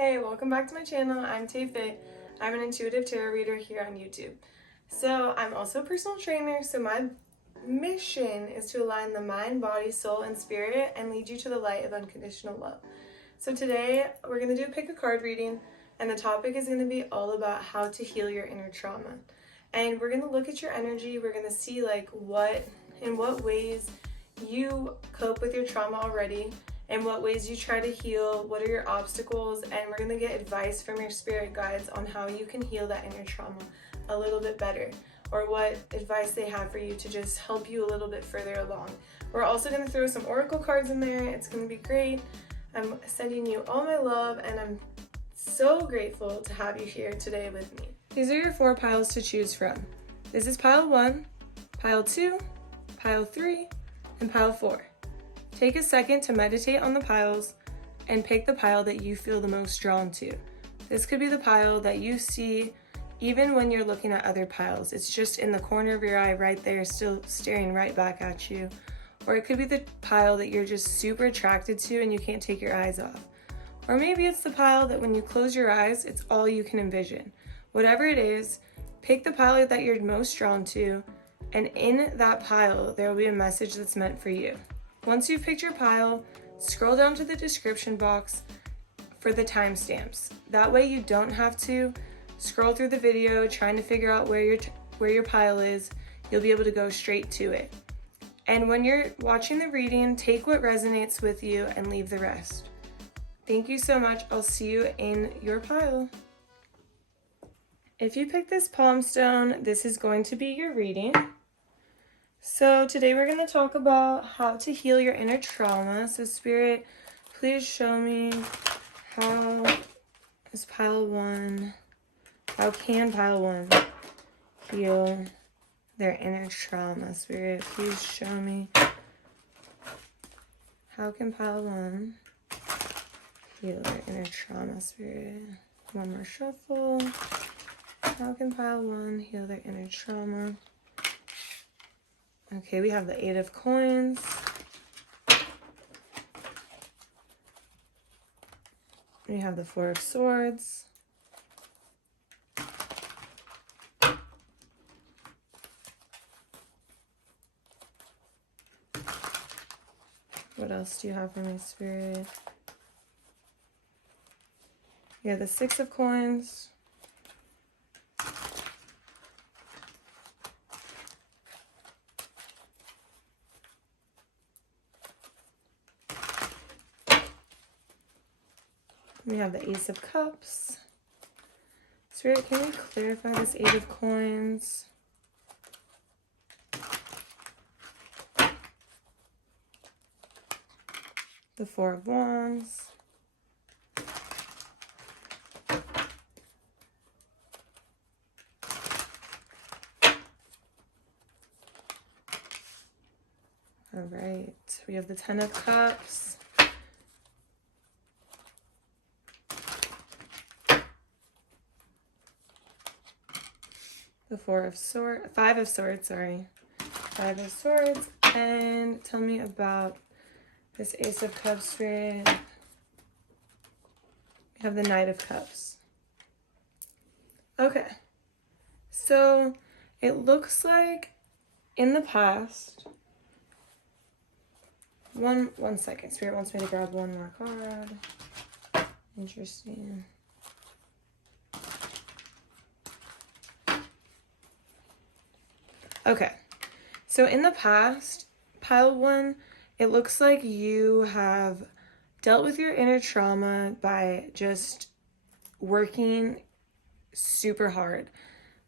Hey, welcome back to my channel. I'm TAYFIT. I'm an intuitive tarot reader here on YouTube. So I'm also a personal trainer, so my mission is to align the mind, body, soul, and spirit and lead you to the light of unconditional love. So today we're going to do a pick a card reading, and the topic is going to be all about how to heal your inner trauma. And we're going to look at your energy. We're going to see in what ways you cope with your trauma already, and what ways you try to heal, what are your obstacles, and we're going to get advice from your spirit guides on how you can heal that inner trauma a little bit better, or what advice they have for you to just help you a little bit further along. We're also going to throw some oracle cards in there. It's going to be great. I'm sending you all my love, and I'm so grateful to have you here today with me. These are your 4 piles to choose from. This is pile 1, pile 2, pile 3, and pile 4. Take a second to meditate on the piles and pick the pile that you feel the most drawn to. This could be the pile that you see even when you're looking at other piles. It's just in the corner of your eye right there, still staring right back at you. Or it could be the pile that you're just super attracted to and you can't take your eyes off. Or maybe it's the pile that when you close your eyes, it's all you can envision. Whatever it is, pick the pile that you're most drawn to, and in that pile, there will be a message that's meant for you. Once you've picked your pile, scroll down to the description box for the timestamps. That way you don't have to scroll through the video trying to figure out where your pile is. You'll be able to go straight to it. And when you're watching the reading, take what resonates with you and leave the rest. Thank you so much. I'll see you in your pile. If you pick this palm stone, this is going to be your reading. So today we're going to talk about how to heal your inner trauma. So Spirit, please show me how can pile 1 heal their inner trauma? Spirit, please show me how can pile 1 heal their inner trauma? Spirit, one more shuffle. How can pile 1 heal their inner trauma? Okay, we have the 8 of coins. We have the 4 of swords. What else do you have for me, Spirit? We have the 6 of coins. We have the Ace of Cups. Spirit, can we clarify this 8 of coins? The 4 of Wands. All right, we have the 10 of Cups. The 5 of Swords, sorry. 5 of Swords. And tell me about this Ace of Cups, Spirit. We have the Knight of Cups. Okay. So it looks like in the past, one second. Spirit wants me to grab one more card. Interesting. Okay, so in the past, pile 1, it looks like you have dealt with your inner trauma by just working super hard.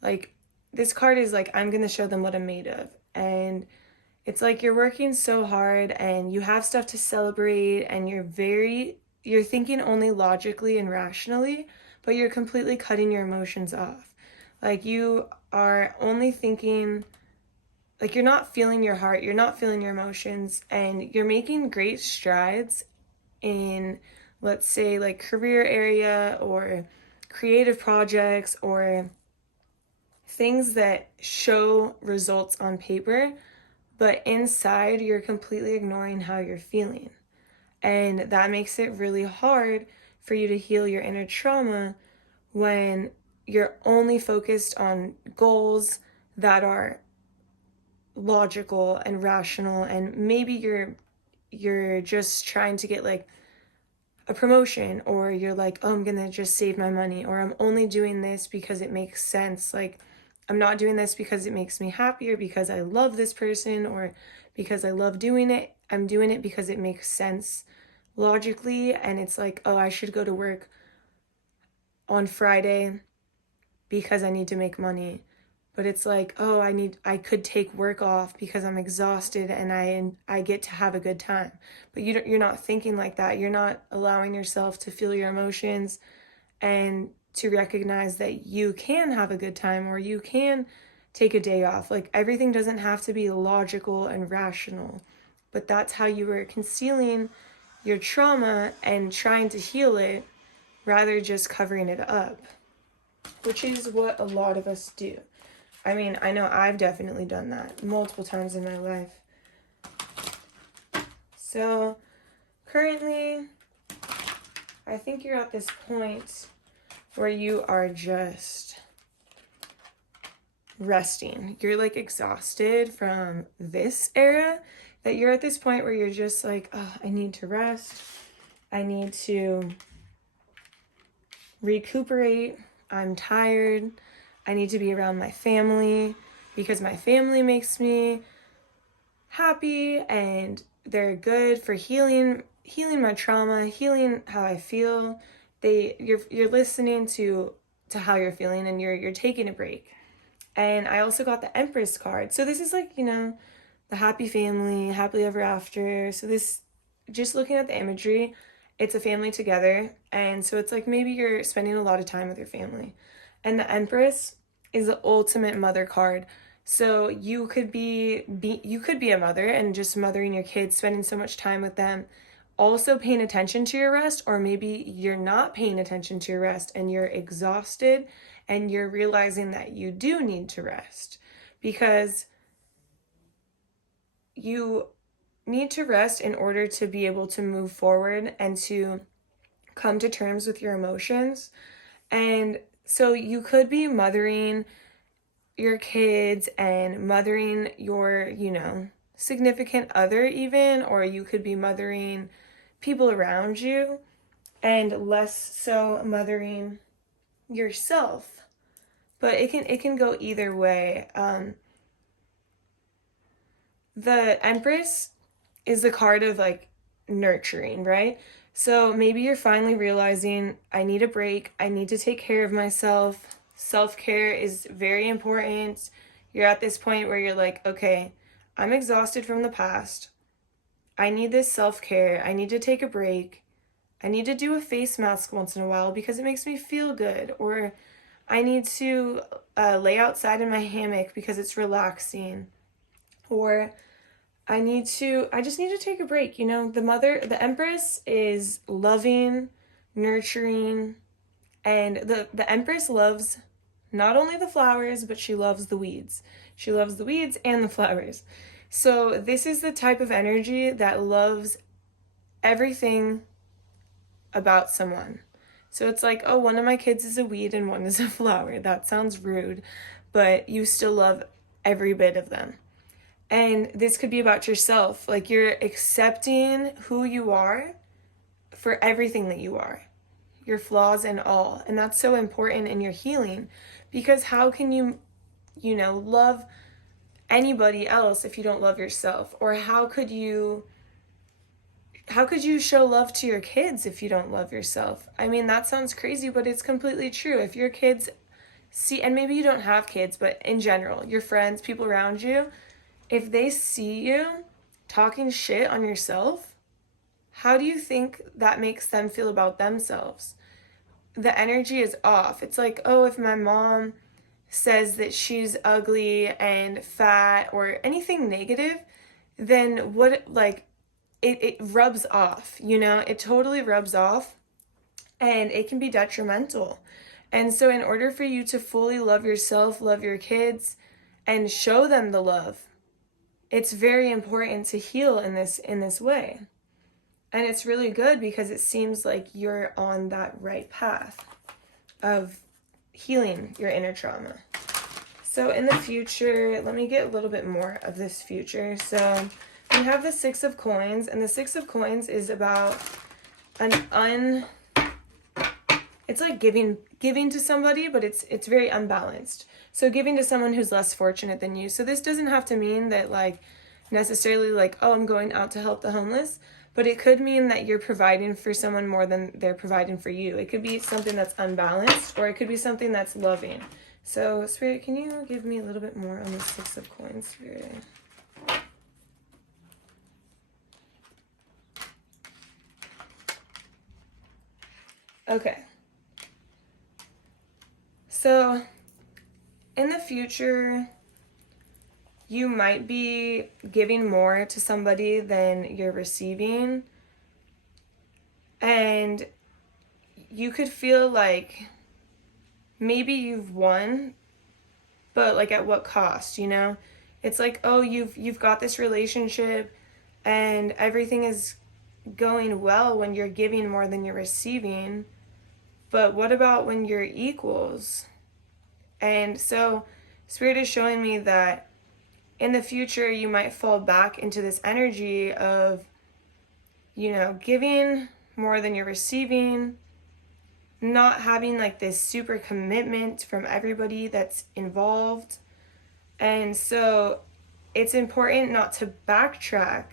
Like, this card is like, I'm going to show them what I'm made of. And it's like you're working so hard and you have stuff to celebrate and you're thinking only logically and rationally, but you're completely cutting your emotions off. Like, you are only thinking... Like, you're not feeling your heart, you're not feeling your emotions, and you're making great strides in, let's say, like career area or creative projects or things that show results on paper, but inside you're completely ignoring how you're feeling. And that makes it really hard for you to heal your inner trauma when you're only focused on goals that are logical and rational, and maybe you're just trying to get like a promotion, or you're like, oh, I'm gonna just save my money, or I'm only doing this because it makes sense. Like, I'm not doing this because it makes me happy or because I love this person or because I love doing it. I'm doing it because it makes sense logically, and it's like, oh, I should go to work on Friday because I need to make money. But it's like, oh, I could take work off because I'm exhausted and I get to have a good time. But you're not thinking like that. You're not allowing yourself to feel your emotions and to recognize that you can have a good time or you can take a day off. Like, everything doesn't have to be logical and rational. But that's how you were concealing your trauma and trying to heal it rather just covering it up, which is what a lot of us do. I mean, I know I've definitely done that multiple times in my life. So currently, I think you're at this point where you are just resting. You're like exhausted from this era, that you're at this point where you're just like, oh, I need to rest. I need to recuperate. I'm tired. I need to be around my family because my family makes me happy and they're good for healing my trauma, healing how I feel. You're listening to how you're feeling, and you're taking a break. And I also got the Empress card. So this is like, the happy family, happily ever after. So this, just looking at the imagery, it's a family together. And so it's like maybe you're spending a lot of time with your family. And the Empress is the ultimate mother card. So you could be a mother and just mothering your kids, spending so much time with them, also paying attention to your rest, or maybe you're not paying attention to your rest and you're exhausted and you're realizing that you do need to rest because you need to rest in order to be able to move forward and to come to terms with your emotions. And so you could be mothering your kids and mothering your, significant other even, or you could be mothering people around you and less so mothering yourself. But it can go either way. The Empress is the card of like nurturing, right? So maybe you're finally realizing, I need a break. I need to take care of myself. Self-care is very important. You're at this point where you're like, okay, I'm exhausted from the past. I need this self-care. I need to take a break. I need to do a face mask once in a while because it makes me feel good. Or I need to lay outside in my hammock because it's relaxing. Or I just need to take a break. The Empress is loving, nurturing, and the Empress loves not only the flowers, but she loves the weeds. She loves the weeds and the flowers. So this is the type of energy that loves everything about someone. So it's like, oh, one of my kids is a weed and one is a flower. That sounds rude, but you still love every bit of them. And this could be about yourself. Like, you're accepting who you are for everything that you are, your flaws and all. And that's so important in your healing, because how can you, love anybody else if you don't love yourself? Or how could you show love to your kids if you don't love yourself? I mean, that sounds crazy, but it's completely true. If your kids see, and maybe you don't have kids, but in general, your friends, people around you, if they see you talking shit on yourself, how do you think that makes them feel about themselves? The energy is off. It's like, oh, if my mom says that she's ugly and fat or anything negative, then it rubs off, it totally rubs off, and it can be detrimental. And so in order for you to fully love yourself, love your kids, and show them the love, it's very important to heal in this way. And it's really good because it seems like you're on that right path of healing your inner trauma. So in the future, let me get a little bit more of this future. So we have the Six of Coins, and the Six of Coins is about it's like giving to somebody, but it's very unbalanced. So giving to someone who's less fortunate than you. So this doesn't have to mean that like necessarily like, oh, I'm going out to help the homeless, but it could mean that you're providing for someone more than they're providing for you. It could be something that's unbalanced, or it could be something that's loving. So Spirit, can you give me a little bit more on the Six of Coins, Spirit? Okay. So in the future, you might be giving more to somebody than you're receiving. And you could feel like maybe you've won, but like at what cost, you know? It's like, oh, you've got this relationship and everything is going well when you're giving more than you're receiving. But what about when you're equals? And so Spirit is showing me that in the future, you might fall back into this energy of, you know, giving more than you're receiving, not having like this super commitment from everybody that's involved. And so it's important not to backtrack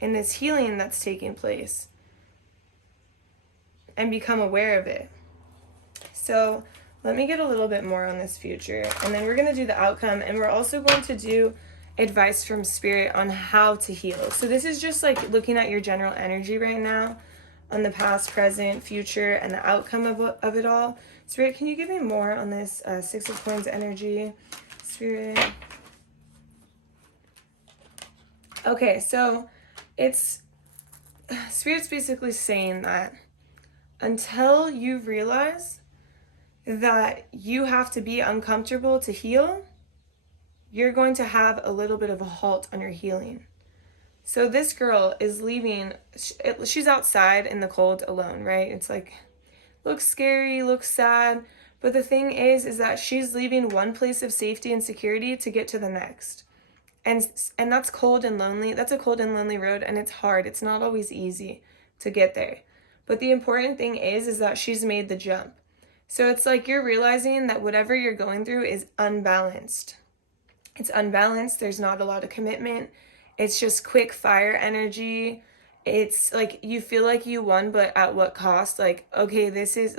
in this healing that's taking place and become aware of it. So let me get a little bit more on this future, and then we're going to do the outcome, and we're also going to do advice from Spirit on how to heal. So this is just like looking at your general energy right now on the past, present, future, and the outcome of it all. Spirit, can you give me more on this Six of Coins energy? Spirit. Okay, so Spirit's basically saying that until you realize that you have to be uncomfortable to heal, you're going to have a little bit of a halt on your healing. So this girl is leaving, she's outside in the cold alone, right? It's like, looks scary, looks sad, but the thing is that she's leaving one place of safety and security to get to the next. And that's cold and lonely. That's a cold and lonely road, and it's hard. It's not always easy to get there. But the important thing is that she's made the jump. So it's like you're realizing that whatever you're going through is unbalanced. It's unbalanced. There's not a lot of commitment. It's just quick fire energy. It's like you feel like you won, but at what cost? Like, okay, this is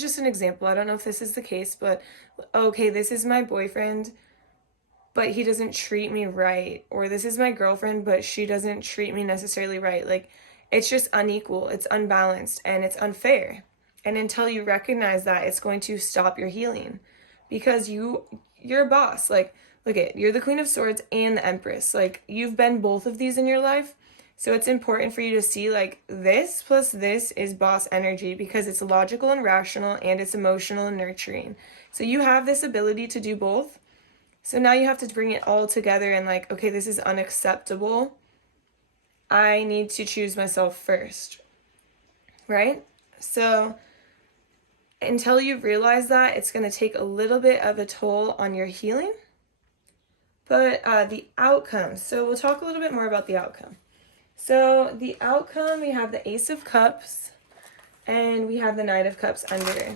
just an example. I don't know if this is the case, but okay, this is my boyfriend, but he doesn't treat me right. Or this is my girlfriend, but she doesn't treat me necessarily right. Like, it's just unequal. It's unbalanced, and it's unfair. And until you recognize that, it's going to stop your healing, because you're a boss. Like, look at, you're the Queen of Swords and the Empress. Like, you've been both of these in your life. So it's important for you to see like this plus this is boss energy, because it's logical and rational, and it's emotional and nurturing. So you have this ability to do both. So now you have to bring it all together and like, okay, this is unacceptable. I need to choose myself first, right? So until you realize that, it's going to take a little bit of a toll on your healing. But the outcome, so we'll talk a little bit more about the outcome. So the outcome, we have the Ace of Cups, and we have the Knight of Cups under.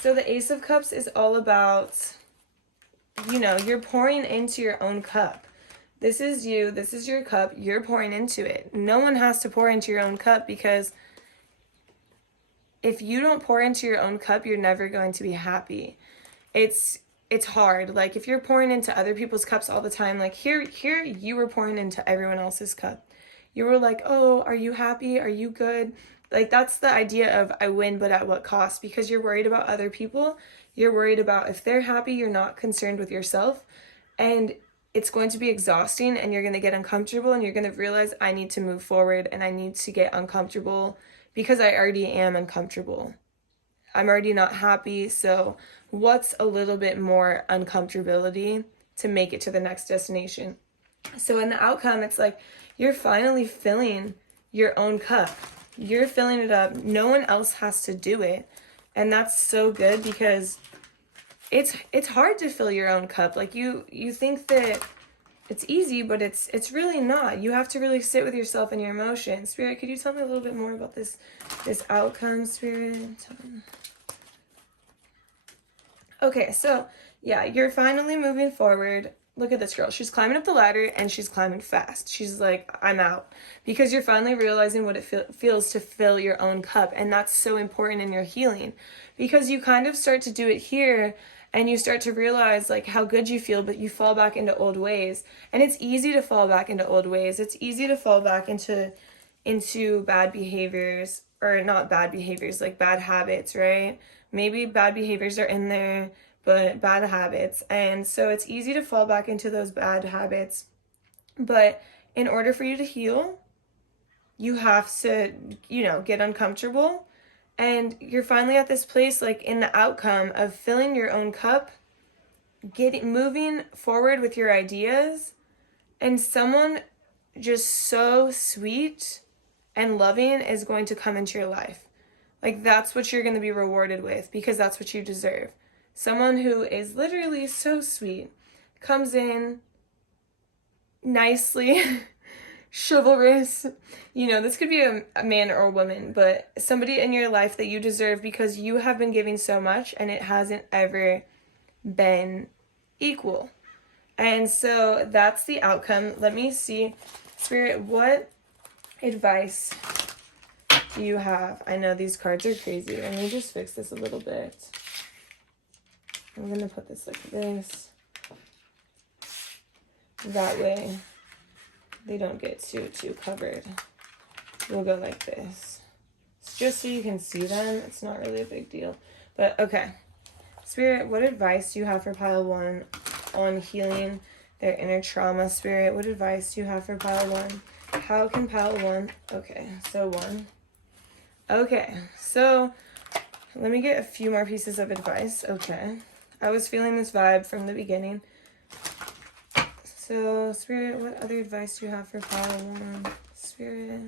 So the Ace of Cups is all about, you know, you're pouring into your own cup. This is you, this is your cup, you're pouring into it. No one has to pour into your own cup, because if you don't pour into your own cup, you're never going to be happy. It's hard. Like, if you're pouring into other people's cups all the time, like here you were pouring into everyone else's cup. You were like, oh, are you happy? Are you good? Like, that's the idea of I win, but at what cost? Because you're worried about other people. You're worried about if they're happy, you're not concerned with yourself. And it's going to be exhausting, and you're going to get uncomfortable, and you're going to realize I need to move forward, and I need to get uncomfortable because I already am uncomfortable. I'm already not happy. So what's a little bit more uncomfortability to make it to the next destination? So in the outcome, it's like you're finally filling your own cup. You're filling it up. No one else has to do it. And that's so good, because it's hard to fill your own cup. Like you think that it's easy, but it's really not. You have to really sit with yourself and your emotions. Spirit, could you tell me a little bit more about this outcome, Spirit? Okay, so yeah, you're finally moving forward. Look at this girl. She's climbing up the ladder, and she's climbing fast. She's like, I'm out. Because you're finally realizing what it feels to fill your own cup. And that's so important in your healing. Because you kind of start to do it here, and you start to realize like how good you feel, but you fall back into old ways. And it's easy to fall back into old ways. It's easy to fall back into bad behaviors, or not bad behaviors, like bad habits, right? Maybe bad behaviors are in there, but bad habits. And so it's easy to fall back into those bad habits. But in order for you to heal, you have to, get uncomfortable. And you're finally at this place, like in the outcome of filling your own cup, moving forward with your ideas, and someone just so sweet and loving is going to come into your life. Like that's what you're going to be rewarded with, because that's what you deserve. Someone who is literally so sweet, comes in nicely, chivalrous. This could be a man or a woman, but somebody in your life that you deserve, because you have been giving so much and it hasn't ever been equal. And so that's the outcome. Let me see, Spirit, what advice do you have? I know these cards are crazy. Let me just fix this a little bit. I'm going to put this like this. That way they don't get too covered. We'll go like this. It's just so you can see them. It's not really a big deal. But okay. Spirit, what advice do you have for pile 1 on healing their inner trauma? Spirit, what advice do you have for pile 1? How can pile 1... Okay, so 1. Okay, so let me get a few more pieces of advice. Okay. I was feeling this vibe from the beginning. So, Spirit, what other advice do you have for pile 1? Spirit.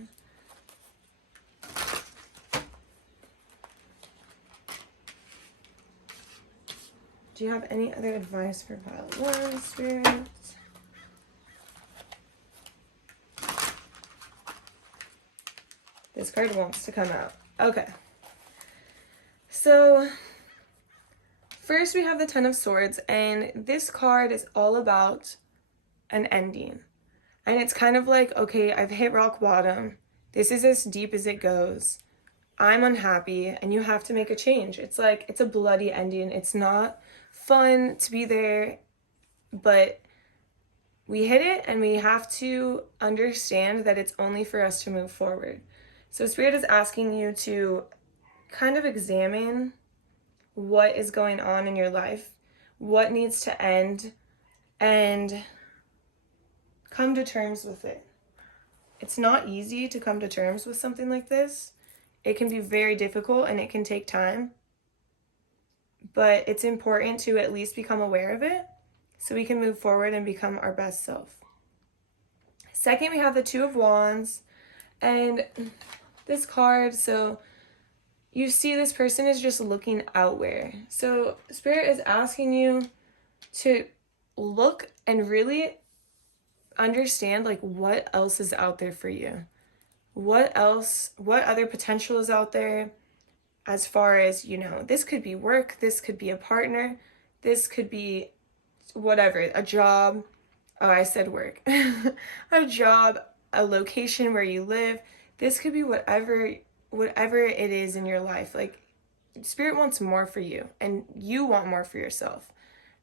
Do you have any other advice for pile 1, Spirit? This card wants to come out. Okay. So, first we have the Ten of Swords, and this card is all about an ending. And it's kind of like, okay, I've hit rock bottom. This is as deep as it goes. I'm unhappy, and you have to make a change. It's like, it's a bloody ending. It's not fun to be there, but we hit it, and we have to understand that it's only for us to move forward. So Spirit is asking you to kind of examine what is going on in your life, what needs to end, and come to terms with it. It's not easy to come to terms with something like this. It can be very difficult, and it can take time. But it's important to at least become aware of it so we can move forward and become our best self. Second, we have the Two of Wands. And this card, so you see this person is just looking outward. So Spirit is asking you to look and really understand like what else is out there for you. What other potential is out there, as far as, this could be work, this could be a partner, this could be whatever, a job. Oh, I said work. A job, a location where you live. This could be whatever it is in your life. Like, Spirit wants more for you, and you want more for yourself.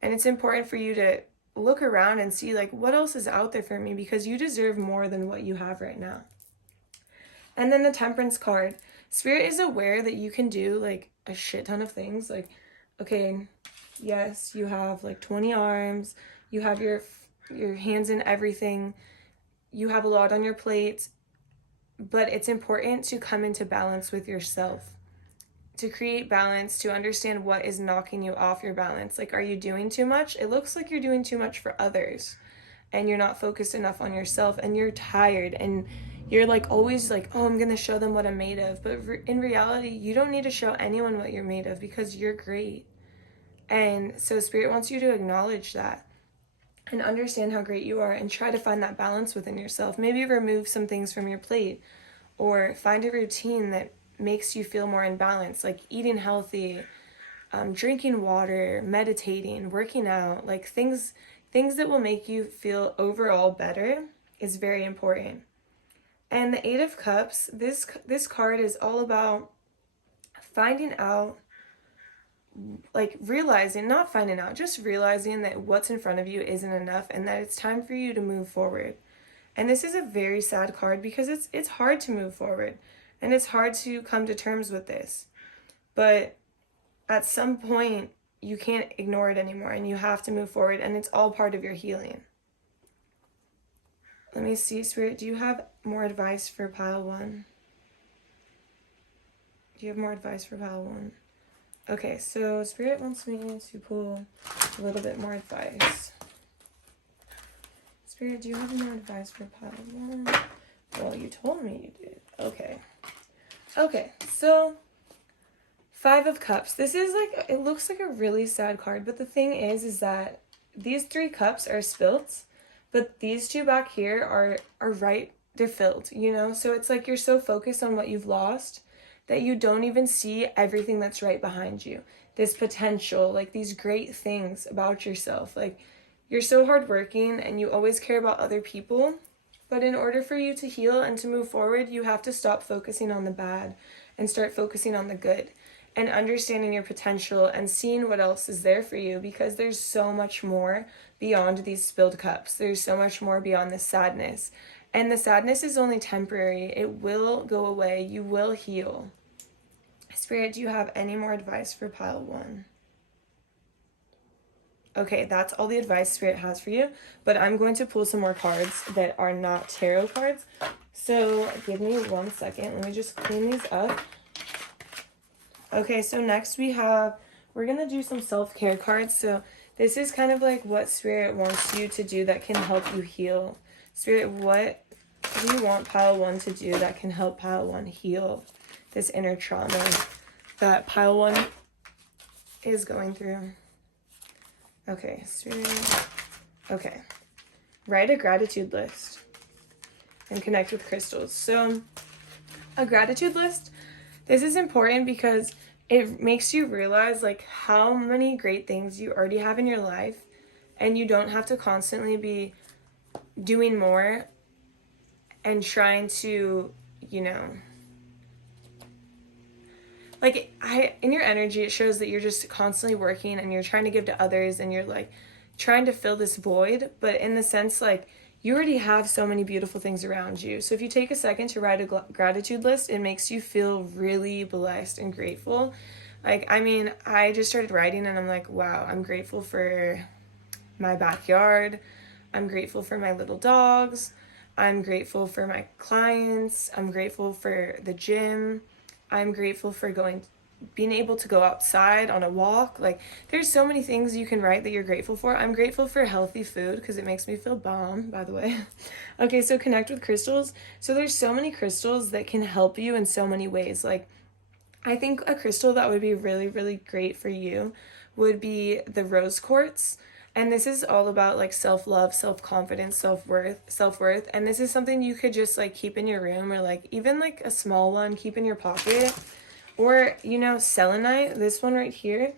And it's important for you to look around and see, like, what else is out there for me, because you deserve more than what you have right now. And then the Temperance card. Spirit is aware that you can do, like, a shit ton of things. Like, okay, yes, you have, like, 20 arms. You have your hands in everything. You have a lot on your plate. But it's important to come into balance with yourself, to create balance, to understand what is knocking you off your balance. Like, are you doing too much? It looks like you're doing too much for others, and you're not focused enough on yourself, and you're tired, and you're like always like, oh, I'm gonna show them what I'm made of. But in reality, you don't need to show anyone what you're made of, because you're great. And so Spirit wants you to acknowledge that and understand how great you are, and try to find that balance within yourself. Maybe remove some things from your plate, or find a routine that makes you feel more in balance, like eating healthy, drinking water, meditating, working out, like things that will make you feel overall better is very important. And the Eight of Cups, this card is all about finding out, like realizing, not finding out, just realizing that what's in front of you isn't enough, and that it's time for you to move forward. And this is a very sad card, because it's hard to move forward, and it's hard to come to terms with this. But at some point, you can't ignore it anymore, and you have to move forward, and it's all part of your healing. Let me see, Spirit, do you have more advice for pile 1? Do you have more advice for pile 1? Okay, so Spirit wants me to pull a little bit more advice. Spirit, do you have more advice for pile 1? Well, you told me you did. Okay, so 5 of Cups. This is like, it looks like a really sad card, but the thing is that these 3 cups are spilt, but these 2 back here are right, they're filled, you know? So it's like you're so focused on what you've lost that you don't even see everything that's right behind you. This potential, like these great things about yourself. Like, you're so hardworking and you always care about other people, but in order for you to heal and to move forward, you have to stop focusing on the bad and start focusing on the good, and understanding your potential and seeing what else is there for you, because there's so much more beyond these spilled cups. There's so much more beyond the sadness. And the sadness is only temporary. It will go away. You will heal. Spirit, do you have any more advice for pile 1? Okay, that's all the advice Spirit has for you, but I'm going to pull some more cards that are not tarot cards. So give me 1 second. Let me just clean these up. Okay, so next we're going to do some self-care cards. So this is kind of like what Spirit wants you to do that can help you heal. Spirit, what do you want pile 1 to do that can help pile 1 heal this inner trauma that pile 1 is going through? Okay, Spirit. Okay. Write a gratitude list and connect with crystals. So a gratitude list, this is important because it makes you realize like how many great things you already have in your life, and you don't have to constantly be doing more and trying to, you know, like in your energy, it shows that you're just constantly working and you're trying to give to others, and you're like trying to fill this void, but in the sense like you already have so many beautiful things around you. So if you take a second to write a gratitude list, it makes you feel really blessed and grateful. Like, I mean, I just started writing and I'm like, wow, I'm grateful for my backyard. I'm grateful for my little dogs. I'm grateful for my clients. I'm grateful for the gym. I'm grateful for being able to go outside on a walk. Like, there's so many things you can write that you're grateful for. I'm grateful for healthy food because it makes me feel bomb, by the way. Okay, so connect with crystals. So there's so many crystals that can help you in so many ways. Like, I think a crystal that would be really, really great for you would be the rose quartz. And this is all about like self-love, self-confidence, self-worth. And this is something you could just like keep in your room, or like even like a small one, keep in your pocket. Or, you know, selenite, this one right here,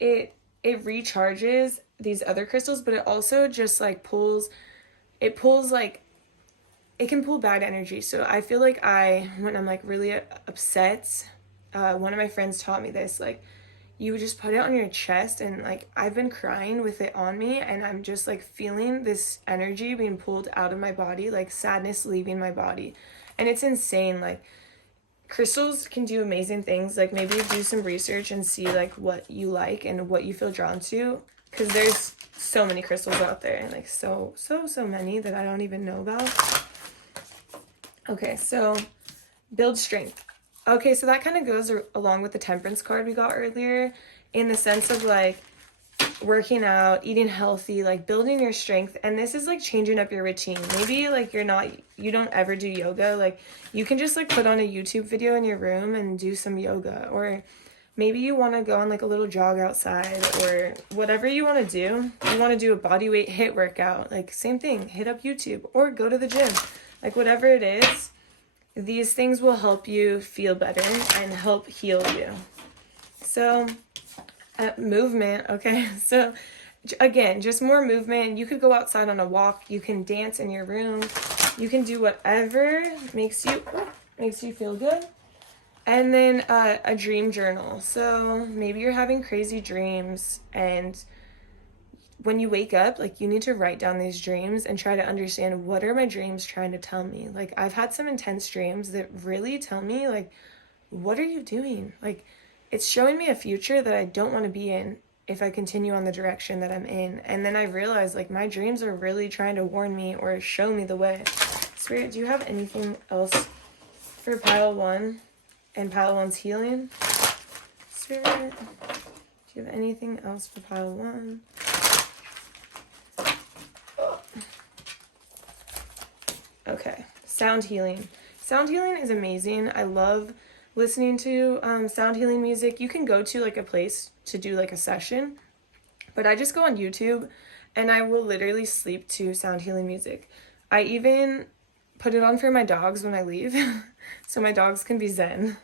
it recharges these other crystals, but it also just like it can pull bad energy. So I feel like when I'm like really upset, one of my friends taught me this, like, you just put it on your chest, and like I've been crying with it on me, and I'm just like feeling this energy being pulled out of my body, like sadness leaving my body. And it's insane. Like, crystals can do amazing things. Like, maybe do some research and see like what you like and what you feel drawn to, because there's so many crystals out there, and like so many that I don't even know about. Okay, so build strength. Okay, so that kind of goes along with the temperance card we got earlier, in the sense of like working out, eating healthy, like building your strength. And this is like changing up your routine. Maybe like you don't ever do yoga. Like you can just like put on a YouTube video in your room and do some yoga. Or maybe you want to go on like a little jog outside, or whatever you want to do. You want to do a body weight HIIT workout, like same thing, hit up YouTube or go to the gym. Like whatever it is, these things will help you feel better and help heal you. So movement, okay? So again, just more movement. You could go outside on a walk. You can dance in your room. You can do whatever makes you feel good. And then a dream journal. So maybe you're having crazy dreams, and when you wake up, like you need to write down these dreams and try to understand, what are my dreams trying to tell me? Like I've had some intense dreams that really tell me, like, what are you doing? Like it's showing me a future that I don't want to be in if I continue on the direction that I'm in. And then I realized, like, my dreams are really trying to warn me or show me the way. Spirit, do you have anything else for pile 1 and pile 1's healing? Spirit, do you have anything else for pile 1? Okay, sound healing. Sound healing is amazing. I love listening to sound healing music. You can go to like a place to do like a session, but I just go on YouTube and I will literally sleep to sound healing music. I even put it on for my dogs when I leave so my dogs can be zen.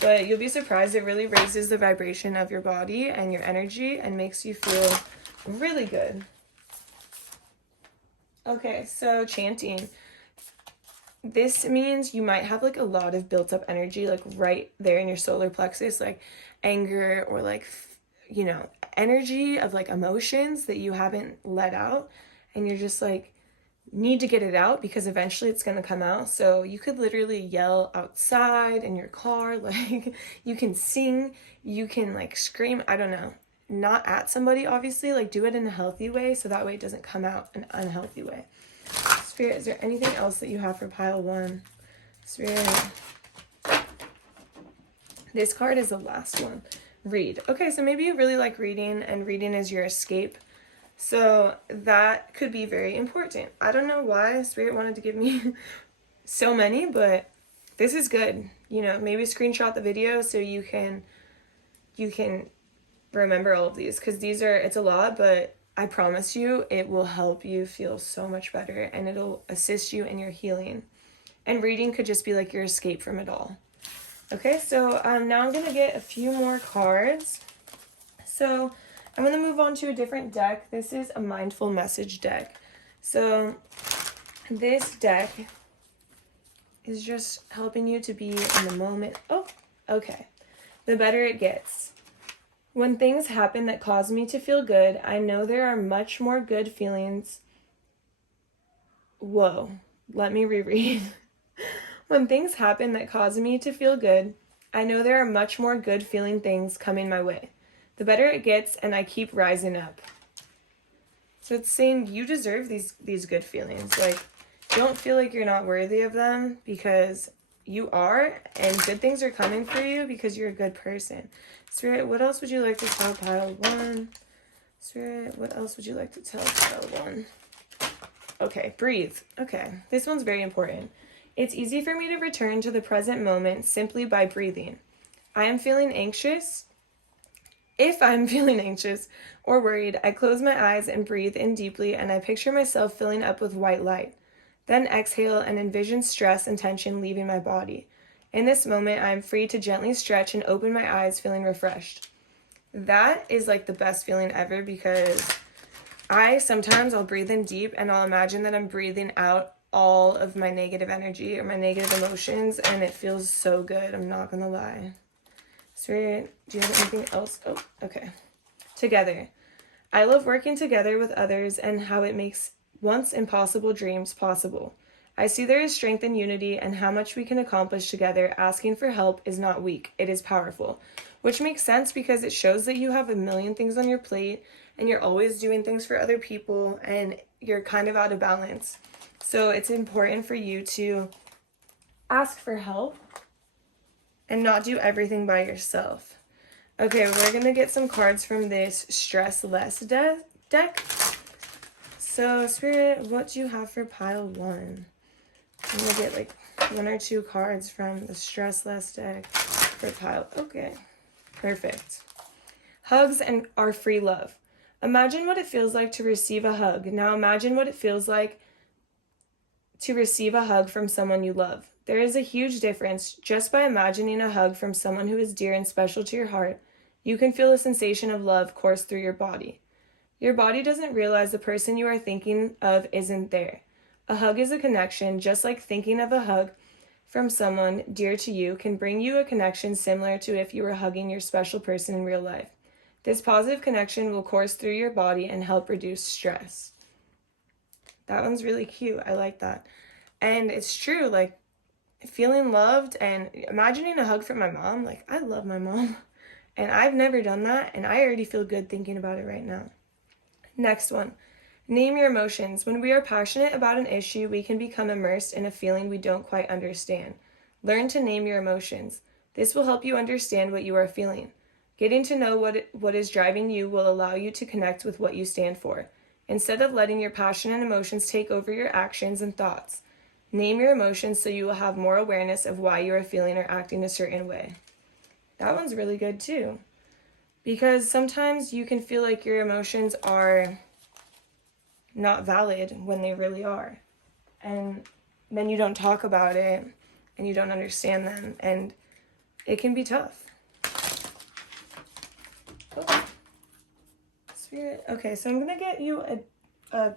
But you'll be surprised, it really raises the vibration of your body and your energy and makes you feel really good. Okay, so chanting. This means you might have like a lot of built up energy, like right there in your solar plexus, like anger or like, you know, energy of like emotions that you haven't let out. And you're just like, need to get it out because eventually it's going to come out. So you could literally yell outside in your car, like you can sing, you can like scream, I don't know, not at somebody, obviously, like do it in a healthy way so that way it doesn't come out an unhealthy way. Spirit, is there anything else that you have for pile 1? Spirit. This card is the last one. Read. Okay, so maybe you really like reading and reading is your escape. So that could be very important. I don't know why Spirit wanted to give me so many, but this is good. You know, maybe screenshot the video so you can remember all of these, because it's a lot, but I promise you it will help you feel so much better and it'll assist you in your healing. And reading could just be like your escape from it all. Okay, so now I'm going to get a few more cards. So I'm going to move on to a different deck. This is a mindful message deck. So this deck is just helping you to be in the moment. Oh, okay. The better it gets. When things happen that cause me to feel good, I know there are much more good feelings. Whoa, let me reread. When things happen that cause me to feel good, I know there are much more good feeling things coming my way. The better it gets, and I keep rising up. So it's saying you deserve these good feelings. Like, don't feel like you're not worthy of them, because you are, and good things are coming for you because you're a good person. Spirit, what else would you like to tell pile 1? Spirit, what else would you like to tell pile 1? Okay, breathe. Okay, this one's very important. It's easy for me to return to the present moment simply by breathing. I am feeling anxious. If I'm feeling anxious or worried, I close my eyes and breathe in deeply, and I picture myself filling up with white light. Then exhale and envision stress and tension leaving my body. In this moment, I am free to gently stretch and open my eyes, feeling refreshed. That is like the best feeling ever, because I'll breathe in deep and I'll imagine that I'm breathing out all of my negative energy or my negative emotions, and it feels so good. I'm not gonna lie. Spirit, do you have anything else? Oh, okay. Together. I love working together with others and how it makes once impossible dreams possible. I see there is strength in unity and how much we can accomplish together. Asking for help is not weak, it is powerful. Which makes sense because it shows that you have a million things on your plate and you're always doing things for other people and you're kind of out of balance. So it's important for you to ask for help and not do everything by yourself. Okay, we're going to get some cards from this Stress Less deck. So, Spirit, what do you have for pile 1? I'm going to get like 1 or 2 cards from the Stress Less deck for pile. Okay, perfect. Hugs and our free love. Imagine what it feels like to receive a hug. Now imagine what it feels like to receive a hug from someone you love. There is a huge difference. Just by imagining a hug from someone who is dear and special to your heart, you can feel a sensation of love course through your body. Your body doesn't realize the person you are thinking of isn't there. A hug is a connection, just like thinking of a hug from someone dear to you can bring you a connection similar to if you were hugging your special person in real life. This positive connection will course through your body and help reduce stress. That one's really cute. I like that. And it's true, like, feeling loved and imagining a hug from my mom. Like, I love my mom. And I've never done that, and I already feel good thinking about it right now. Next one. Name your emotions. When we are passionate about an issue, we can become immersed in a feeling we don't quite understand. Learn to name your emotions. This will help you understand what you are feeling. Getting to know what is driving you will allow you to connect with what you stand for, instead of letting your passion and emotions take over your actions and thoughts. Name your emotions so you will have more awareness of why you are feeling or acting a certain way. That one's really good too, because sometimes you can feel like your emotions are not valid when they really are. And then you don't talk about it and you don't understand them, and it can be tough. Oh. Spirit. Okay, so I'm going to get you a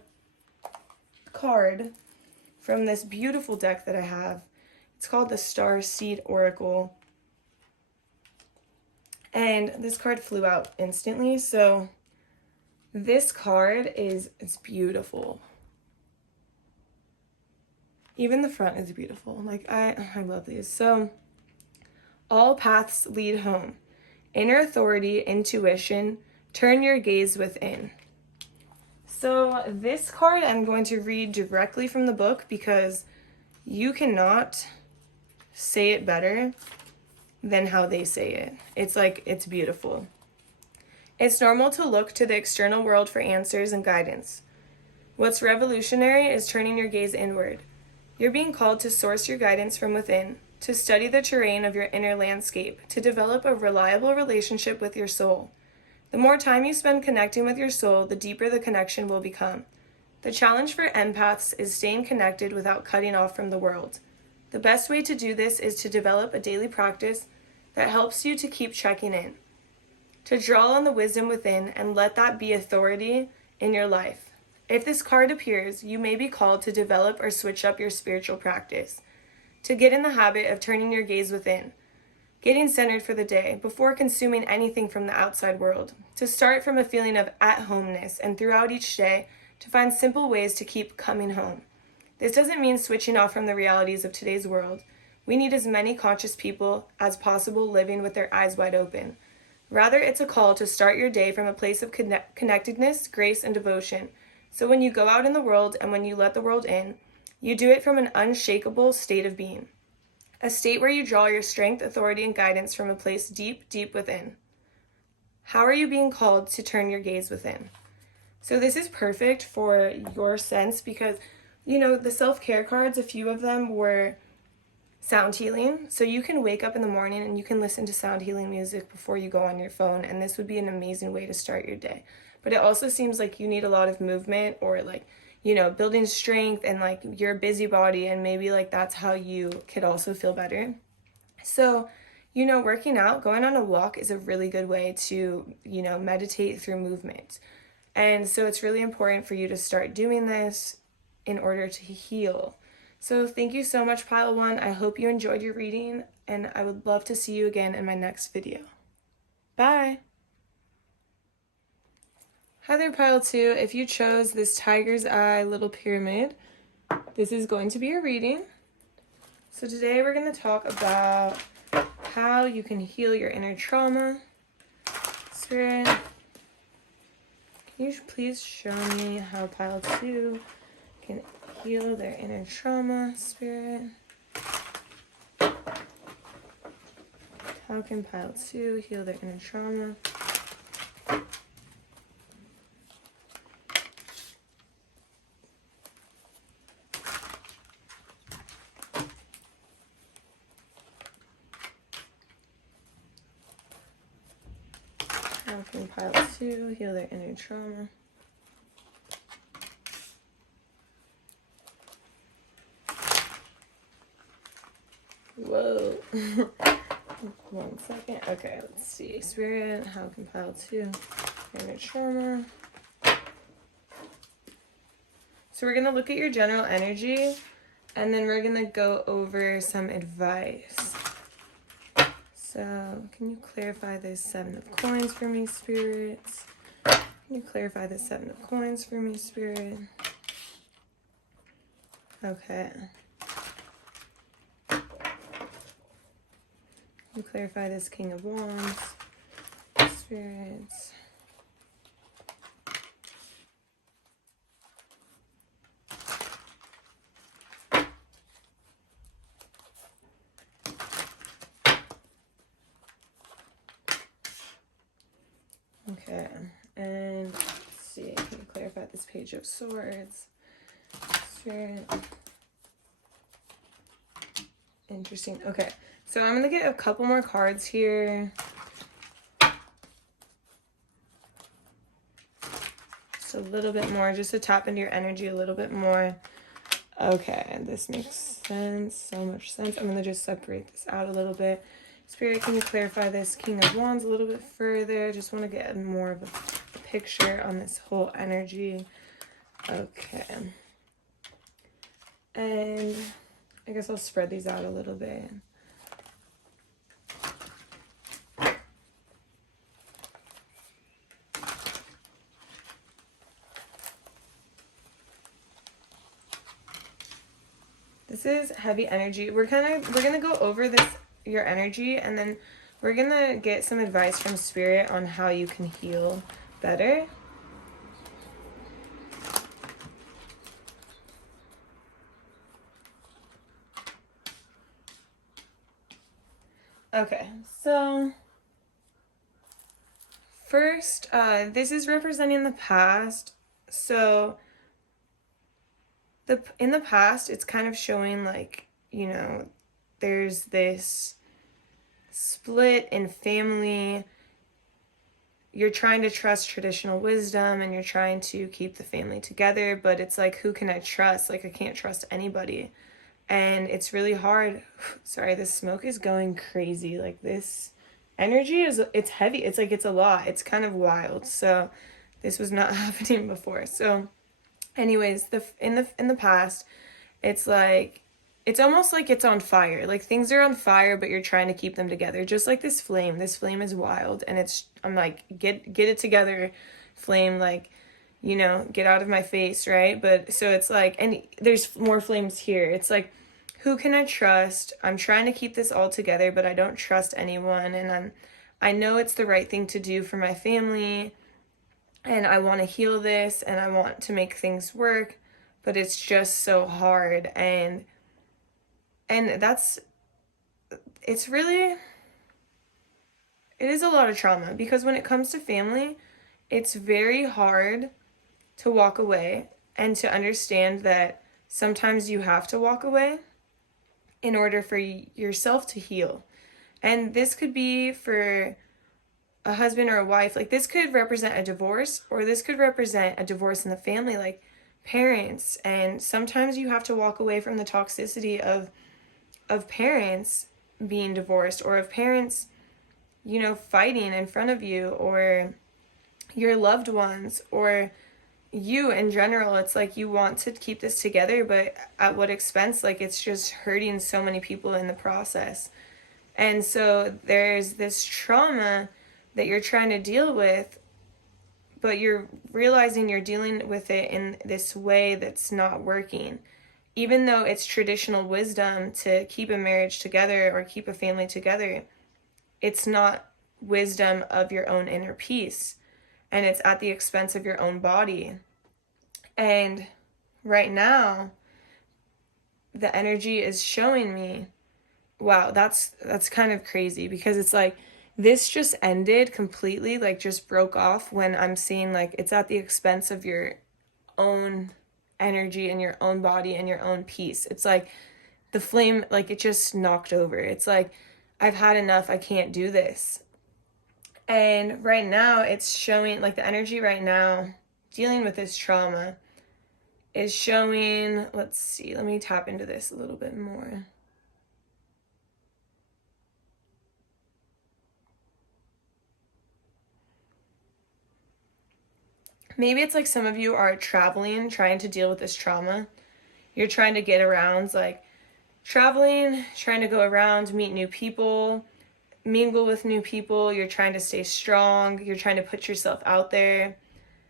card from this beautiful deck that I have. It's called the Starseed Oracle. And this card flew out instantly, so this card it's beautiful. Even the front is beautiful. Like, I love these. So, all paths lead home. Inner authority, intuition, turn your gaze within. So this card I'm going to read directly from the book because you cannot say it better than how they say it. It's beautiful. It's normal to look to the external world for answers and guidance. What's revolutionary is turning your gaze inward. You're being called to source your guidance from within, to study the terrain of your inner landscape, to develop a reliable relationship with your soul. The more time you spend connecting with your soul, the deeper the connection will become. The challenge for empaths is staying connected without cutting off from the world. The best way to do this is to develop a daily practice that helps you to keep checking in, to draw on the wisdom within and let that be authority in your life. If this card appears, you may be called to develop or switch up your spiritual practice, to get in the habit of turning your gaze within, getting centered for the day before consuming anything from the outside world, to start from a feeling of at-homeness and throughout each day to find simple ways to keep coming home. This doesn't mean switching off from the realities of today's world. We need as many conscious people as possible living with their eyes wide open. Rather, it's a call to start your day from a place of connectedness, grace, and devotion. So when you go out in the world and when you let the world in, you do it from an unshakable state of being. A state where you draw your strength, authority, and guidance from a place deep, deep within. How are you being called to turn your gaze within? So this is perfect for your sense because, the self-care cards, a few of them were sound healing. So you can wake up in the morning and you can listen to sound healing music before you go on your phone, and this would be an amazing way to start your day. But it also seems like you need a lot of movement or building strength and you're a busybody, and maybe that's how you could also feel better. So, working out, going on a walk is a really good way to, meditate through movement. And so it's really important for you to start doing this in order to heal. So thank you so much, Pile 1. I hope you enjoyed your reading, and I would love to see you again in my next video. Bye! Hi there, Pile 2. If you chose this Tiger's Eye Little Pyramid, this is going to be a reading. So today we're going to talk about how you can heal your inner trauma. Spirit, can you please show me how Pile 2 can heal their inner trauma? Spirit, How can pile 2 heal their inner trauma? How can pile 2 heal their inner trauma? Whoa. 1 second. Okay, let's see. Spirit, how can pile 2 inner trauma? So we're going to look at your general energy, and then we're going to go over some advice. So, can you clarify this 7 of coins for me, spirits? Can you clarify this 7 of coins for me, spirit? Okay. Can you clarify this King of Wands, spirits? Okay, and let's see, can you clarify this Page of Swords? Spirit. Interesting. Okay, so I'm going to get a couple more cards here. Just a little bit more, just to tap into your energy a little bit more. Okay, this makes sense, so much sense. I'm going to just separate this out a little bit. Spirit, can you clarify this King of Wands a little bit further? I just want to get more of a picture on this whole energy. Okay. And I guess I'll spread these out a little bit. This is heavy energy. We're gonna go over this, your energy, and then we're gonna get some advice from Spirit on how you can heal better. Okay, so first, this is representing the past. So in the past, it's kind of showing like, you know, there's this split in family. You're trying to trust traditional wisdom and you're trying to keep the family together, but it's like, who can I trust? Like, I can't trust anybody. And it's really hard. Sorry, the smoke is going crazy. Like, this energy it's heavy. It's like, it's a lot. It's kind of wild. So this was not happening before. So anyways, in the past, it's like, it's almost like it's on fire. Like, things are on fire, but you're trying to keep them together. Just like this flame. This flame is wild. And I'm like, get it together, flame. Like, you know, get out of my face, right? But so it's like, and there's more flames here. It's like, who can I trust? I'm trying to keep this all together, but I don't trust anyone. And I know it's the right thing to do for my family. And I want to heal this and I want to make things work, but it's just so hard. And it is a lot of trauma, because when it comes to family, it's very hard to walk away and to understand that sometimes you have to walk away in order for yourself to heal. And this could be for a husband or a wife. Like, this could represent a divorce, or this could represent a divorce in the family, like parents. And sometimes you have to walk away from the toxicity of parents being divorced, or of parents, you know, fighting in front of you, or your loved ones, or you in general. It's like, you want to keep this together, but at what expense? Like, it's just hurting so many people in the process. And so there's this trauma that you're trying to deal with, but you're realizing you're dealing with it in this way that's not working. Even though it's traditional wisdom to keep a marriage together or keep a family together, it's not wisdom of your own inner peace, and it's at the expense of your own body. And right now, the energy is showing me, wow, that's kind of crazy, because it's like this just ended completely, like just broke off, when I'm seeing like it's at the expense of your own energy and your own body and your own peace. It's like the flame, like it just knocked over. It's like, I've had enough, I can't do this. And right now it's showing, like the energy right now dealing with this trauma is showing, let's see, let me tap into this a little bit more. Maybe it's like some of you are traveling, trying to deal with this trauma. You're trying to get around, like traveling, trying to go around, meet new people, mingle with new people. You're trying to stay strong. You're trying to put yourself out there.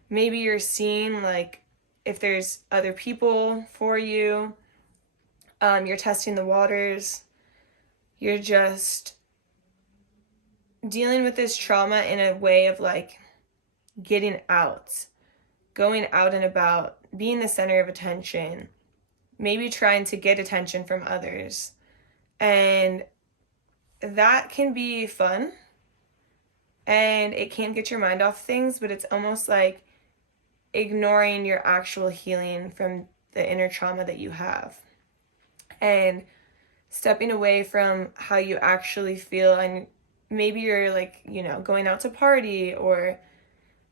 Maybe you're seeing like if there's other people for you. You're testing the waters. You're just dealing with this trauma in a way of like getting out, going out and about, being the center of attention, maybe trying to get attention from others. And that can be fun, and it can get your mind off things, but it's almost like ignoring your actual healing from the inner trauma that you have, and stepping away from how you actually feel. And maybe you're like, you know, going out to party or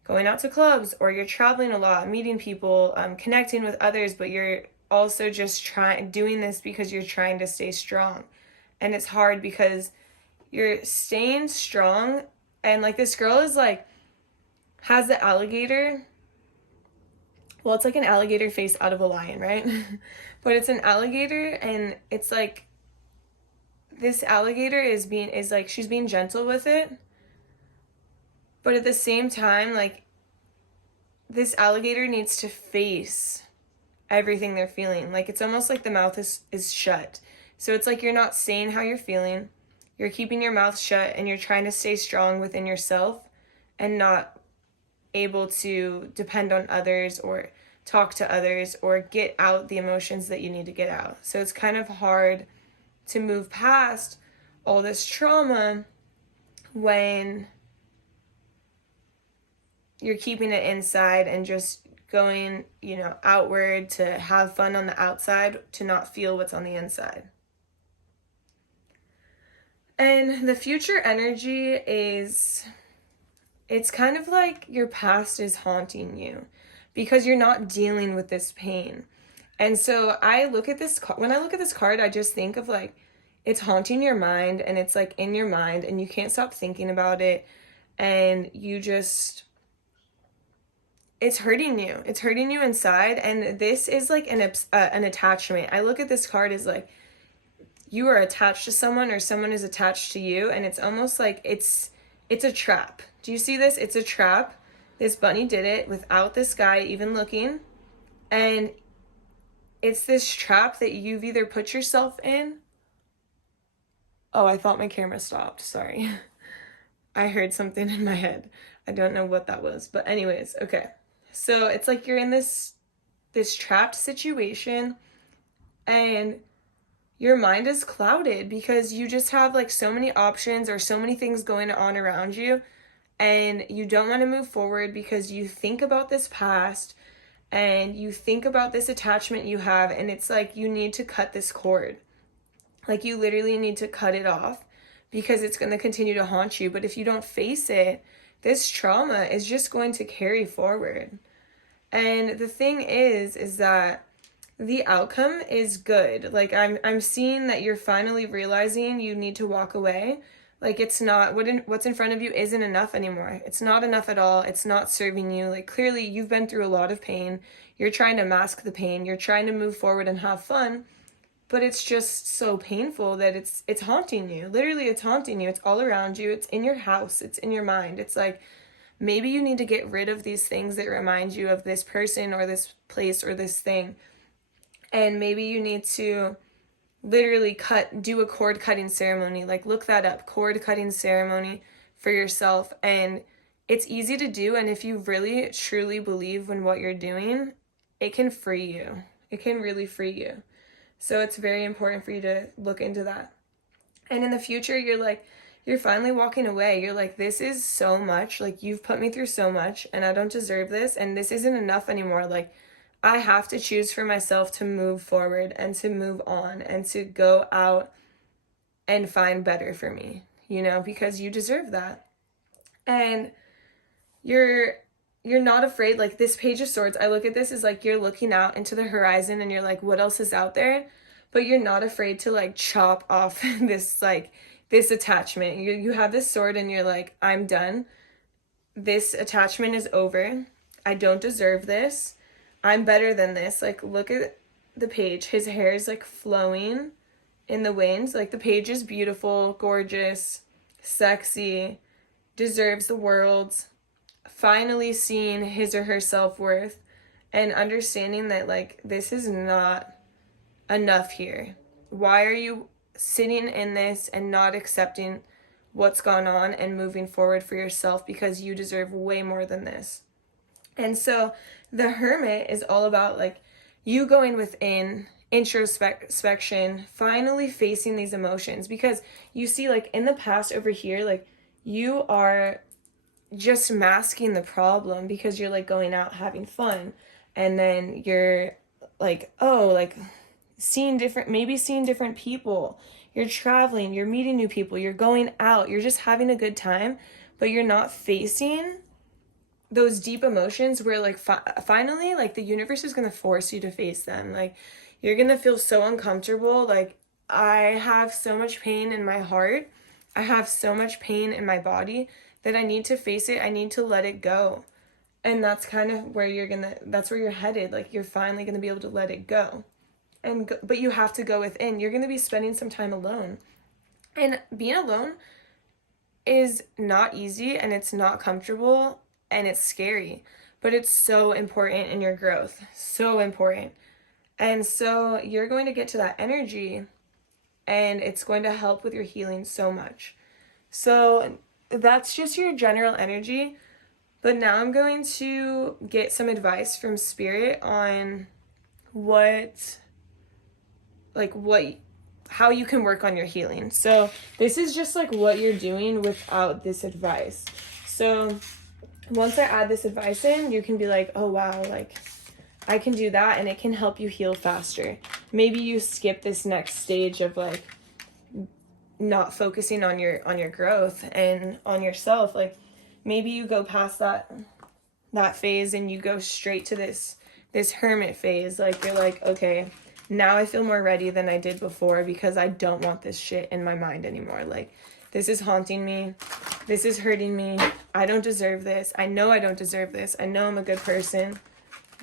going out to clubs, or you're traveling a lot, meeting people, connecting with others, but you're also just doing this because you're trying to stay strong. And it's hard because you're staying strong, and like this girl is like, has the alligator, well, it's like an alligator face out of a lion, right? But it's an alligator, and it's like this alligator is like, she's being gentle with it, but at the same time, like this alligator needs to face everything they're feeling. Like it's almost like the mouth is shut. So it's like you're not saying how you're feeling. You're keeping your mouth shut, and you're trying to stay strong within yourself and not able to depend on others or talk to others or get out the emotions that you need to get out. So it's kind of hard to move past all this trauma when you're keeping it inside and just going, you know, outward to have fun on the outside, to not feel what's on the inside. And the future energy is, it's kind of like your past is haunting you because you're not dealing with this pain. And so I look at this, when I look at this card, I just think of like, it's haunting your mind, and it's like in your mind, and you can't stop thinking about it, and you just, it's hurting you. It's hurting you inside, and this is like an attachment. I look at this card as like, you are attached to someone, or someone is attached to you, and it's almost like it's a trap. Do you see this? It's a trap. This bunny did it without this guy even looking, and it's this trap that you've either put yourself in. Oh, I thought my camera stopped. Sorry. I heard something in my head. I don't know what that was, but anyways, okay. So it's like you're in this trapped situation, and your mind is clouded because you just have like so many options or so many things going on around you, and you don't want to move forward because you think about this past and you think about this attachment you have, and it's like you need to cut this cord. Like you literally need to cut it off because it's going to continue to haunt you. But if you don't face it, this trauma is just going to carry forward. And the thing is that the outcome is good. Like I'm seeing that you're finally realizing you need to walk away. Like it's not, what's in front of you isn't enough anymore. It's not enough at all. It's not serving you. Like clearly you've been through a lot of pain. You're trying to mask the pain. You're trying to move forward and have fun, but it's just so painful that it's haunting you. Literally it's haunting you. It's all around you. It's in your house. It's in your mind. It's like, maybe you need to get rid of these things that remind you of this person or this place or this thing. And maybe you need to literally do a cord cutting ceremony. Like look that up, cord cutting ceremony for yourself. And it's easy to do. And if you really truly believe in what you're doing, it can free you. It can really free you. So it's very important for you to look into that. And in the future, you're finally walking away. You're like, this is so much. Like, you've put me through so much and I don't deserve this. And this isn't enough anymore. Like, I have to choose for myself to move forward and to move on and to go out and find better for me, you know, because you deserve that. And you're not afraid. Like, this Page of Swords, I look at this as like you're looking out into the horizon and you're like, what else is out there? But you're not afraid to like chop off this attachment. You have this sword and you're like, I'm done. This attachment is over. I don't deserve this. I'm better than this. Like, look at the Page. His hair is like flowing in the winds. Like, the Page is beautiful, gorgeous, sexy, deserves the world. Finally seeing his or her self-worth and understanding that, like, this is not enough here. Why are you sitting in this and not accepting what's gone on and moving forward for yourself, because you deserve way more than this? And so the Hermit is all about like you going within, introspection, finally facing these emotions, because you see, like, in the past over here, like, you are just masking the problem because you're like going out having fun, and then you're like, oh, like seeing different people, you're traveling, you're meeting new people, you're going out, you're just having a good time, but you're not facing those deep emotions where like finally, like, the universe is going to force you to face them. Like, you're going to feel so uncomfortable. Like, I have so much pain in my heart, I have so much pain in my body that I need to face it. I need to let it go. And that's kind of where that's where you're headed. Like, you're finally going to be able to let it go. But you have to go within. You're going to be spending some time alone. And being alone is not easy, and it's not comfortable, and it's scary. But it's so important in your growth. So important. And so you're going to get to that energy, and it's going to help with your healing so much. So that's just your general energy. But now I'm going to get some advice from Spirit on how you can work on your healing. So this is just like what you're doing without this advice. So once I add this advice in, you can be like, oh wow, like I can do that, and it can help you heal faster. Maybe you skip this next stage of like not focusing on your growth and on yourself. Like, maybe you go past that phase and you go straight to this Hermit phase. Like, you're like, okay, now I feel more ready than I did before, because I don't want this shit in my mind anymore. Like, this is haunting me. This is hurting me. I don't deserve this. I know I don't deserve this. I know I'm a good person.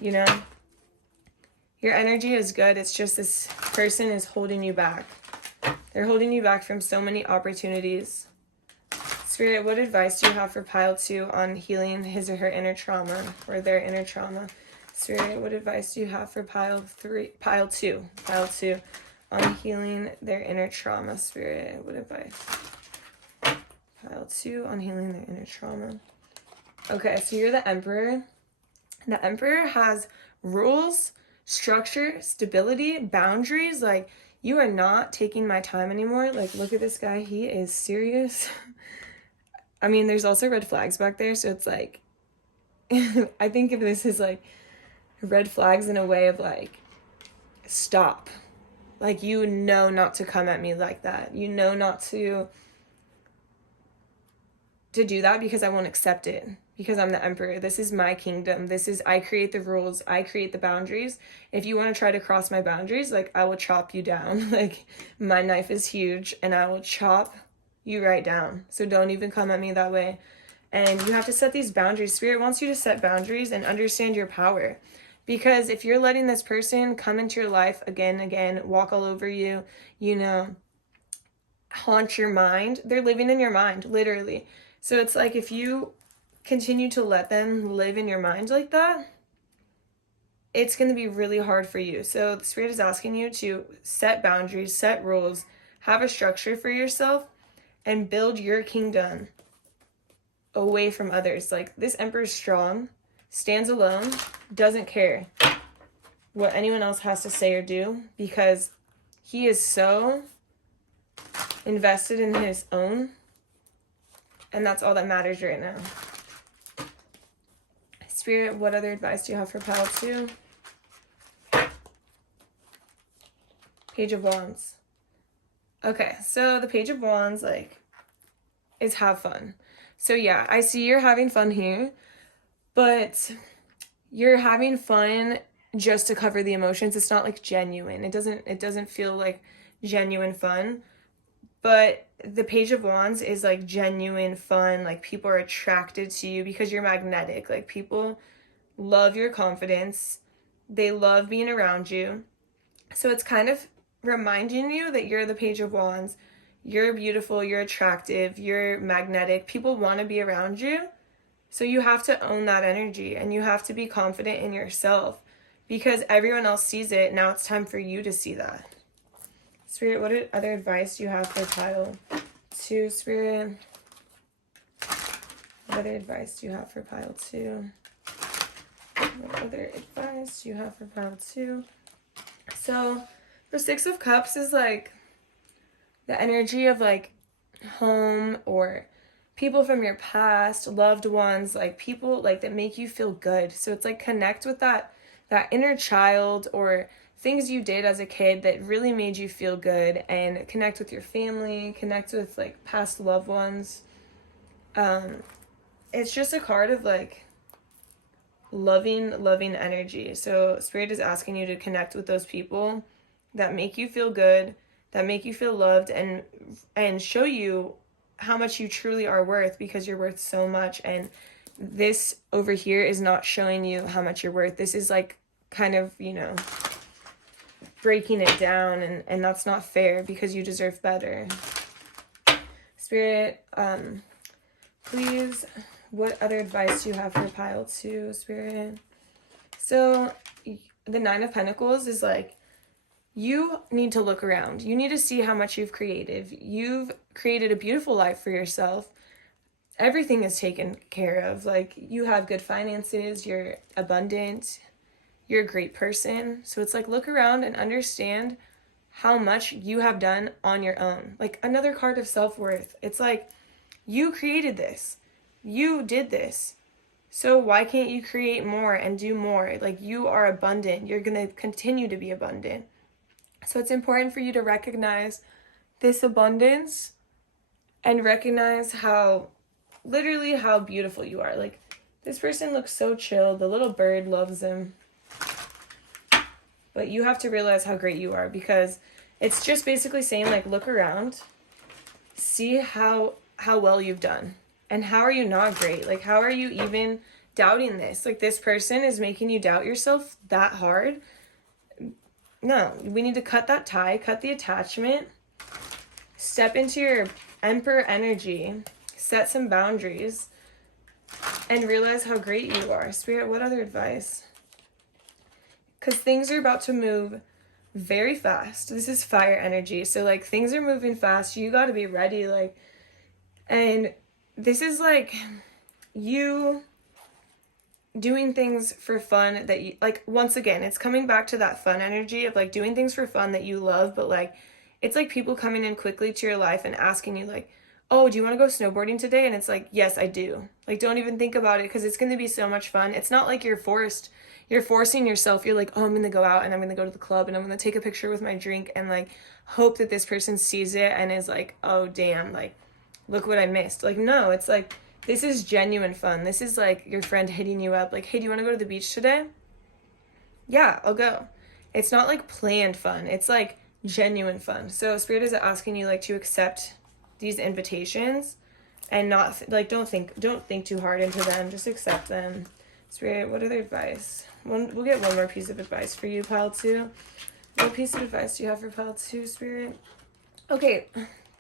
You know? Your energy is good. It's just this person is holding you back. They're holding you back from so many opportunities. Spirit, what advice do you have for pile 2 on healing his or her inner trauma, or their inner trauma? Spirit, what advice do you have for pile 2 on healing their inner trauma? Spirit, what advice? Pile 2 on healing their inner trauma. Okay, so you're the Emperor. The Emperor has rules, structure, stability, boundaries. Like, you are not taking my time anymore. Like, look at this guy. He is serious. I mean, there's also red flags back there. So it's like, I think of this as like red flags in a way of like, stop. Like, you know not to come at me like that. You know not to do that, because I won't accept it. Because I'm the Emperor. This is my kingdom. I create the rules. I create the boundaries. If you want to try to cross my boundaries, like, I will chop you down. Like, my knife is huge and I will chop you right down. So don't even come at me that way. And you have to set these boundaries. Spirit wants you to set boundaries and understand your power. Because if you're letting this person come into your life again and again, walk all over you, you know, haunt your mind, they're living in your mind, literally. So it's like, if you continue to let them live in your mind like that, it's going to be really hard for you. So the Spirit is asking you to set boundaries, set rules, have a structure for yourself, and build your kingdom away from others. Like, this Emperor is strong, stands alone, doesn't care what anyone else has to say or do, because he is so invested in his own. And that's all that matters right now. Spirit, what other advice do you have for pile 2? Page of Wands. Okay, so the Page of Wands, like, is have fun. So yeah, I see you're having fun here, but you're having fun just to cover the emotions. It's not like genuine. It doesn't feel like genuine fun. But the Page of Wands is like genuine fun. Like, people are attracted to you because you're magnetic. Like, people love your confidence. They love being around you. So it's kind of reminding you that you're the Page of Wands. You're beautiful, you're attractive, you're magnetic. People want to be around you. So you have to own that energy, and you have to be confident in yourself because everyone else sees it. Now it's time for you to see that. Spirit, what other advice do you have for pile 2, Spirit? What other advice do you have for pile 2? What other advice do you have for pile 2? So the 6 of Cups is like the energy of like home or people from your past, loved ones, like people like that make you feel good. So it's like connect with that inner child or things you did as a kid that really made you feel good, and connect with your family, connect with like past loved ones. It's just a card of like loving energy. So Spirit is asking you to connect with those people that make you feel good, that make you feel loved, and show you how much you truly are worth, because you're worth so much. And this over here is not showing you how much you're worth. This is like kind of, you know, breaking it down, and that's not fair because you deserve better. Spirit, please, what other advice do you have for pile 2, Spirit? So the 9 of Pentacles is like, you need to look around. You need to see how much you've created. You've created a beautiful life for yourself. Everything is taken care of. Like, you have good finances, you're abundant, you're a great person. So it's like, look around and understand how much you have done on your own. Like, another card of self-worth. It's like, you created this. You did this. So why can't you create more and do more? Like, you are abundant. You're going to continue to be abundant. So it's important for you to recognize this abundance and recognize how, literally how beautiful you are. Like, this person looks so chill. The little bird loves him. But you have to realize how great you are, because it's just basically saying, like, look around, see how well you've done. And how are you not great? Like, how are you even doubting this? Like, this person is making you doubt yourself that hard. No, we need to cut that tie, cut the attachment, step into your Emperor energy, set some boundaries, and realize how great you are. Spirit, what other advice? Because things are about to move very fast. This is fire energy. So, like, things are moving fast. You got to be ready. Like, and this is like you doing things for fun that you, like, once again, it's coming back to that fun energy of, like, doing things for fun that you love. But, like, it's like people coming in quickly to your life and asking you, like, oh, do you want to go snowboarding today? And it's like, yes, I do. Like, don't even think about it, because it's going to be so much fun. It's not like you're forcing yourself. You're like, oh, I'm going to go out and I'm going to go to the club and I'm going to take a picture with my drink and, like, hope that this person sees it and is like, oh, damn, like, look what I missed. Like, no, it's like, this is genuine fun. This is like your friend hitting you up, like, hey, do you want to go to the beach today? Yeah, I'll go. It's not like planned fun. It's like genuine fun. So Spirit is asking you, like, to accept these invitations and not like, don't think too hard into them. Just accept them. Spirit, what other advice? We'll get one more piece of advice for you, pile 2. What piece of advice do you have for pile 2, Spirit? Okay,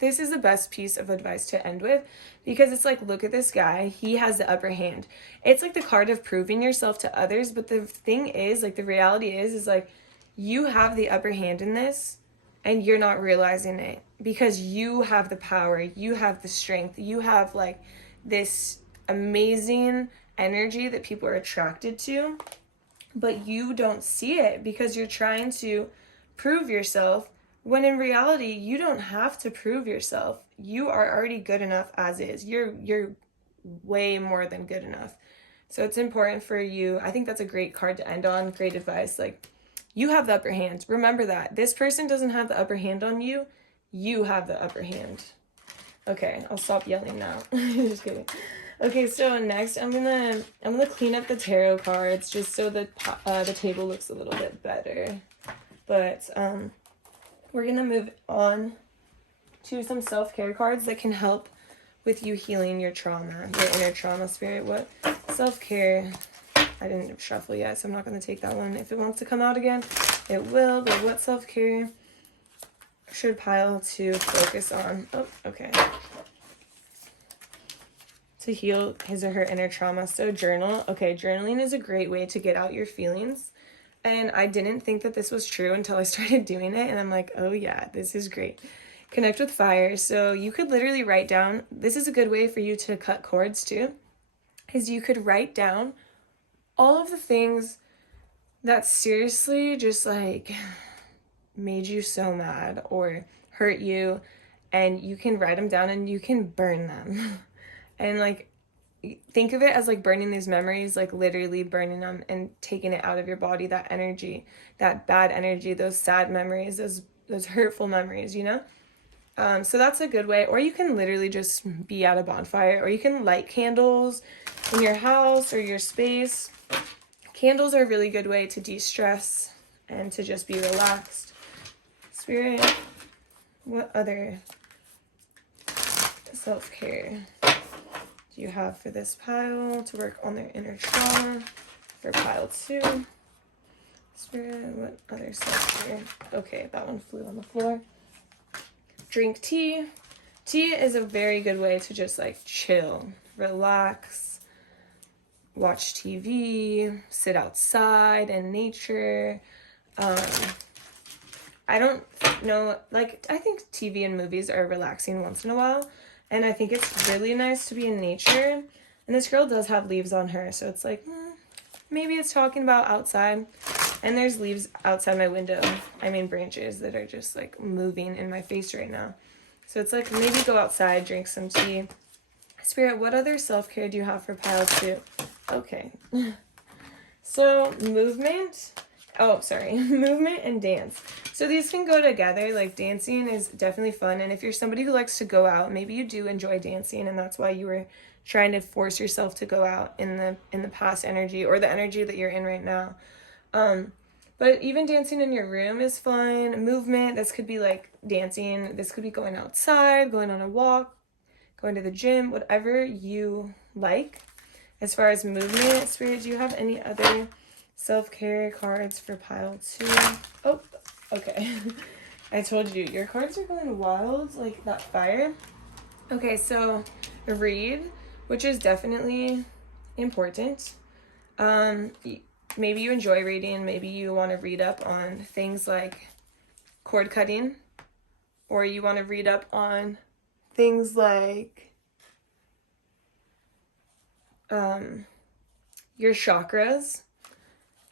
this is the best piece of advice to end with, because it's like, look at this guy. He has the upper hand. It's like the card of proving yourself to others. But the thing is, like, the reality is like, you have the upper hand in this and you're not realizing it, because you have the power. You have the strength. You have, like, this amazing energy that people are attracted to, but you don't see it because you're trying to prove yourself When in reality, you don't have to prove yourself. You are already good enough as is. You're way more than good enough. So it's important for you. I think that's a great card to end on. Great advice. Like, you have the upper hand. Remember that. This person doesn't have the upper hand on you. You have the upper hand. Okay, I'll stop yelling now. Just kidding. Okay, so next I'm gonna clean up the tarot cards just so the table looks a little bit better. But we're gonna move on to some self-care cards that can help with you healing your trauma, your inner trauma, spirit. What self-care? I didn't shuffle yet, so I'm not gonna take that one. If it wants to come out again, it will. But what self-care should pile to focus on? Oh, okay. To heal his or her inner trauma. So journal. Okay, journaling is a great way to get out your feelings. And I didn't think that this was true until I started doing it. And I'm like, oh yeah, this is great. Connect with fire. So you could literally write down, this is a good way for you to cut cords too, is you could write down all of the things that seriously just like made you so mad or hurt you, and you can write them down and you can burn them. And like, think of it as like burning these memories, like literally burning them and taking it out of your body, that energy, that bad energy, those sad memories, those hurtful memories, you know? So that's a good way. Or you can literally just be at a bonfire, or you can light candles in your house or your space. Candles are a really good way to de-stress and to just be relaxed. Spirit, what other self-care do you have for this pile to work on their inner trauma? For pile 2. Spirit, what other self-care? Okay, that one flew on the floor. Drink tea. Tea is a very good way to just like chill, relax, watch TV, sit outside in nature. I don't know, like, I think TV and movies are relaxing once in a while. And I think it's really nice to be in nature. And this girl does have leaves on her. So it's like, maybe it's talking about outside. And there's leaves outside my window. I mean, branches that are just like moving in my face right now. So it's like, maybe go outside, drink some tea. Spirit, what other self-care do you have for pile 2? Okay. So movement. Oh, sorry. Movement and dance. So these can go together. Like, dancing is definitely fun. And if you're somebody who likes to go out, maybe you do enjoy dancing, and that's why you were trying to force yourself to go out in the past energy, or the energy that you're in right now. But even dancing in your room is fun. Movement, this could be like dancing. This could be going outside, going on a walk, going to the gym, whatever you like. As far as movement, Spirit, do you have any other self-care cards for pile 2? Oh, okay. I told you, your cards are going wild, like that fire. Okay, so read, which is definitely important. Maybe you enjoy reading. Maybe you want to read up on things like cord cutting, or you want to read up on things like your chakras,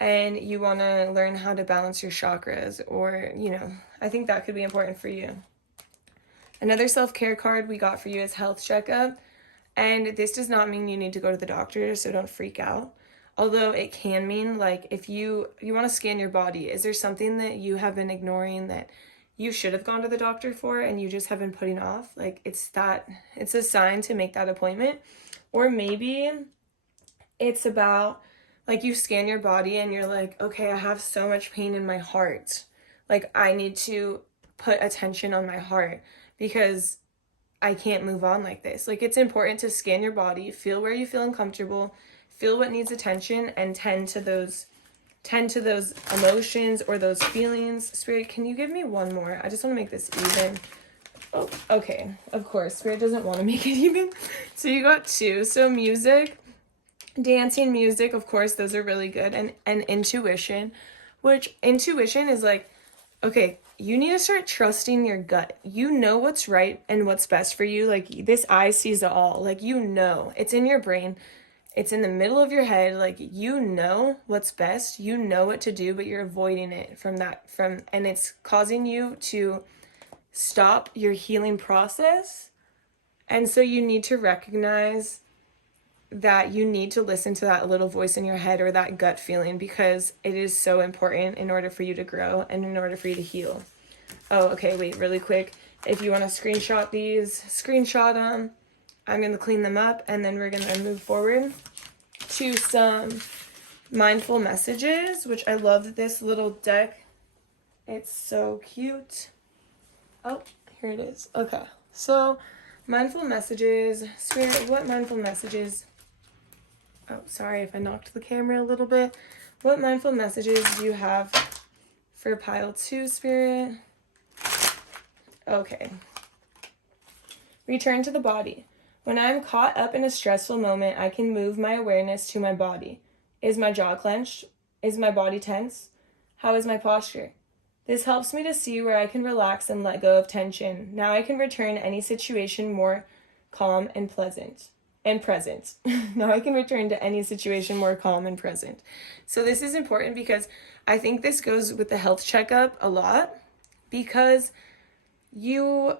and you want to learn how to balance your chakras, or, you know, I think that could be important for you. Another self-care card we got for you is health checkup. And this does not mean you need to go to the doctor, so don't freak out. Although it can mean, like, if you want to scan your body, is there something that you have been ignoring that you should have gone to the doctor for and you just have been putting off? Like, it's a sign to make that appointment. Or maybe it's about, like, you scan your body and you're like, okay, I have so much pain in my heart. Like, I need to put attention on my heart because I can't move on like this. Like, it's important to scan your body, feel where you feel uncomfortable, feel what needs attention, and tend to those emotions or those feelings. Spirit, can you give me one more? I just want to make this even. Oh, okay. Of course, Spirit doesn't want to make it even. So you got 2. So music, dancing, music, of course, those are really good. And intuition, which intuition is like, okay, you need to start trusting your gut. You know what's right and what's best for you. Like, this eye sees it all. Like, you know, it's in your brain. it's in the middle of your head. Like, you know what's best, you know what to do, but you're avoiding it and it's causing you to stop your healing process. And so you need to recognize that you need to listen to that little voice in your head or that gut feeling, because it is so important in order for you to grow and in order for you to heal. Oh, okay, wait, really quick. If you want to screenshot these, screenshot them. I'm going to clean them up, and then we're going to move forward to some mindful messages, which I love this little deck. It's so cute. Oh, here it is. Okay, so mindful messages. Spirit, what mindful messages? Oh, sorry if I knocked the camera a little bit. What mindful messages do you have for pile 2, Spirit? Okay. Return to the body. When I am caught up in a stressful moment, I can move my awareness to my body. Is my jaw clenched? Is my body tense? How is my posture? This helps me to see where I can relax and let go of tension. Now I can return any situation more calm and pleasant. And present. Now I can return to any situation more calm and present. So this is important because I think this goes with the health checkup a lot, because you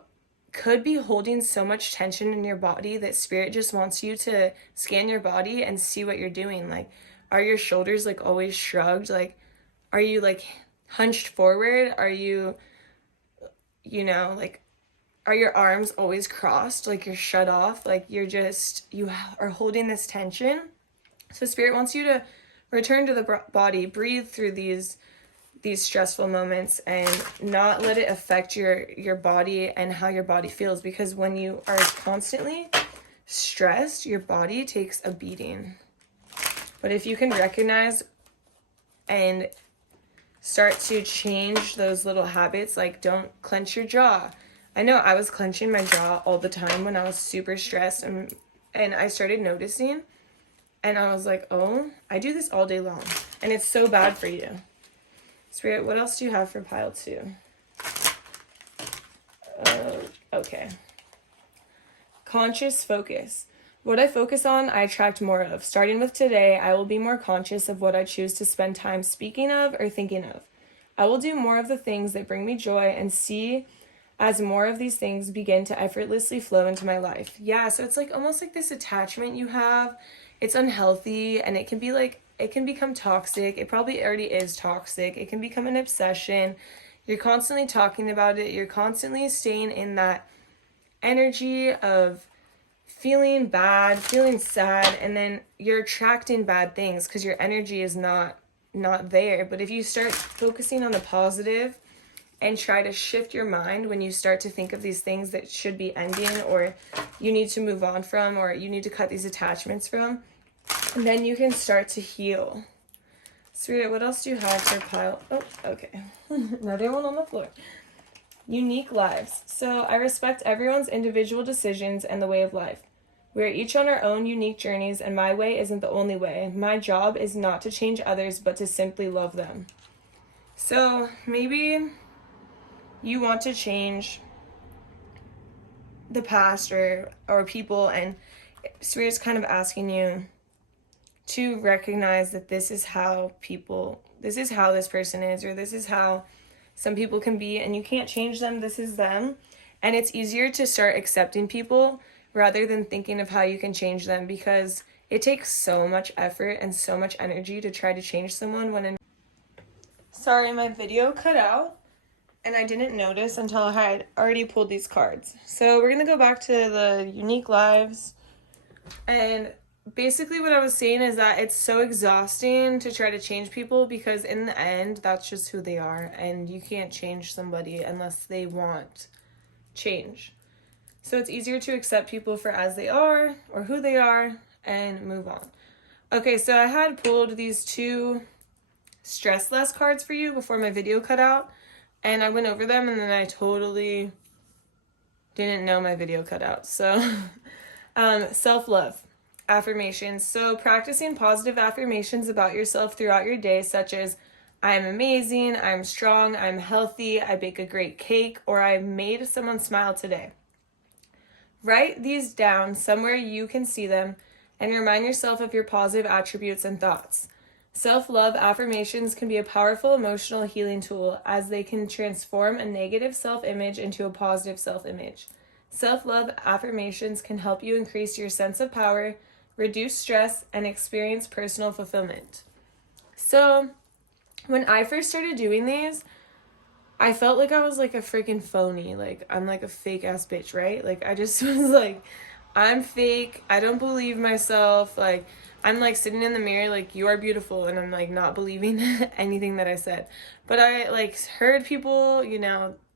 could be holding so much tension in your body that Spirit just wants you to scan your body and see what you're doing. Like, are your shoulders like always shrugged? Like, are you like hunched forward? Are you, like, are your arms always crossed, like you're shut off, like you are holding this tension? So Spirit wants you to return to the body, breathe through these stressful moments, and not let it affect your body and how your body feels, because when you are constantly stressed, your body takes a beating. But if you can recognize and start to change those little habits, like don't clench your jaw. I know I was clenching my jaw all the time when I was super stressed, and I started noticing, and I was like, oh, I do this all day long, and it's so bad for you. Spirit, what else do you have for pile 2? Okay. Conscious focus. What I focus on, I attract more of. Starting with today, I will be more conscious of what I choose to spend time speaking of or thinking of. I will do more of the things that bring me joy and see as more of these things begin to effortlessly flow into my life. Yeah, so it's like almost like this attachment you have. It's unhealthy, and it can be like, it can become toxic. It probably already is toxic. It can become an obsession. You're constantly talking about it. You're constantly staying in that energy of feeling bad, feeling sad, and then you're attracting bad things because your energy is not there. But if you start focusing on the positive and try to shift your mind when you start to think of these things that should be ending, or you need to move on from, or you need to cut these attachments from, and then you can start to heal. Sweetie, what else do you have for pile? Oh, okay. Another one on the floor. Unique lives. So I respect everyone's individual decisions and the way of life. We are each on our own unique journeys, and my way isn't the only way. My job is not to change others, but to simply love them. So maybe you want to change the past or people, and Spirit's kind of asking you to recognize that this is how this person is, or this is how some people can be, and you can't change them. This is them. And it's easier to start accepting people rather than thinking of how you can change them, because it takes so much effort and so much energy to try to change someone Sorry, my video cut out and I didn't notice until I had already pulled these cards. So we're going to go back to the unique lives, and basically what I was saying is that it's so exhausting to try to change people, because in the end, that's just who they are, and you can't change somebody unless they want change. So it's easier to accept people for as they are or who they are and move on. Okay, so I had pulled these 2 stress less cards for you before my video cut out, and I went over them, and then I totally didn't know my video cut out. So self-love. Affirmations. So practicing positive affirmations about yourself throughout your day, such as I'm amazing, I'm strong, I'm healthy, I bake a great cake, or I made someone smile today. Write these down somewhere you can see them and remind yourself of your positive attributes and thoughts. Self-love affirmations can be a powerful emotional healing tool as they can transform a negative self-image into a positive self-image. Self-love affirmations can help you increase your sense of power, reduce stress, and experience personal fulfillment. So, when I first started doing these, I felt like I was like a freaking phony. Like, I'm like a fake ass bitch, right? Like, I just was like, I'm fake. I don't believe myself. Like, I'm like sitting in the mirror, like, you are beautiful. And I'm like not believing anything that I said. But I like heard people,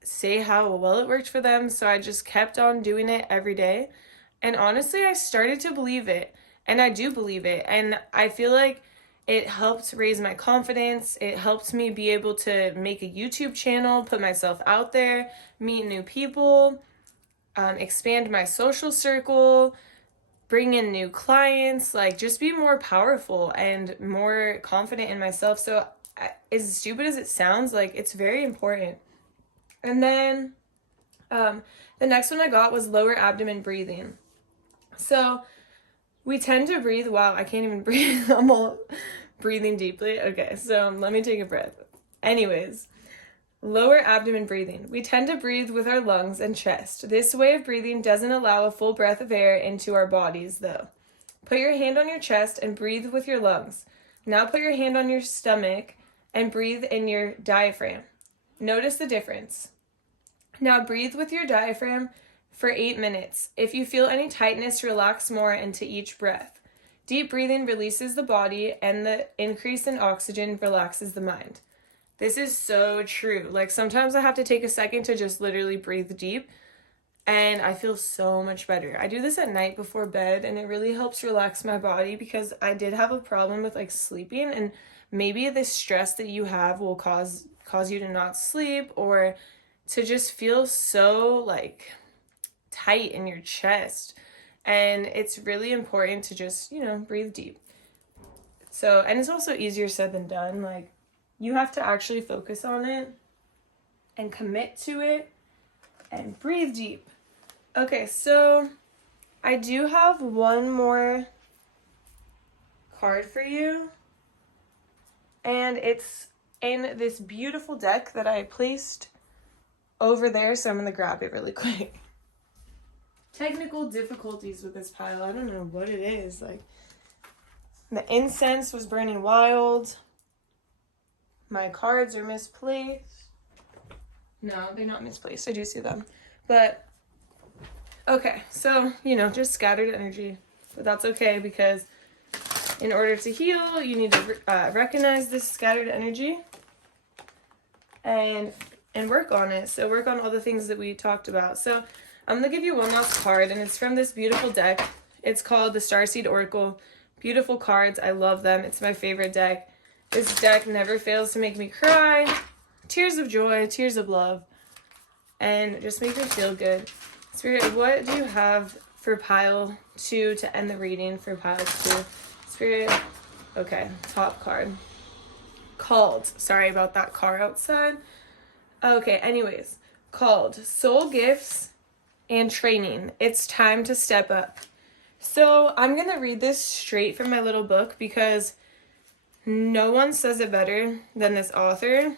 say how well it worked for them. So I just kept on doing it every day. And honestly, I started to believe it. And I do believe it. And I feel like it helped raise my confidence. It helped me be able to make a YouTube channel, put myself out there, meet new people, expand my social circle, bring in new clients, like just be more powerful and more confident in myself. So as stupid as it sounds, like it's very important. And then the next one I got was lower abdomen breathing. So we tend to breathe. Wow, I can't even breathe. I'm all breathing deeply. Okay, so let me take a breath. Anyways, lower abdomen breathing. We tend to breathe with our lungs and chest. This way of breathing doesn't allow a full breath of air into our bodies, though. Put your hand on your chest and breathe with your lungs. Now put your hand on your stomach and breathe in your diaphragm. Notice the difference. Now breathe with your diaphragm for 8 minutes. If you feel any tightness, relax more into each breath. Deep breathing releases the body, and the increase in oxygen relaxes the mind. This is so true. Like sometimes I have to take a second to just literally breathe deep, and I feel so much better. I do this at night before bed, and it really helps relax my body because I did have a problem with like sleeping, and maybe the stress that you have will cause you to not sleep or to just feel so like tight in your chest. And it's really important to just, breathe deep. So, and it's also easier said than done. Like, you have to actually focus on it and commit to it and breathe deep. Okay, so I do have one more card for you. And it's in this beautiful deck that I placed over there. So I'm going to grab it really quick. Technical difficulties with this pile. I don't know what it is. Like, the incense was burning wild. My cards are misplaced. No, they're not misplaced. I do see them. But, okay. So, just scattered energy. But that's okay because in order to heal, you need to recognize this scattered energy and work on it. So work on all the things that we talked about. So I'm going to give you one last card, and it's from this beautiful deck. It's called the Starseed Oracle. Beautiful cards. I love them. It's my favorite deck. This deck never fails to make me cry. Tears of joy, tears of love, and just make me feel good. Spirit, what do you have for pile 2 to end the reading for pile 2? Spirit, okay, top card. Called. Sorry about that car outside. Okay, anyways. Called Soul Gifts and Training. It's time to step up. So I'm going to read this straight from my little book because no one says it better than this author,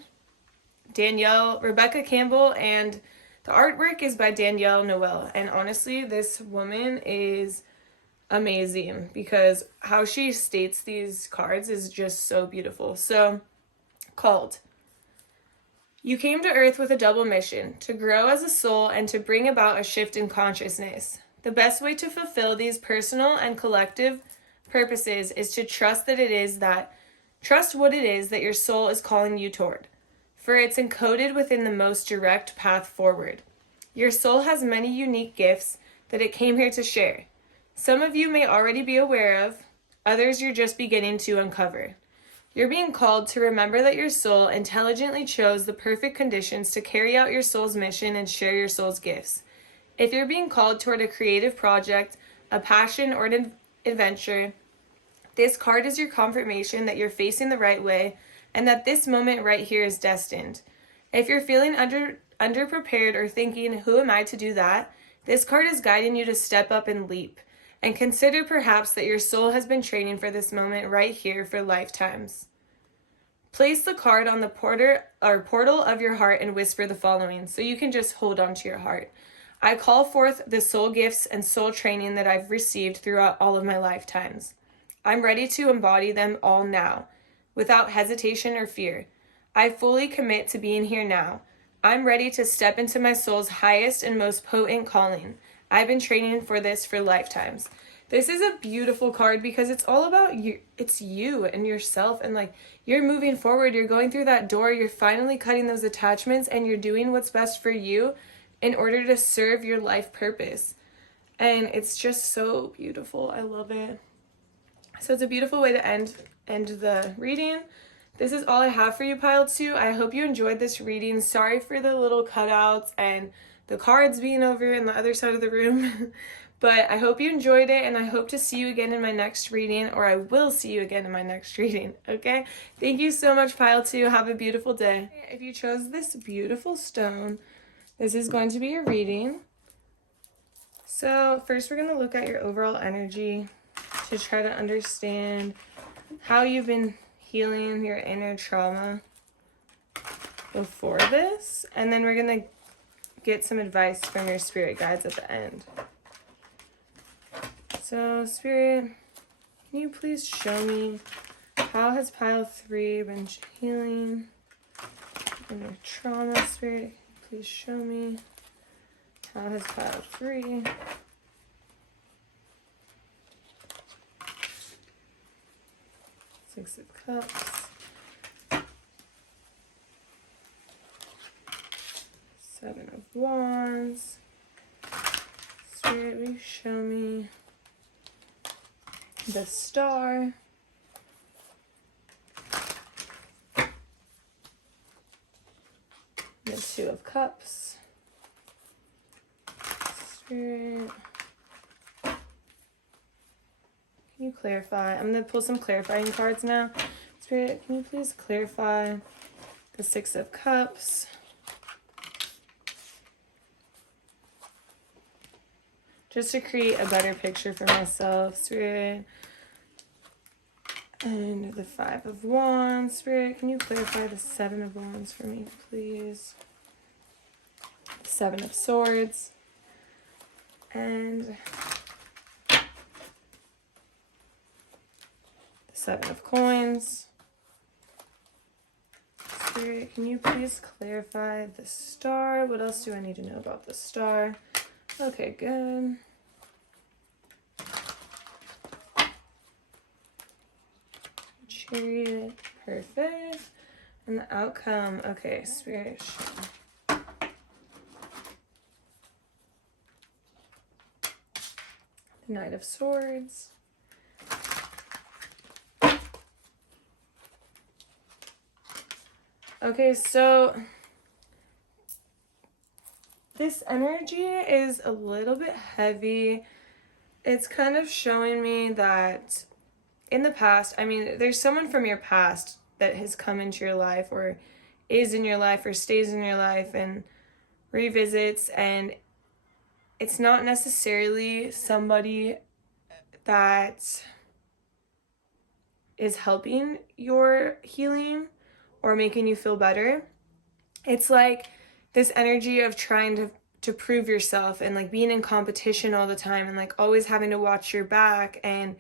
Rebecca Campbell, and the artwork is by Danielle Noel. And honestly, this woman is amazing because how she states these cards is just so beautiful. So, called. You came to Earth with a double mission, to grow as a soul and to bring about a shift in consciousness. The best way to fulfill these personal and collective purposes is to trust what it is that your soul is calling you toward, for it's encoded within the most direct path forward. Your soul has many unique gifts that it came here to share. Some of you may already be aware of, others you're just beginning to uncover. You're being called to remember that your soul intelligently chose the perfect conditions to carry out your soul's mission and share your soul's gifts. If you're being called toward a creative project, a passion, or an adventure, this card is your confirmation that you're facing the right way and that this moment right here is destined. If you're feeling underprepared or thinking, who am I to do that? This card is guiding you to step up and leap. and consider perhaps that your soul has been training for this moment right here for lifetimes. Place the card on the portal of your heart and whisper the following, so you can just hold on to your heart. I call forth the soul gifts and soul training that I've received throughout all of my lifetimes. I'm ready to embody them all now, without hesitation or fear. I fully commit to being here now. I'm ready to step into my soul's highest and most potent calling. I've been training for this for lifetimes. This is a beautiful card because it's all about you. It's you and yourself, and like you're moving forward, you're going through that door, you're finally cutting those attachments, and you're doing what's best for you in order to serve your life purpose. And it's just so beautiful. I love it. So it's a beautiful way to end the reading. This is all I have for you, Pile 2. I hope you enjoyed this reading. Sorry for the little cutouts and the cards being over in the other side of the room. But I hope you enjoyed it, and I hope to see you again in my next reading, or I will see you again in my next reading, okay? Thank you so much, Pile 2. Have a beautiful day. If you chose this beautiful stone, this is going to be your reading. So first we're going to look at your overall energy to try to understand how you've been healing your inner trauma before this. And then we're going to get some advice from your spirit guides at the end. So, Spirit, can you please show me how has Pile 3 been healing inner trauma? Spirit, please show me how has Pile 3 Six of Cups, Seven of Wands. Spirit, will you show me the Star, the Two of Cups. Spirit, can you clarify? I'm going to pull some clarifying cards now. Spirit, can you please clarify the Six of Cups, just to create a better picture for myself, Spirit? And the Five of Wands. Spirit, can you clarify the Seven of Wands for me, please? The Seven of Swords. And the Seven of Coins. Spirit, can you please clarify the Star? What else do I need to know about the Star? Okay, good. Chariot, perfect. And the outcome, okay, Spirit. The Knight of Swords. Okay, so this energy is a little bit heavy. It's kind of showing me that in the past, I mean, there's someone from your past that has come into your life or is in your life or stays in your life and revisits, and it's not necessarily somebody that is helping your healing or making you feel better. It's like this energy of trying to prove yourself and like being in competition all the time and like always having to watch your back, and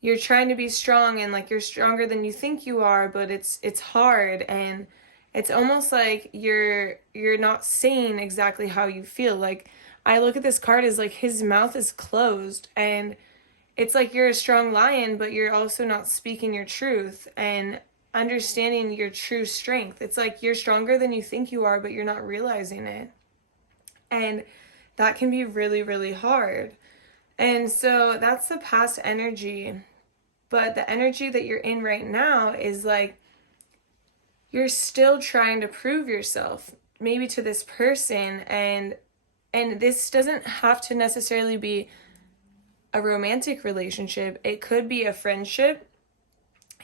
you're trying to be strong and like you're stronger than you think you are, but it's hard, and it's almost like you're not saying exactly how you feel. Like I look at this card as like his mouth is closed, and it's like you're a strong lion, but you're also not speaking your truth and understanding your true strength. It's like you're stronger than you think you are, but you're not realizing it. And that can be really, really hard. And so that's the past energy. But the energy that you're in right now is like you're still trying to prove yourself, maybe to this person, and this doesn't have to necessarily be a romantic relationship. It could be a friendship.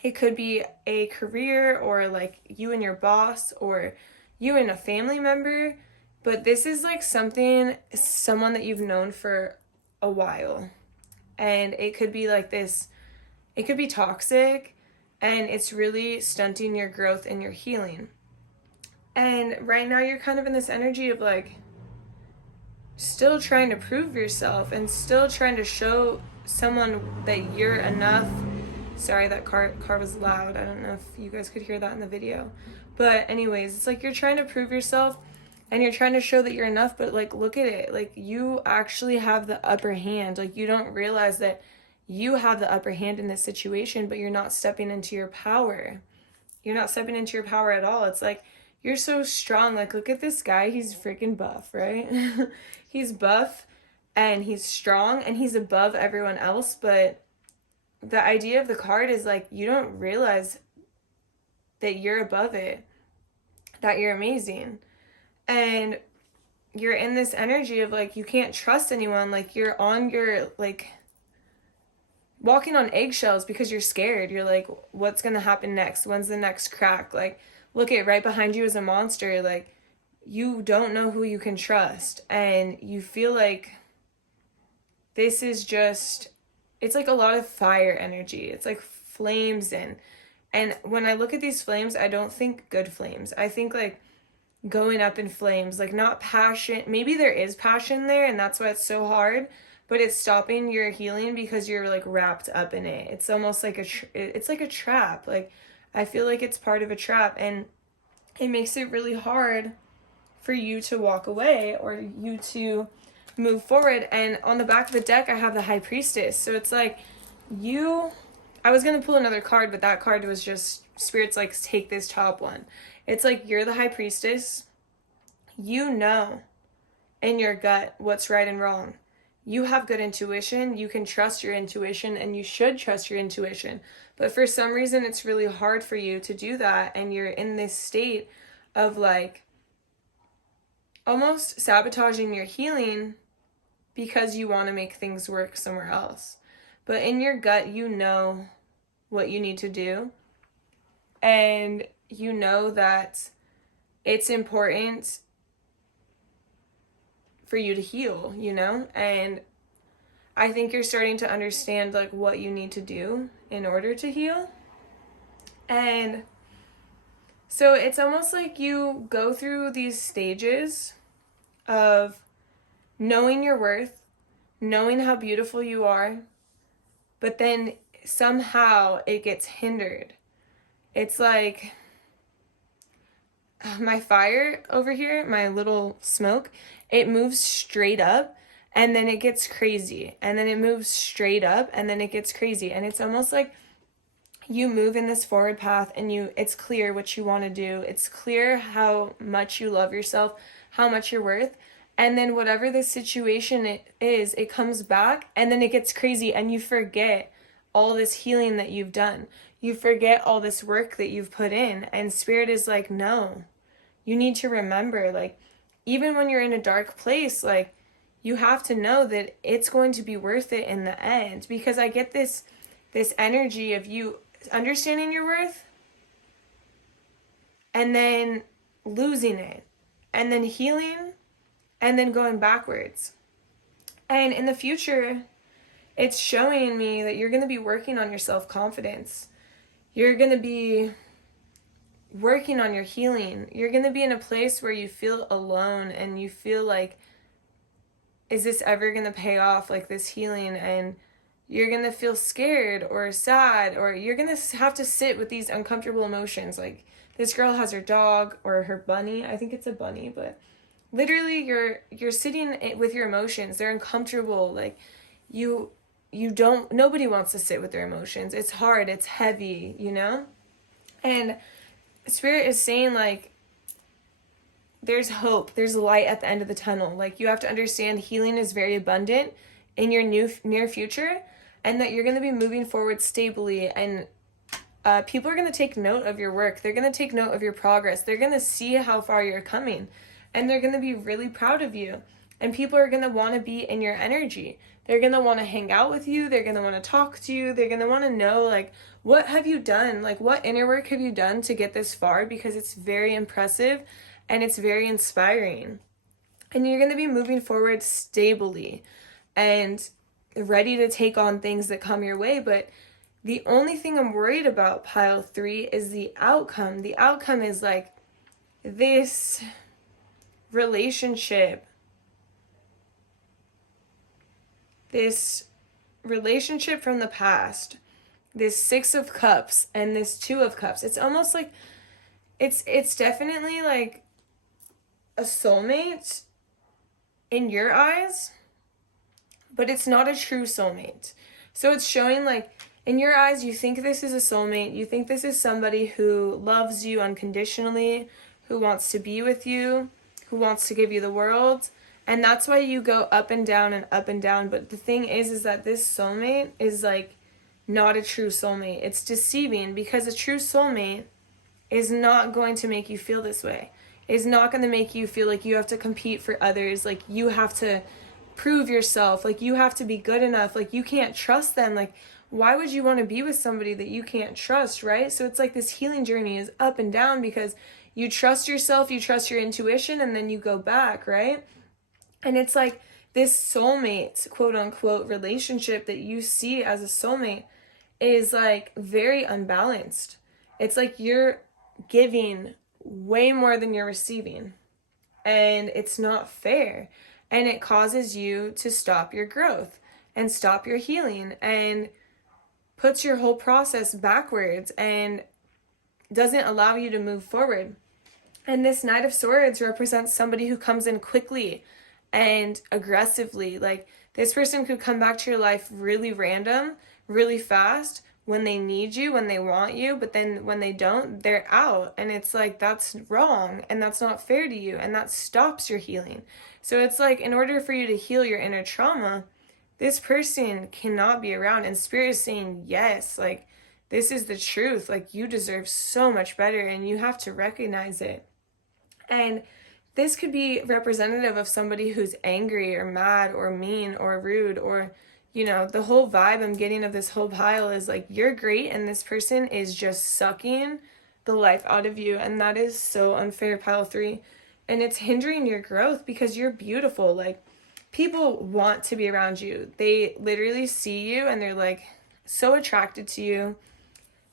It could be a career, or like you and your boss, or you and a family member. But this is like someone that you've known for a while. and it could be like this, it could be toxic, and it's really stunting your growth and your healing. And right now you're kind of in this energy of like still trying to prove yourself and still trying to show someone that you're enough. Sorry, that car was loud. I don't know if you guys could hear that in the video. But anyways, it's like you're trying to prove yourself and you're trying to show that you're enough, but like look at it. Like you actually have the upper hand. Like you don't realize that you have the upper hand in this situation, but you're not stepping into your power. You're not stepping into your power at all. It's like you're so strong. Like look at this guy. He's freaking buff, right? He's buff and he's strong and he's above everyone else, but the idea of the card is like you don't realize that you're above it, that you're amazing. And you're in this energy of like you can't trust anyone. Like you're on your like walking on eggshells because you're scared. You're like, what's gonna happen next? When's the next crack? Like look at right behind you is a monster. Like you don't know who you can trust, and you feel like this is just, it's like a lot of fire energy. It's like flames and when I look at these flames, I don't think good flames. I think like going up in flames, like not passion. Maybe there is passion there and that's why it's so hard, but it's stopping your healing because you're like wrapped up in it. It's almost like it's like a trap. Like I feel like it's part of a trap, and it makes it really hard for you to walk away or you to move forward. And on the back of the deck, I have the High Priestess. So it's like I was going to pull another card, but that card was just Spirit's like, take this top one. It's like you're the High Priestess. You know in your gut what's right and wrong. You have good intuition. You can trust your intuition, and you should trust your intuition. But for some reason, it's really hard for you to do that, and you're in this state of like almost sabotaging your healing because you want to make things work somewhere else. But in your gut, you know what you need to do. And you know that it's important for you to heal, you know? And I think you're starting to understand like what you need to do in order to heal. And so it's almost like you go through these stages of knowing your worth, knowing how beautiful you are, but then somehow it gets hindered. It's like my fire over here, my little smoke, it moves straight up and then it gets crazy, and then it moves straight up and then it gets crazy. And it's almost like you move in this forward path and it's clear what you want to do. It's clear how much you love yourself, how much you're worth. And then whatever the situation it is, it comes back and then it gets crazy, and you forget all this healing that you've done. You forget all this work that you've put in. And Spirit is like, no, you need to remember, like, even when you're in a dark place, like, you have to know that it's going to be worth it in the end. Because I get this energy of you understanding your worth and then losing it and then healing and then going backwards. And in the future, it's showing me that you're going to be working on your self-confidence. You're going to be working on your healing. You're going to be in a place where you feel alone and you feel like, is this ever going to pay off, like this healing? And you're going to feel scared or sad, or you're going to have to sit with these uncomfortable emotions. Like this girl has her dog or her bunny. I think it's a bunny, but literally you're sitting with your emotions. They're uncomfortable. Like nobody wants to sit with their emotions. It's hard. It's heavy, you know? And Spirit is saying like, there's hope. There's light at the end of the tunnel. Like you have to understand healing is very abundant in your near future, and that you're going to be moving forward stably, and people are going to take note of your work. They're going to take note of your progress. They're going to see how far you're coming, and they're going to be really proud of you. And people are going to want to be in your energy. They're going to want to hang out with you. They're going to want to talk to you. They're going to want to know, like, what have you done? Like, what inner work have you done to get this far? Because it's very impressive and it's very inspiring. And you're going to be moving forward stably. And ready to take on things that come your way. But the only thing I'm worried about, pile 3, is the outcome. The outcome is like this relationship. This relationship from the past. This 6 of Cups and this 2 of Cups. It's almost like it's definitely like a soulmate in your eyes, but it's not a true soulmate. So it's showing like in your eyes, you think this is a soulmate. You think this is somebody who loves you unconditionally, who wants to be with you, who wants to give you the world. And that's why you go up and down and up and down. But the thing is that this soulmate is like not a true soulmate. It's deceiving, because a true soulmate is not going to make you feel this way. Is not going to make you feel like you have to compete for others, like you have to prove yourself, like you have to be good enough, like you can't trust them. Like, why would you want to be with somebody that you can't trust, right? So it's like this healing journey is up and down, because you trust yourself, you trust your intuition, and then you go back, right? And it's like this soulmate, quote unquote, relationship that you see as a soulmate is like very unbalanced. It's like you're giving way more than you're receiving, and it's not fair, and it causes you to stop your growth and stop your healing and puts your whole process backwards and doesn't allow you to move forward. And this Knight of Swords represents somebody who comes in quickly and aggressively. Like, this person could come back to your life really random, really fast, when they need you, when they want you, but then when they don't, they're out. And it's like, that's wrong, and that's not fair to you, and that stops your healing. So it's like, in order for you to heal your inner trauma, this person cannot be around. And Spirit is saying, yes, like, this is the truth. Like, you deserve so much better, and you have to recognize it. And this could be representative of somebody who's angry or mad or mean or rude, or, you know, the whole vibe I'm getting of this whole pile is like, you're great and this person is just sucking the life out of you. And that is so unfair, pile 3. And it's hindering your growth, because you're beautiful. Like, people want to be around you. They literally see you and they're like so attracted to you.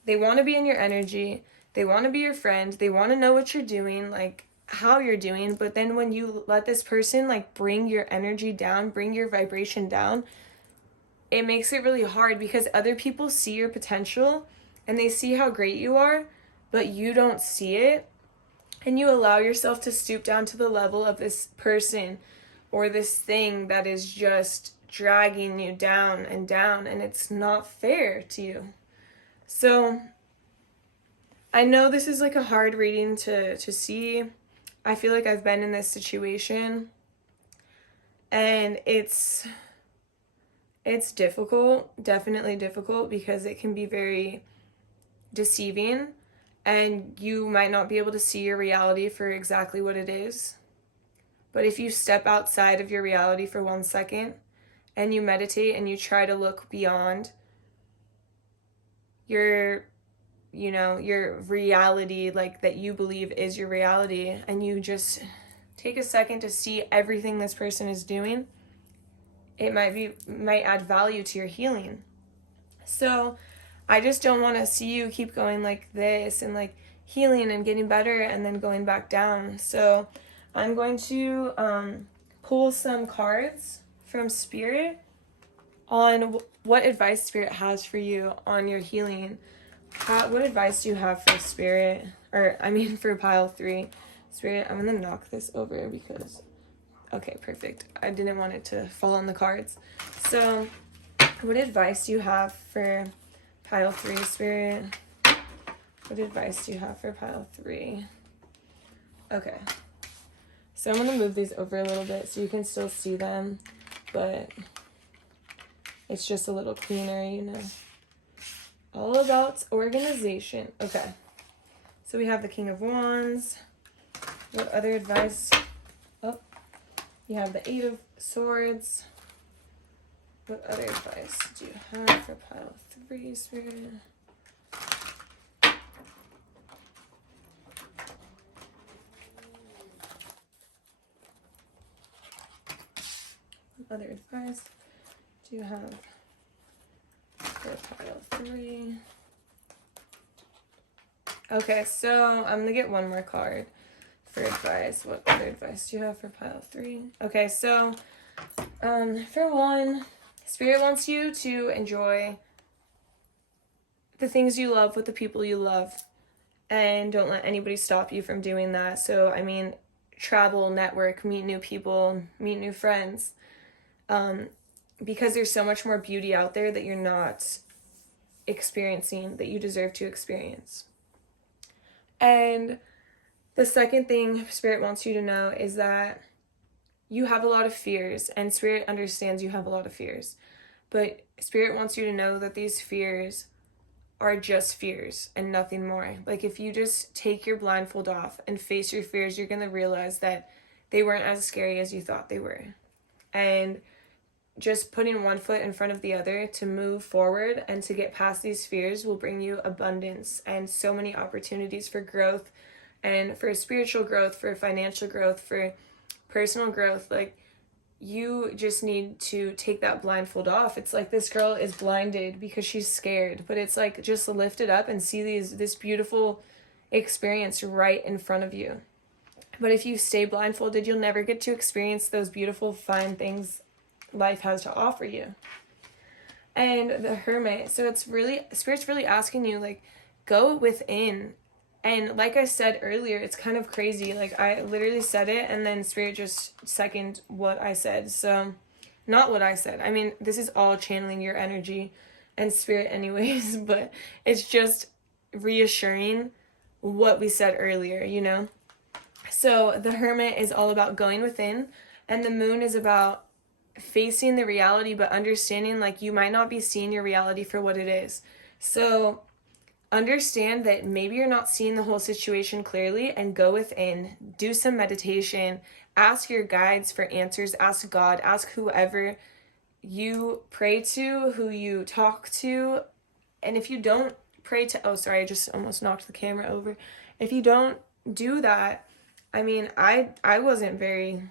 They want to be in your energy. They want to be your friend. They want to know what you're doing, like how you're doing. But then when you let this person like bring your energy down, bring your vibration down, it makes it really hard, because other people see your potential and they see how great you are, but you don't see it. And you allow yourself to stoop down to the level of this person or this thing that is just dragging you down and down, and it's not fair to you. So I know this is like a hard reading to see. I feel like I've been in this situation, and it's difficult, definitely difficult, because it can be very deceiving, and you might not be able to see your reality for exactly what it is. But if you step outside of your reality for 1 second and you meditate and you try to look beyond your, you know, your reality, like that you believe is your reality, and you just take a second to see everything this person is doing, it might add value to your healing. So I just don't want to see you keep going like this and like healing and getting better and then going back down. So I'm going to pull some cards from Spirit on what advice Spirit has for you on your healing. What advice do you have for Spirit? For pile 3. Spirit, I'm going to knock this over because... Okay, perfect. I didn't want it to fall on the cards. So, what advice do you have for pile 3, Spirit? What advice do you have for pile 3? Okay. So I'm going to move these over a little bit so you can still see them, but it's just a little cleaner, you know. All about organization. Okay. So we have the King of Wands. What other advice? Oh, you have the 8 of Swords. What other advice do you have for pile 3, Spirit? What other advice do you have for pile 3? Okay, so I'm gonna get one more card for advice. What other advice do you have for pile 3? Okay, so for 1, Spirit wants you to enjoy the things you love with the people you love, and don't let anybody stop you from doing that. So, I mean, travel, network, meet new people, meet new friends, because there's so much more beauty out there that you're not experiencing that you deserve to experience. And the second thing Spirit wants you to know is that you have a lot of fears, and Spirit understands you have a lot of fears. But Spirit wants you to know that these fears are just fears and nothing more. Like, if you just take your blindfold off and face your fears, you're going to realize that they weren't as scary as you thought they were. And just putting one foot in front of the other to move forward and to get past these fears will bring you abundance and so many opportunities for growth, and for spiritual growth, for financial growth, for personal growth. Like, you just need to take that blindfold off. It's like this girl is blinded because she's scared, but it's like, just lift it up and see this beautiful experience right in front of you. But if you stay blindfolded, you'll never get to experience those beautiful, fine things life has to offer you. And the Hermit, so it's really, Spirit's really asking you, like, go within. And like I said earlier, it's kind of crazy. Like, I literally said it, and then Spirit just seconded what I said. So, not what I said. I mean, this is all channeling your energy and Spirit anyways, but it's just reassuring what we said earlier, you know? So, the Hermit is all about going within, and the Moon is about facing the reality, but understanding, like, you might not be seeing your reality for what it is. So, understand that maybe you're not seeing the whole situation clearly, and go within, do some meditation, ask your guides for answers, ask God, ask whoever you pray to, who you talk to. And if you don't pray to, oh, sorry, I just almost knocked the camera over. If you don't do that, I mean, I wasn't very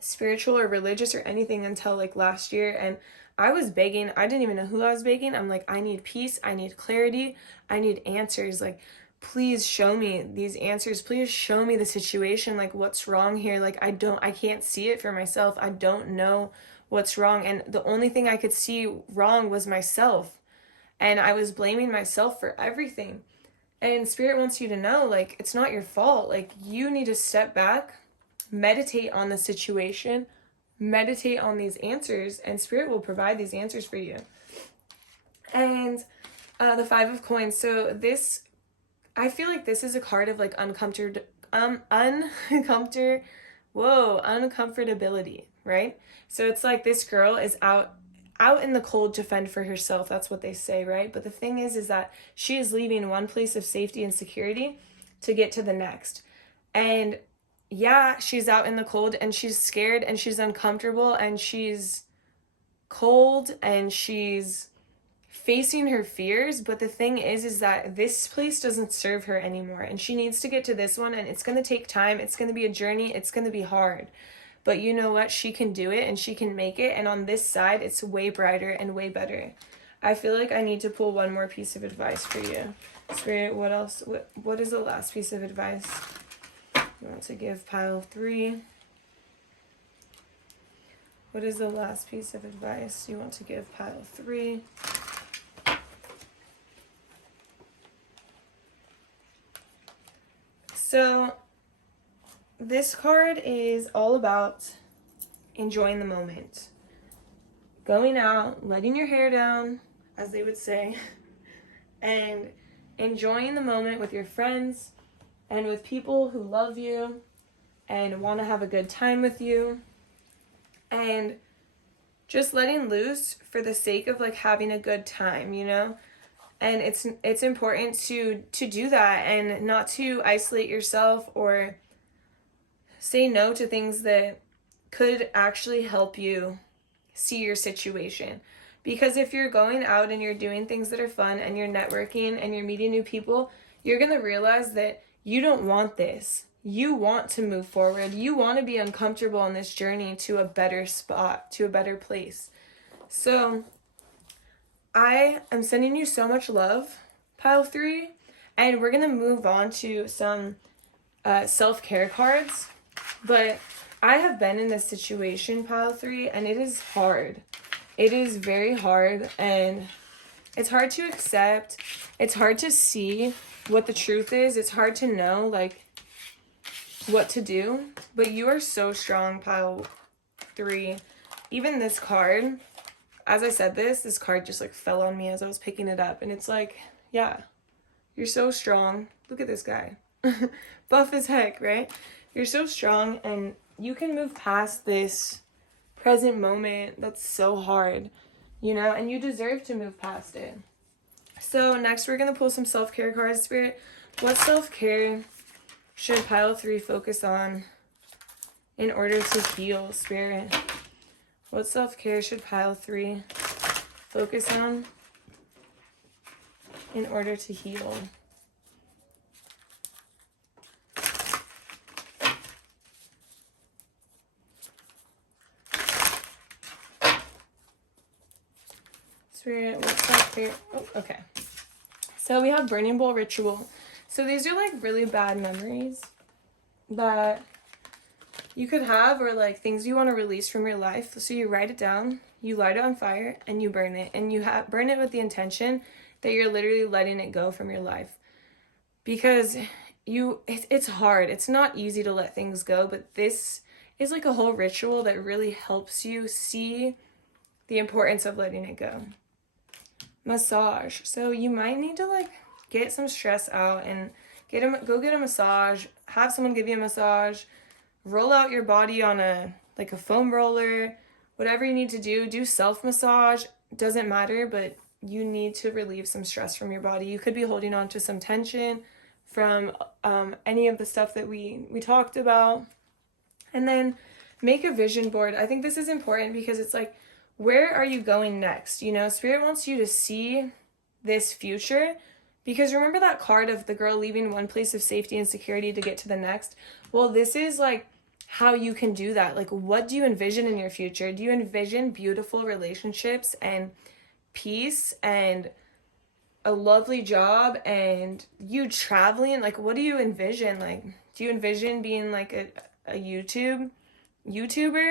spiritual or religious or anything until like last year, and I was begging. I didn't even know who I was begging. I'm like, I need peace. I need clarity. I need answers. Like, please show me these answers. Please show me the situation. Like, what's wrong here? Like, I can't see it for myself. I don't know what's wrong. And the only thing I could see wrong was myself. And I was blaming myself for everything. And Spirit wants you to know, like, it's not your fault. Like, you need to step back, meditate on the situation, meditate on these answers, and Spirit will provide these answers for you. And the 5 of Coins. So this, I feel like this is a card of like uncomfortability, right? So it's like this girl is out in the cold to fend for herself. That's what they say, right? But the thing is that she is leaving one place of safety and security to get to the next. And yeah, she's out in the cold, and she's scared, and she's uncomfortable, and she's cold, and she's facing her fears. But the thing is that this place doesn't serve her anymore, and she needs to get to this one, and it's going to take time. It's going to be a journey. It's going to be hard. But you know what? She can do it, and she can make it. And on this side, it's way brighter and way better. I feel like I need to pull one more piece of advice for you. Spirit, what else? What is the last piece of advice you want to give pile 3? What is the last piece of advice you want to give pile 3? So this card is all about enjoying the moment. Going out, letting your hair down, as they would say, and enjoying the moment with your friends and with people who love you and want to have a good time with you, and just letting loose for the sake of like having a good time, you know? And it's important to do that, and not to isolate yourself or say no to things that could actually help you see your situation. Because if you're going out and you're doing things that are fun, and you're networking and you're meeting new people, you're going to realize that you don't want this. You want to move forward. You want to be uncomfortable on this journey to a better spot, to a better place. So I am sending you so much love, pile 3, and we're going to move on to some self-care cards. But I have been in this situation, pile 3, and it is hard. It is very hard, and it's hard to accept. It's hard to see what the truth is. It's hard to know, like, what to do. But you are so strong, pile 3. Even this card, as I said this card just, like, fell on me as I was picking it up. And it's like, yeah, you're so strong. Look at this guy. Buff as heck, right? You're so strong, and you can move past this present moment that's so hard, you know, and you deserve to move past it. So next we're going to pull some self-care cards, Spirit. What self-care should pile 3 focus on in order to heal, Spirit? What self-care should pile 3 focus on in order to heal? Spirit, what self-care? Oh, okay. So we have Burning Bowl Ritual. So these are like really bad memories that you could have, or like things you want to release from your life. So you write it down, you light it on fire, and you burn it. And you burn it with the intention that you're literally letting it go from your life. Because it's hard. It's not easy to let things go, but this is like a whole ritual that really helps you see the importance of letting it go. Massage. So you might need to like get some stress out and go get a massage. Have someone give you a massage. Roll out your body on a foam roller. Whatever you need to do self-massage. Doesn't matter, but you need to relieve some stress from your body. You could be holding on to some tension from any of the stuff that we talked about. And then make a vision board. I think this is important because it's like, where are you going next? You know, Spirit wants you to see this future, because remember that card of the girl leaving one place of safety and security to get to the next? Well, this is like how you can do that. Like, what do you envision in your future? Do you envision beautiful relationships and peace and a lovely job and you traveling? Like, what do you envision? Like, do you envision being like a YouTuber?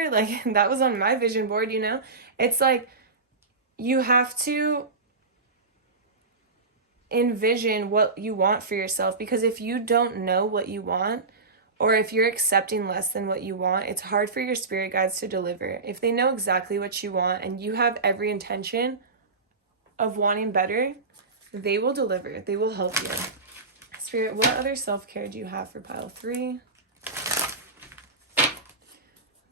Like, that was on my vision board, you know? It's like you have to envision what you want for yourself, because if you don't know what you want, or if you're accepting less than what you want, it's hard for your spirit guides to deliver. If they know exactly what you want and you have every intention of wanting better, they will deliver. They will help you. Spirit, what other self-care do you have for pile 3?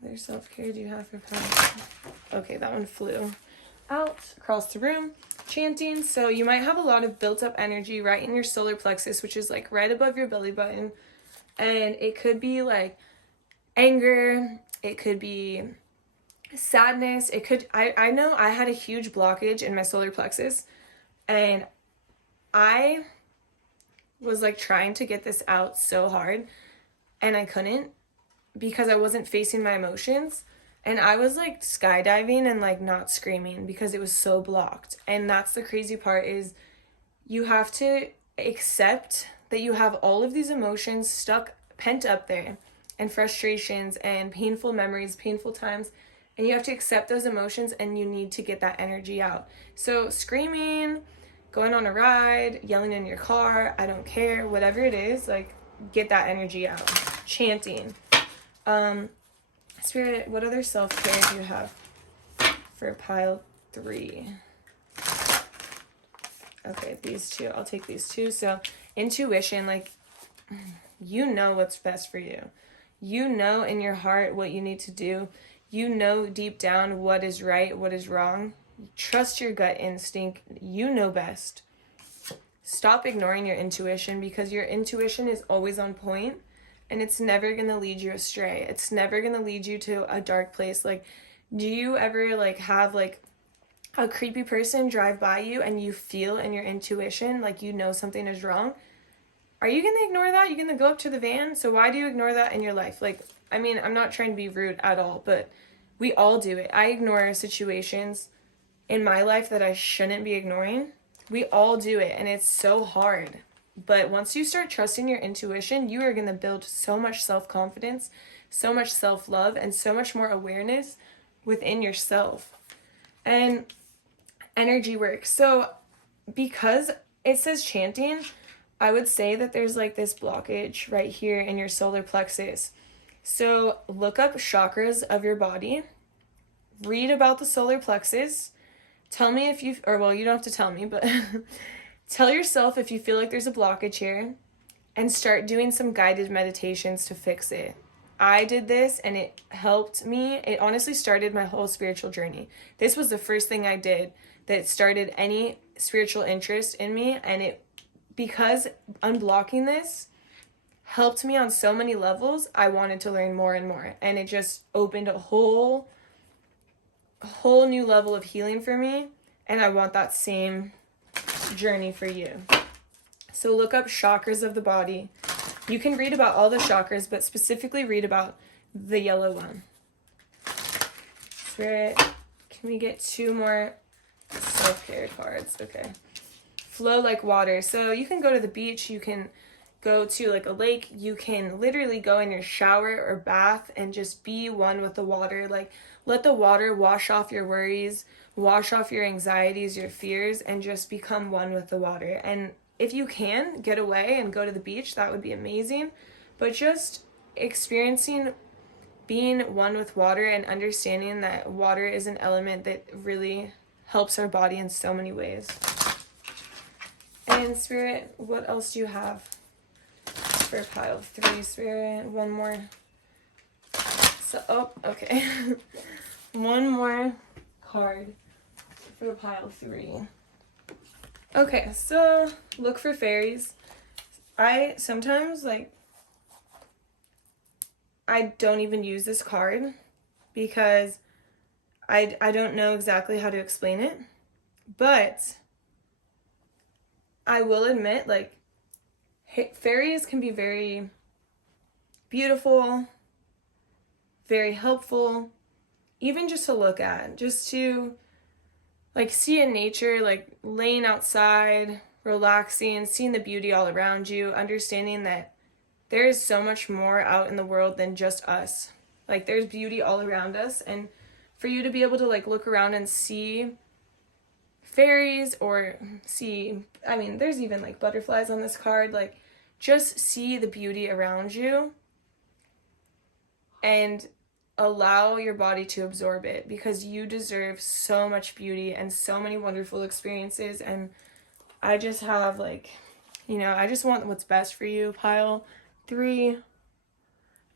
Other self-care do you have for pile 3? Okay, that one flew out across the room. Chanting. So you might have a lot of built up energy right in your solar plexus, which is like right above your belly button. And it could be like anger. It could be sadness. It could, I know I had a huge blockage in my solar plexus, and I was like trying to get this out so hard, and I couldn't because I wasn't facing my emotions. And I was like skydiving and like not screaming because it was so blocked. And that's the crazy part, is you have to accept that you have all of these emotions pent up there, and frustrations and painful memories, painful times. And you have to accept those emotions, and you need to get that energy out. So screaming, going on a ride, yelling in your car, I don't care, whatever it is, like get that energy out. Chanting. Spirit, what other self-care do you have for pile 3? Okay, these two. I'll take these two. So intuition, like, you know what's best for you. You know in your heart what you need to do. You know deep down what is right, what is wrong. Trust your gut instinct. You know best. Stop ignoring your intuition, because your intuition is always on point. And it's never going to lead you astray. It's never going to lead you to a dark place. Like, do you ever, like, have, like, a creepy person drive by you and you feel in your intuition, like, you know something is wrong? Are you going to ignore that? You're going to go up to the van? So why do you ignore that in your life? Like, I mean, I'm not trying to be rude at all, but we all do it. I ignore situations in my life that I shouldn't be ignoring. We all do it, and it's so hard. But once you start trusting your intuition, you are going to build so much self-confidence, so much self-love, and so much more awareness within yourself. And energy work. So because it says chanting, I would say that there's like this blockage right here in your solar plexus. So look up chakras of your body, read about the solar plexus, tell me if you, or well, you don't have to tell me, but tell yourself if you feel like there's a blockage here, and start doing some guided meditations to fix it. I did this and it helped me. It honestly started my whole spiritual journey. This was the first thing I did that started any spiritual interest in me, and it, because unblocking this helped me on so many levels, I wanted to learn more and more, and it just opened a whole new level of healing for me, and I want that same journey for you. So look up chakras of the body. You can read about all the chakras, but specifically read about the yellow one. Spirit, can we get 2 more self-care cards? Okay. Flow like water. So you can go to the beach, you can go to like a lake, you can literally go in your shower or bath and just be one with the water. Like, let the water wash off your worries, wash off your anxieties, your fears, and just become one with the water. And if you can get away and go to the beach, that would be amazing. But just experiencing being one with water and understanding that water is an element that really helps our body in so many ways. And Spirit, what else do you have for pile 3, Spirit? One more. So, oh, okay. One more card for pile 3. Okay, so look for fairies. I sometimes, like, I don't even use this card because I don't know exactly how to explain it. But I will admit, like, fairies can be very beautiful, very helpful, even just to look at, just to like see in nature, like laying outside, relaxing, seeing the beauty all around you, understanding that there is so much more out in the world than just us. Like, there's beauty all around us, and for you to be able to like look around and see fairies or see, I mean, there's even like butterflies on this card, like just see the beauty around you and allow your body to absorb it, because you deserve so much beauty and so many wonderful experiences. And I just have like, you know, I just want what's best for you, pile 3.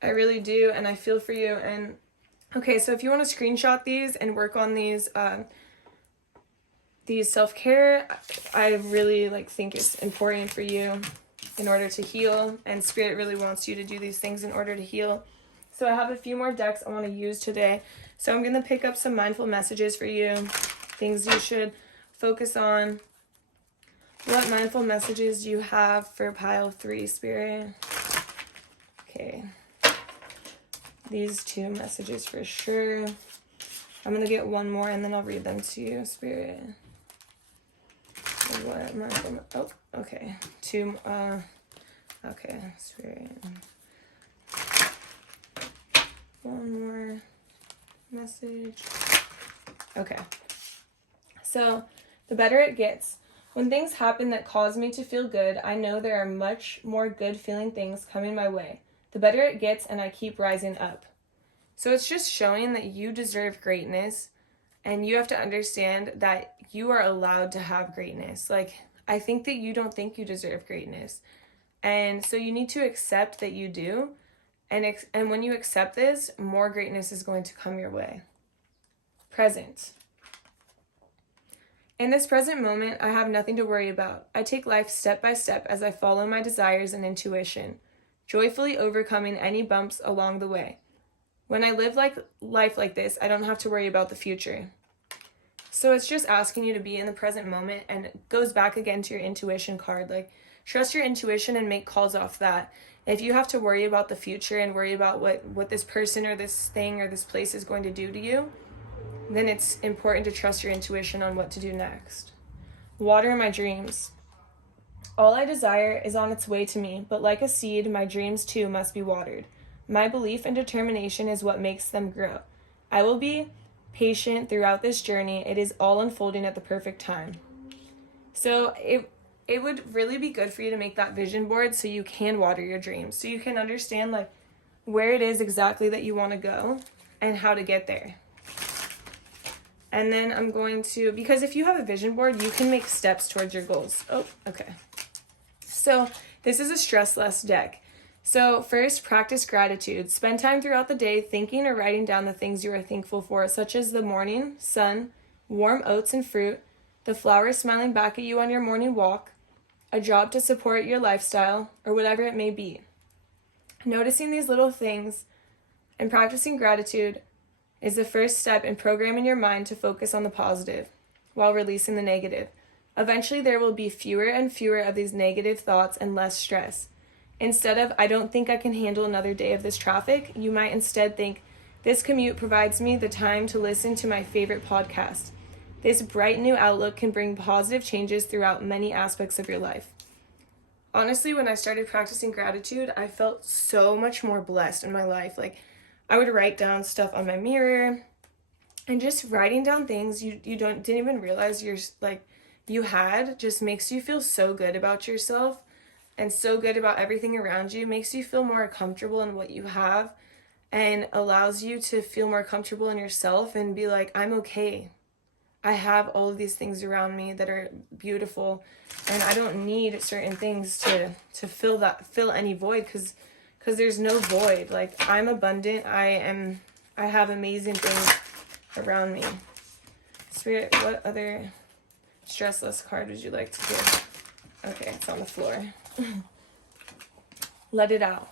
I really do, and I feel for you. And okay, so if you want to screenshot these and work on these self-care, I really like think it's important for you in order to heal, and Spirit really wants you to do these things in order to heal. So I have a few more decks I want to use today. So I'm going to pick up some mindful messages for you, things you should focus on. What mindful messages do you have for pile 3, Spirit? Okay. These 2 messages for sure. I'm going to get one more and then I'll read them to you, Spirit. What mindful, oh, okay. 2, okay, Spirit. One more message. Okay. So, the better it gets. When things happen that cause me to feel good, I know there are much more good feeling things coming my way. The better it gets, and I keep rising up. So it's just showing that you deserve greatness, and you have to understand that you are allowed to have greatness. Like, I think that you don't think you deserve greatness. And so you need to accept that you do. And when you accept this, more greatness is going to come your way. Present. In this present moment, I have nothing to worry about. I take life step by step as I follow my desires and intuition, joyfully overcoming any bumps along the way. When I live life like this, I don't have to worry about the future. So it's just asking you to be in the present moment, and it goes back again to your intuition card. Like, trust your intuition and make calls off that. If you have to worry about the future and worry about what this person or this thing or this place is going to do to you, then it's important to trust your intuition on what to do next. Water my dreams. All I desire is on its way to me, but like a seed, my dreams too must be watered. My belief and determination is what makes them grow. I will be patient throughout this journey. It is all unfolding at the perfect time. So it would really be good for you to make that vision board so you can water your dreams, so you can understand like where it is exactly that you want to go and how to get there. And then I'm going to, because if you have a vision board, you can make steps towards your goals. Oh, okay. So this is a stress less deck. So first, practice gratitude. Spend time throughout the day thinking or writing down the things you are thankful for, such as the morning sun, warm oats and fruit, the flowers smiling back at you on your morning walk, a job to support your lifestyle, or whatever it may be. Noticing these little things and practicing gratitude is the first step in programming your mind to focus on the positive while releasing the negative. Eventually, there will be fewer and fewer of these negative thoughts and less stress. Instead of, I don't think I can handle another day of this traffic, you might instead think, this commute provides me the time to listen to my favorite podcast. This bright new outlook can bring positive changes throughout many aspects of your life. Honestly, when I started practicing gratitude, I felt so much more blessed in my life. Like, I would write down stuff on my mirror, and just writing down things you didn't even realize you had just makes you feel so good about yourself and so good about everything around you. Makes you feel more comfortable in what you have and allows you to feel more comfortable in yourself and be like, I'm okay. I have all of these things around me that are beautiful, and I don't need certain things to fill any void, because there's no void. Like, I'm abundant. I have amazing things around me. Spirit, what other stressless card would you like to give? Okay, it's on the floor. Let it out.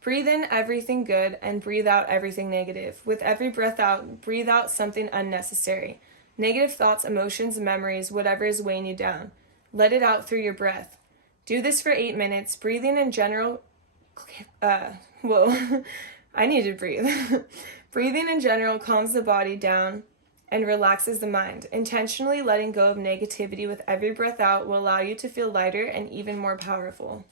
Breathe in everything good and breathe out everything negative. With every breath out, breathe out something unnecessary. Negative thoughts, emotions, memories, whatever is weighing you down. Let it out through your breath. Do this for 8 minutes. Breathing in general, I need to breathe. Breathing in general calms the body down and relaxes the mind. Intentionally letting go of negativity with every breath out will allow you to feel lighter and even more powerful.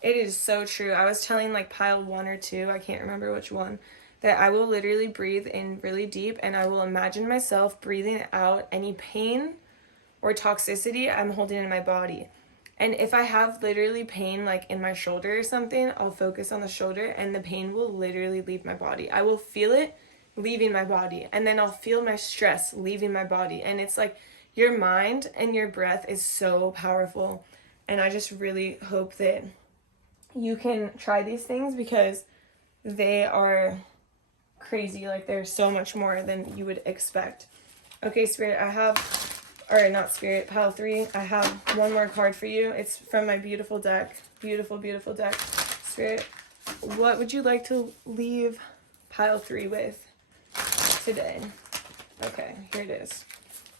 It is so true. I was telling like pile 1 or 2, I can't remember which one, that I will literally breathe in really deep and I will imagine myself breathing out any pain or toxicity I'm holding in my body. And if I have literally pain like in my shoulder or something, I'll focus on the shoulder and the pain will literally leave my body. I will feel it leaving my body, and then I'll feel my stress leaving my body. And it's like your mind and your breath is so powerful. And I just really hope that you can try these things, because they are crazy. Like, there's so much more than you would expect. Okay, Spirit, pile 3, I have one more card for you. It's from my beautiful deck. Beautiful, beautiful deck. Spirit, what would you like to leave pile 3 with today? Okay, here it is.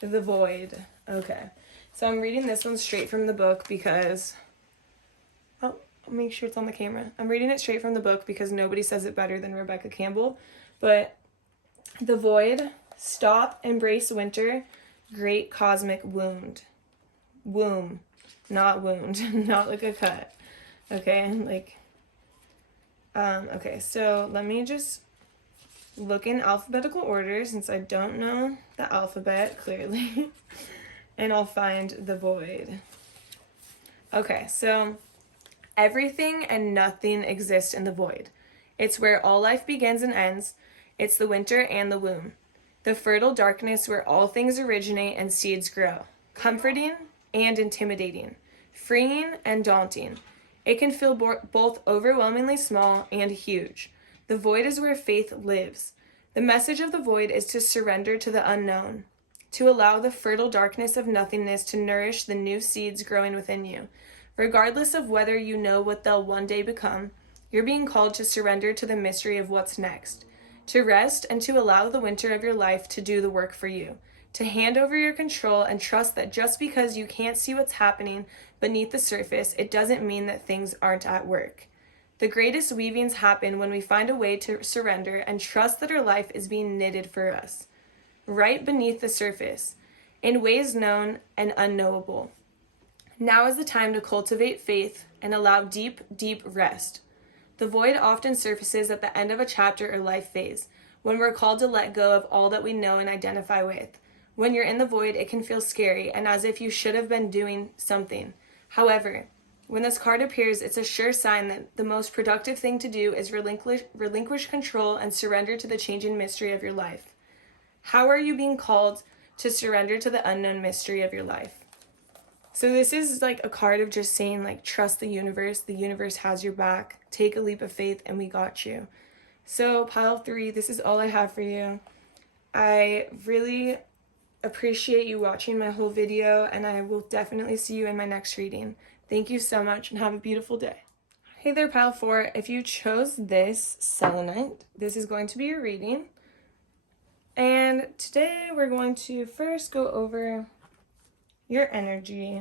The Void. Okay. So I'm reading this one straight from the book because... I'll make sure it's on the camera. I'm reading it straight from the book because nobody says it better than Rebecca Campbell. But the Void, stop, embrace winter, great cosmic wound. Womb, not wound, not like a cut. Okay, like, okay, so let me just look in alphabetical order since I don't know the alphabet clearly, and I'll find the Void. Okay, so everything and nothing exist in the Void. It's where all life begins and ends. It's the winter and the womb. The fertile darkness where all things originate and seeds grow. Comforting and intimidating. Freeing and daunting. It can feel both overwhelmingly small and huge. The Void is where faith lives. The message of the Void is to surrender to the unknown, to allow the fertile darkness of nothingness to nourish the new seeds growing within you. Regardless of whether you know what they'll one day become, you're being called to surrender to the mystery of what's next, to rest and to allow the winter of your life to do the work for you, to hand over your control and trust that just because you can't see what's happening beneath the surface, it doesn't mean that things aren't at work. The greatest weavings happen when we find a way to surrender and trust that our life is being knitted for us. right beneath the surface, in ways known and unknowable. Now is the time to cultivate faith and allow deep, deep rest. The void often surfaces at the end of a chapter or life phase, when we're called to let go of all that we know and identify with. When you're in the void, it can feel scary and as if you should have been doing something. However, when this card appears, it's a sure sign that the most productive thing to do is relinquish control and surrender to the changing mystery of your life. How are you being called to surrender to the unknown mystery of your life? So this is like a card of just saying, like, trust the universe has your back, take a leap of faith, and we got you. So pile 3, this is all I have for you. I really appreciate you watching my whole video, and I will definitely see you in my next reading. Thank you so much, and have a beautiful day. Hey there, pile 4. If you chose this selenite, this is going to be your reading. And today we're going to first go over your energy.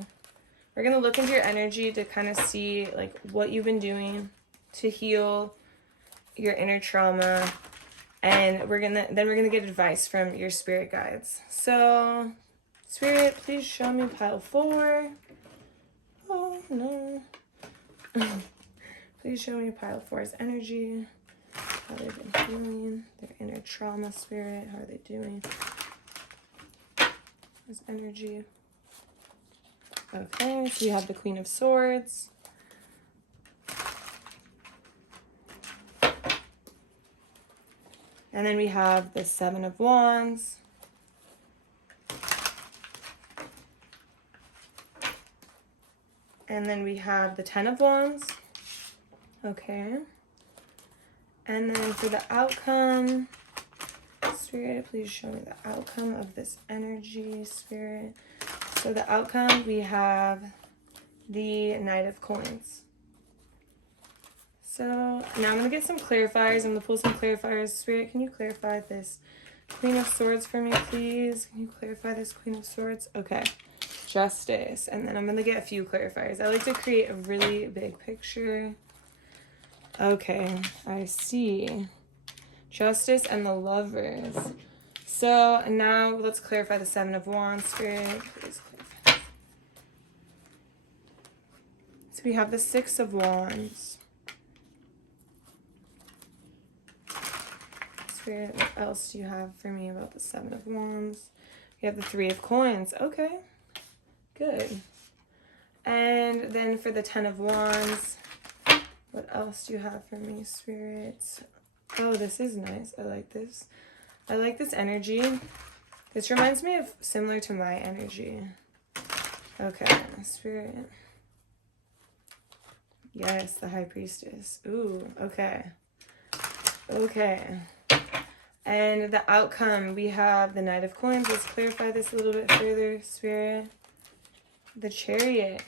We're going to look into your energy to kind of see like what you've been doing to heal your inner trauma, and we're going to get advice from your spirit guides. So, Spirit, please show me pile 4. Oh, no. Please show me pile 4's energy. How they've been healing their inner trauma, Spirit. How are they doing? This energy. Okay, so you have the Queen of Swords. And then we have the Seven of Wands. And then we have the Ten of Wands. Okay. And then for the outcome, Spirit, please show me the outcome of this energy, Spirit. So the outcome, we have the Knight of Coins. So now I'm going to get some clarifiers. I'm going to pull some clarifiers. Spirit, can you clarify this Queen of Swords for me, please? Can you clarify this Queen of Swords? Okay. Justice. And then I'm going to get a few clarifiers. I like to create a really big picture. Okay, I see. Justice and the Lovers. So now let's clarify the Seven of Wands, Spirit. Please clarify. So we have the Six of Wands. Spirit, what else do you have for me about the Seven of Wands? We have the Three of Coins. Okay, good. And then for the Ten of Wands, what else do you have for me, Spirit? Oh, this is nice. I like this. I like this energy. This reminds me of similar to my energy. Okay, Spirit. Yes, the High Priestess. Ooh, okay. Okay. And the outcome, we have the Knight of Coins. Let's clarify this a little bit further, Spirit. The Chariot.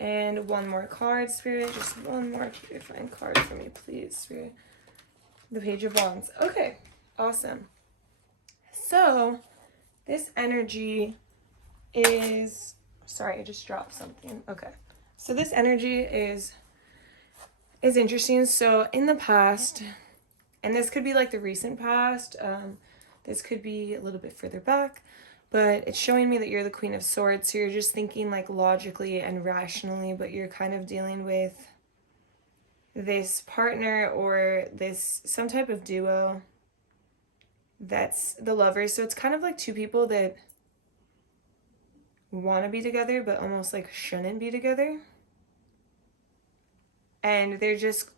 And one more card, Spirit. Just one more clarifying card for me, please, Spirit. The Page of Wands. Okay, awesome. So, this energy is... Sorry, I just dropped something. Okay. So this energy is interesting. So in the past, and this could be like the recent past, this could be a little bit further back, but it's showing me that you're the Queen of Swords. So you're just thinking like logically and rationally, but you're kind of dealing with this partner or this some type of duo that's the Lovers. So it's kind of like two people that want to be together but almost like shouldn't be together, and they're just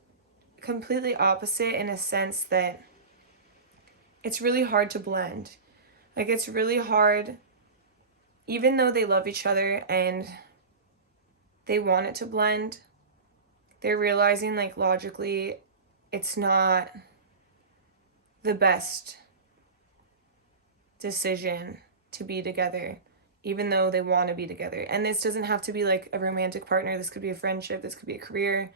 completely opposite in a sense that it's really hard to blend. Like, it's really hard, even though they love each other and they want it to blend, they're realizing like logically it's not the best decision to be together, even though they want to be together. And this doesn't have to be like a romantic partner. This could be a friendship. This could be a career.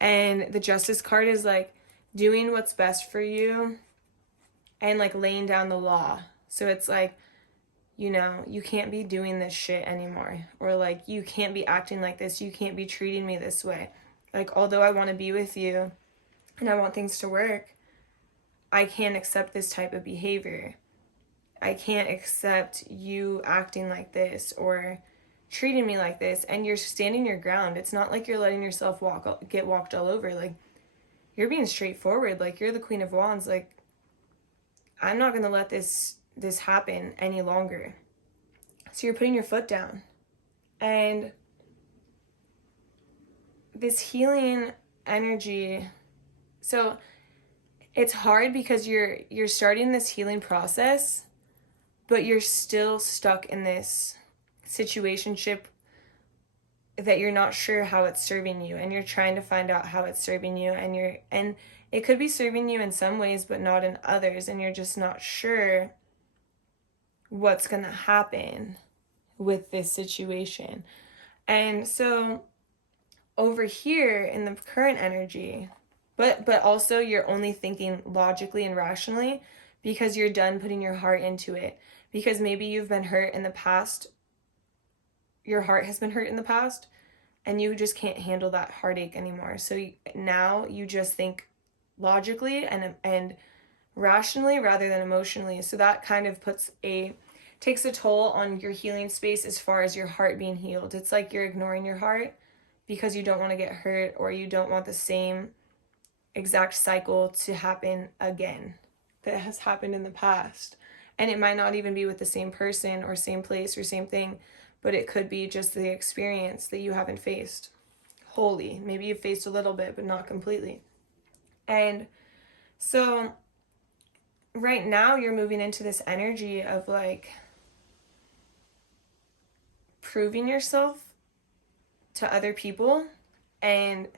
And the Justice card is like doing what's best for you and like laying down the law. So it's like, you know, you can't be doing this shit anymore. Or like, you can't be acting like this. You can't be treating me this way. Like, although I want to be with you and I want things to work, I can't accept this type of behavior. I can't accept you acting like this or treating me like this. And you're standing your ground. It's not like you're letting yourself get walked all over. Like, you're being straightforward. Like, you're the Queen of Wands. Like, I'm not going to let this happen any longer. So you're putting your foot down. And this healing energy, so it's hard because you're starting this healing process, but you're still stuck in this situationship that you're not sure how it's serving you, and you're trying to find out how it's serving you, and it could be serving you in some ways but not in others, and you're just not sure what's going to happen with this situation. And so over here in the current energy, but also you're only thinking logically and rationally because you're done putting your heart into it. Because maybe you've been hurt in the past, your heart has been hurt in the past, and you just can't handle that heartache anymore. So now you just think logically and rationally rather than emotionally. So that kind of takes a toll on your healing space as far as your heart being healed. It's like you're ignoring your heart because you don't want to get hurt, or you don't want the same exact cycle to happen again that has happened in the past. And it might not even be with the same person or same place or same thing, but it could be just the experience that you haven't faced wholly. Maybe you've faced a little bit, but not completely. And so right now you're moving into this energy of like proving yourself to other people and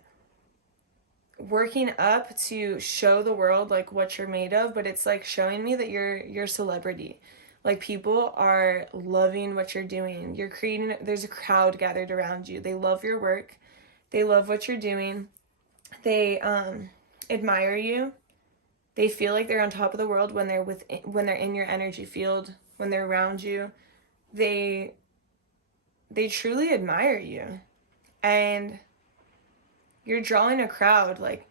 working up to show the world like what you're made of. But it's like showing me that you're a celebrity. Like, people are loving what you're doing. There's a crowd gathered around you. They love your work. They love what you're doing. They admire you. They feel like they're on top of the world when they're in your energy field, when they're around you. They truly admire you. And you're drawing a crowd, like,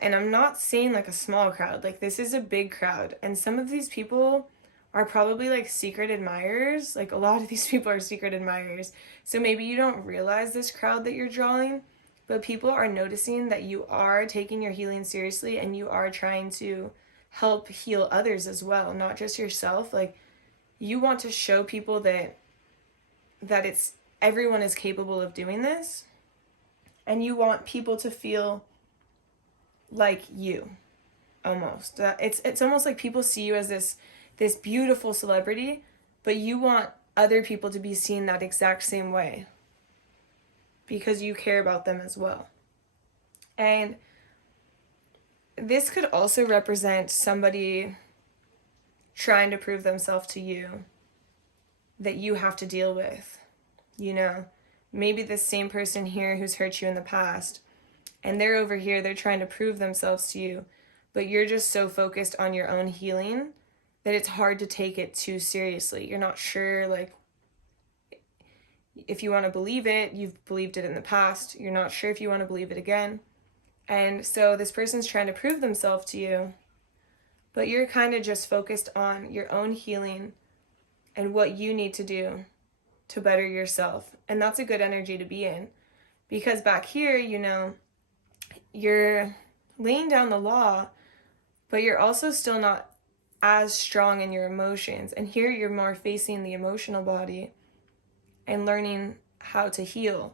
and I'm not saying like a small crowd. Like, this is a big crowd. And some of these people are probably like secret admirers. Like, a lot of these people are secret admirers. So maybe you don't realize this crowd that you're drawing, but people are noticing that you are taking your healing seriously and you are trying to help heal others as well, not just yourself. Like, you want to show people that everyone is capable of doing this, and you want people to feel like you, almost. It's almost like people see you as this beautiful celebrity, but you want other people to be seen that exact same way because you care about them as well. And this could also represent somebody trying to prove themselves to you that you have to deal with. You know, maybe the same person here who's hurt you in the past, and they're over here, they're trying to prove themselves to you, but you're just so focused on your own healing that it's hard to take it too seriously. You're not sure, like, if you want to believe it. You've believed it in the past. You're not sure if you want to believe it again. And so this person's trying to prove themselves to you, but you're kind of just focused on your own healing and what you need to do to better yourself. And that's a good energy to be in, because back here, you know, you're laying down the law, but you're also still not as strong in your emotions. And here you're more facing the emotional body and learning how to heal.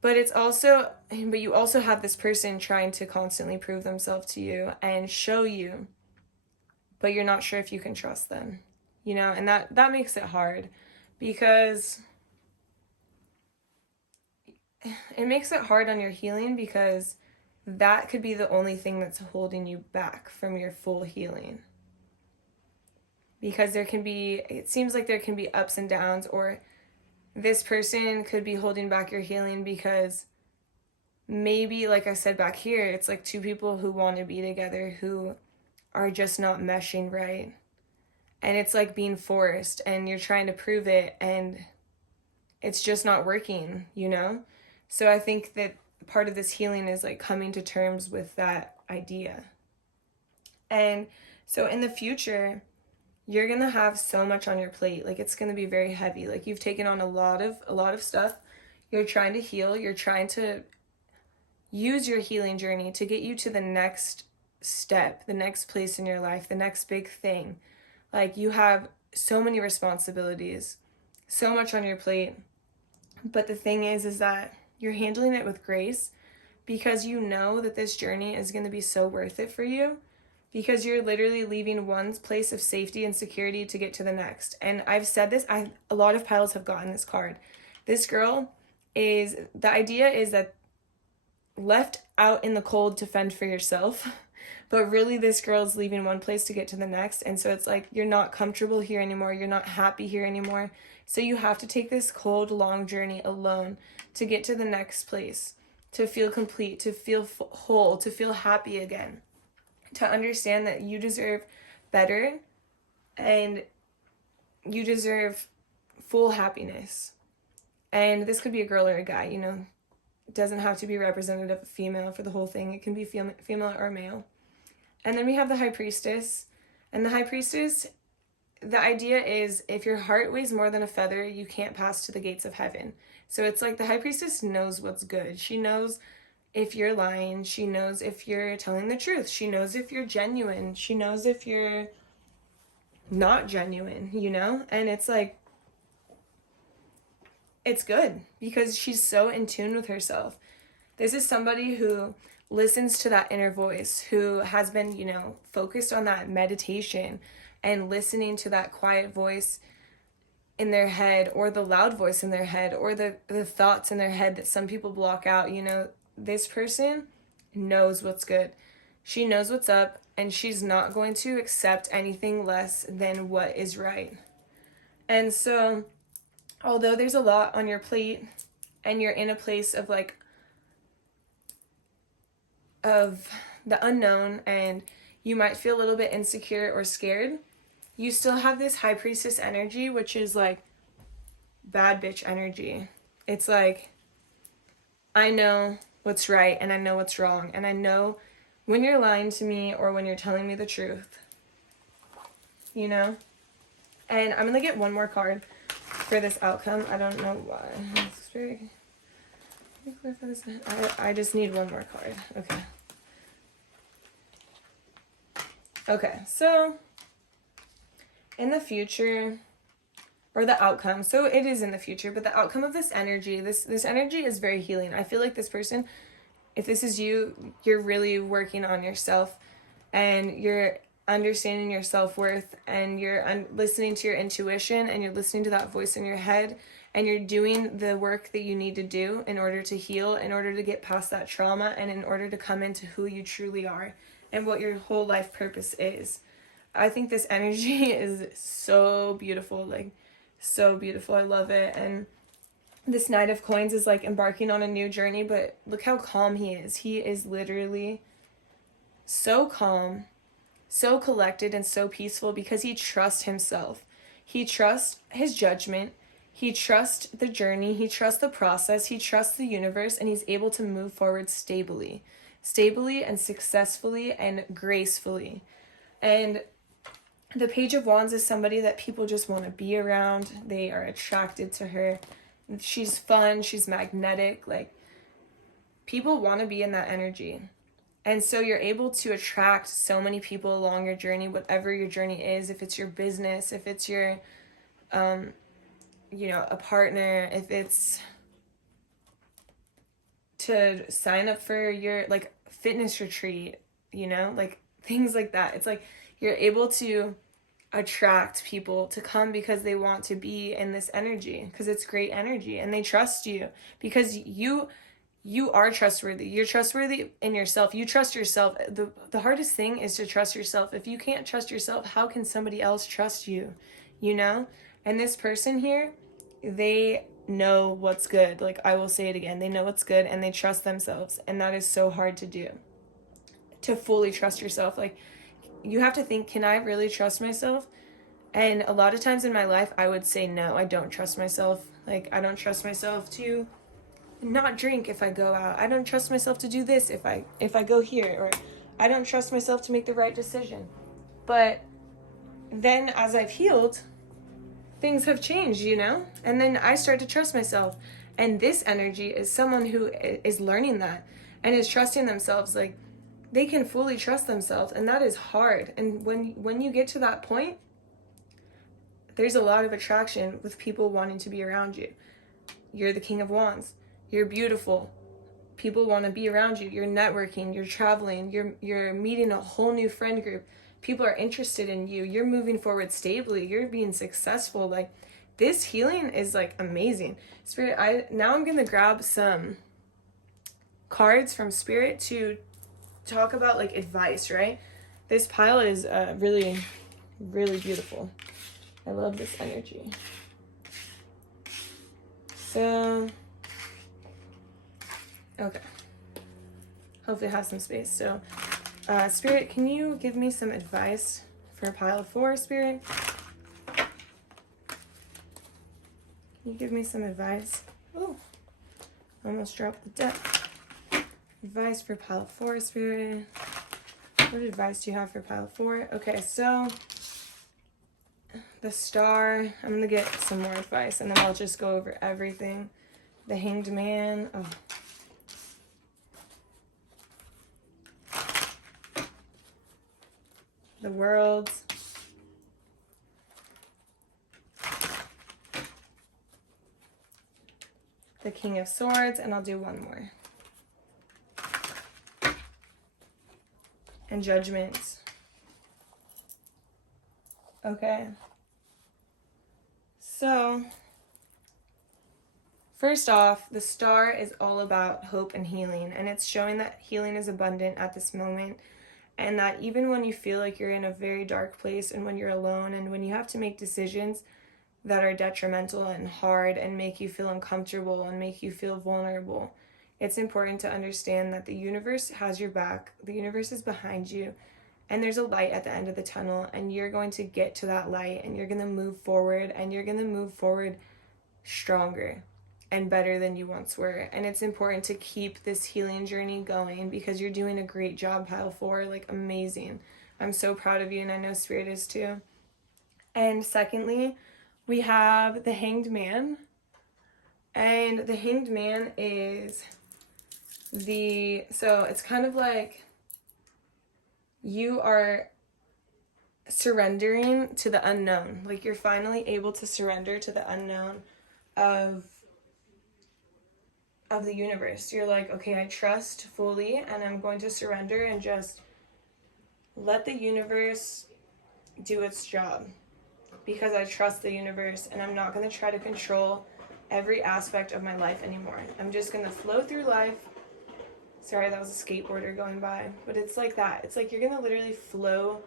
But you also have this person trying to constantly prove themselves to you and show you, but you're not sure if you can trust them, you know, and that makes it hard, because it makes it hard on your healing, because that could be the only thing that's holding you back from your full healing. Because it seems like there can be ups and downs, or this person could be holding back your healing because maybe, like I said back here, it's like two people who want to be together who are just not meshing right. And it's like being forced, and you're trying to prove it, and it's just not working, you know? So I think that part of this healing is like coming to terms with that idea. And so in the future, you're gonna have so much on your plate. Like, it's gonna be very heavy. Like, you've taken on a lot of stuff. You're trying to heal. You're trying to use your healing journey to get you to the next step, the next place in your life, the next big thing. Like, you have so many responsibilities, so much on your plate. But the thing is that you're handling it with grace, because you know that this journey is going to be so worth it for you, because you're literally leaving one place of safety and security to get to the next. And I've said this, a lot of piles have gotten this card. This girl is, the idea is that left out in the cold to fend for yourself, but really this girl's leaving one place to get to the next. And so it's like, you're not comfortable here anymore, you're not happy here anymore, so you have to take this cold, long journey alone to get to the next place, to feel complete, to feel whole, to feel happy again, to understand that you deserve better and you deserve full happiness. And this could be a girl or a guy, you know. It doesn't have to be representative of female for the whole thing. It can be female or male. And then we have the High Priestess. And the High Priestess, the idea is, if your heart weighs more than a feather, you can't pass to the gates of heaven. So it's like the High Priestess knows what's good. She knows if you're lying. She knows if you're telling the truth. She knows if you're genuine. She knows if you're not genuine, you know? And it's like, it's good because she's so in tune with herself. This is somebody who listens to that inner voice, who has been, you know, focused on that meditation and listening to that quiet voice in their head, or the loud voice in their head, or the thoughts in their head that some people block out. You know, this person knows what's good. She knows what's up, and she's not going to accept anything less than what is right. And so, although there's a lot on your plate and you're in a place of like, of the unknown, and you might feel a little bit insecure or scared, you still have this High Priestess energy, which is like bad bitch energy. It's like, I know what's right and I know what's wrong, and I know when you're lying to me or when you're telling me the truth, you know? And I'm gonna get one more card for this outcome. I don't know why. It's very clear for this. I just need one more card. Okay, so in the future, or the outcome, so it is in the future, but the outcome of this energy, this energy is very healing. I feel like this person, if this is you, you're really working on yourself, and you're understanding your self-worth, and you're listening to your intuition, and you're listening to that voice in your head, and you're doing the work that you need to do in order to heal, in order to get past that trauma, and in order to come into who you truly are and what your whole life purpose is. I think this energy is so beautiful, like so beautiful. I love it. And this Knight of Coins is like embarking on a new journey, but look how calm he is. He is literally so calm, so collected, and so peaceful because he trusts himself. He trusts his judgment. He trusts the journey. He trusts the process. He trusts the universe, and he's able to move forward stably and successfully and gracefully. And the Page of Wands is somebody that people just want to be around. They are attracted to her. She's fun. She's magnetic. Like, people want to be in that energy. And so you're able to attract so many people along your journey, whatever your journey is. If it's your business, if it's your, you know, a partner, if it's to sign up for your, like, fitness retreat, you know, like, things like that. It's like you're able to attract people to come because they want to be in this energy, because it's great energy, and they trust you because you are trustworthy. You're trustworthy in yourself. You trust yourself. The hardest thing is to trust yourself. If you can't trust yourself, how can somebody else trust you? You know? And this person here, they know what's good. Like, I will say it again. They know what's good, and they trust themselves. And that is so hard to do. To fully trust yourself. Like, you have to think, can I really trust myself? And a lot of times in my life, I would say, no, I don't trust myself. Like, I don't trust myself to not drink if I go out. I don't trust myself to do this if I go here. Or I don't trust myself to make the right decision. But then as I've healed, things have changed, you know? And then I start to trust myself. And this energy is someone who is learning that and is trusting themselves. Like, they can fully trust themselves, and that is hard. And when you get to that point, there's a lot of attraction with people wanting to be around you. You're the King of Wands. You're beautiful. People want to be around you. You're networking, you're traveling, you're meeting a whole new friend group. People are interested in you. You're moving forward stably. You're being successful. Like, this healing is like amazing. Spirit, now I'm going to grab some cards from Spirit to talk about like advice, right? This pile is really, really beautiful. I love this energy. So, okay. Hopefully I have some space. So, Spirit, can you give me some advice for a pile of 4, Spirit? Can you give me some advice? Oh, almost dropped the deck. Advice for pile of 4, Spirit. What advice do you have for pile of 4? Okay, so the Star. I'm going to get some more advice, and then I'll just go over everything. The Hanged Man. Oh. The World. The King of Swords, and I'll do one more. And Judgment. Okay. So, first off, the Star is all about hope and healing, and it's showing that healing is abundant at this moment, and that even when you feel like you're in a very dark place, and when you're alone, and when you have to make decisions that are detrimental and hard and make you feel uncomfortable and make you feel vulnerable, it's important to understand that the universe has your back, the universe is behind you, and there's a light at the end of the tunnel, and you're going to get to that light, and you're going to move forward, and you're going to move forward stronger and better than you once were. And it's important to keep this healing journey going, because you're doing a great job, pile 4, like amazing. I'm so proud of you, and I know Spirit is too. And secondly, we have the Hanged Man, and the Hanged Man is so it's kind of like you are surrendering to the unknown. Like, you're finally able to surrender to the unknown of the universe. You're like, okay, I trust fully, and I'm going to surrender and just let the universe do its job, because I trust the universe, and I'm not going to try to control every aspect of my life anymore. I'm just going to flow through life. Sorry, that was a skateboarder going by, but it's like that. It's like you're going to literally flow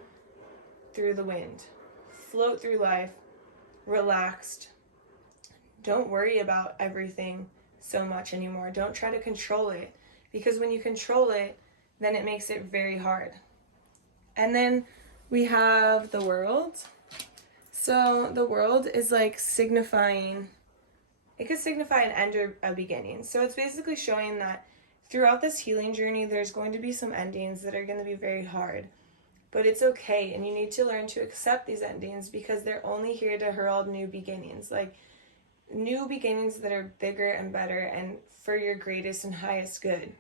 through the wind, float through life, relaxed. Don't worry about everything so much anymore. Don't try to control it, because when you control it, then it makes it very hard. And then we have the World. So the World is like signifying, it could signify an end or a beginning. So it's basically showing that throughout this healing journey, there's going to be some endings that are going to be very hard. But it's okay, and you need to learn to accept these endings, because they're only here to herald new beginnings. Like, new beginnings that are bigger and better and for your greatest and highest good.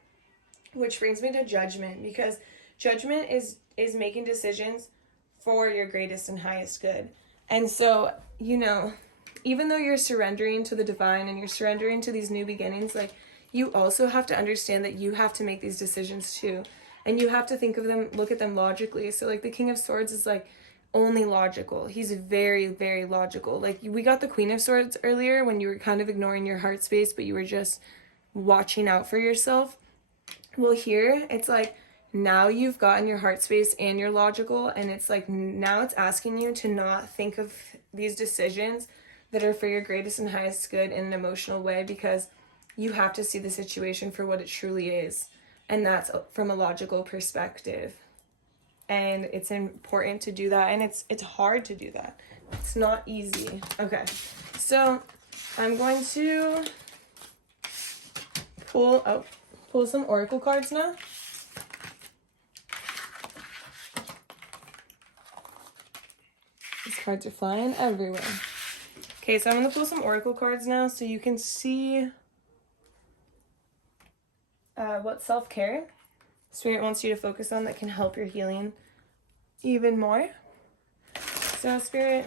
Which brings me to Judgment, because Judgment is making decisions for your greatest and highest good. And so, you know, even though you're surrendering to the divine and you're surrendering to these new beginnings, like, you also have to understand that you have to make these decisions too. And you have to think of them, look at them logically. So, like, the King of Swords is, like, only logical. He's very, very logical. Like, we got the Queen of Swords earlier when you were kind of ignoring your heart space, but you were just watching out for yourself. Well, here, it's like, now you've gotten your heart space and you're logical, and it's like, now it's asking you to not think of these decisions that are for your greatest and highest good in an emotional way, because you have to see the situation for what it truly is. And that's from a logical perspective. And it's important to do that. And it's hard to do that. It's not easy. Okay. So I'm going to pull some oracle cards now. Cards are flying everywhere. Okay, so I'm going to pull some oracle cards now so you can see what self-care Spirit wants you to focus on that can help your healing even more. So Spirit,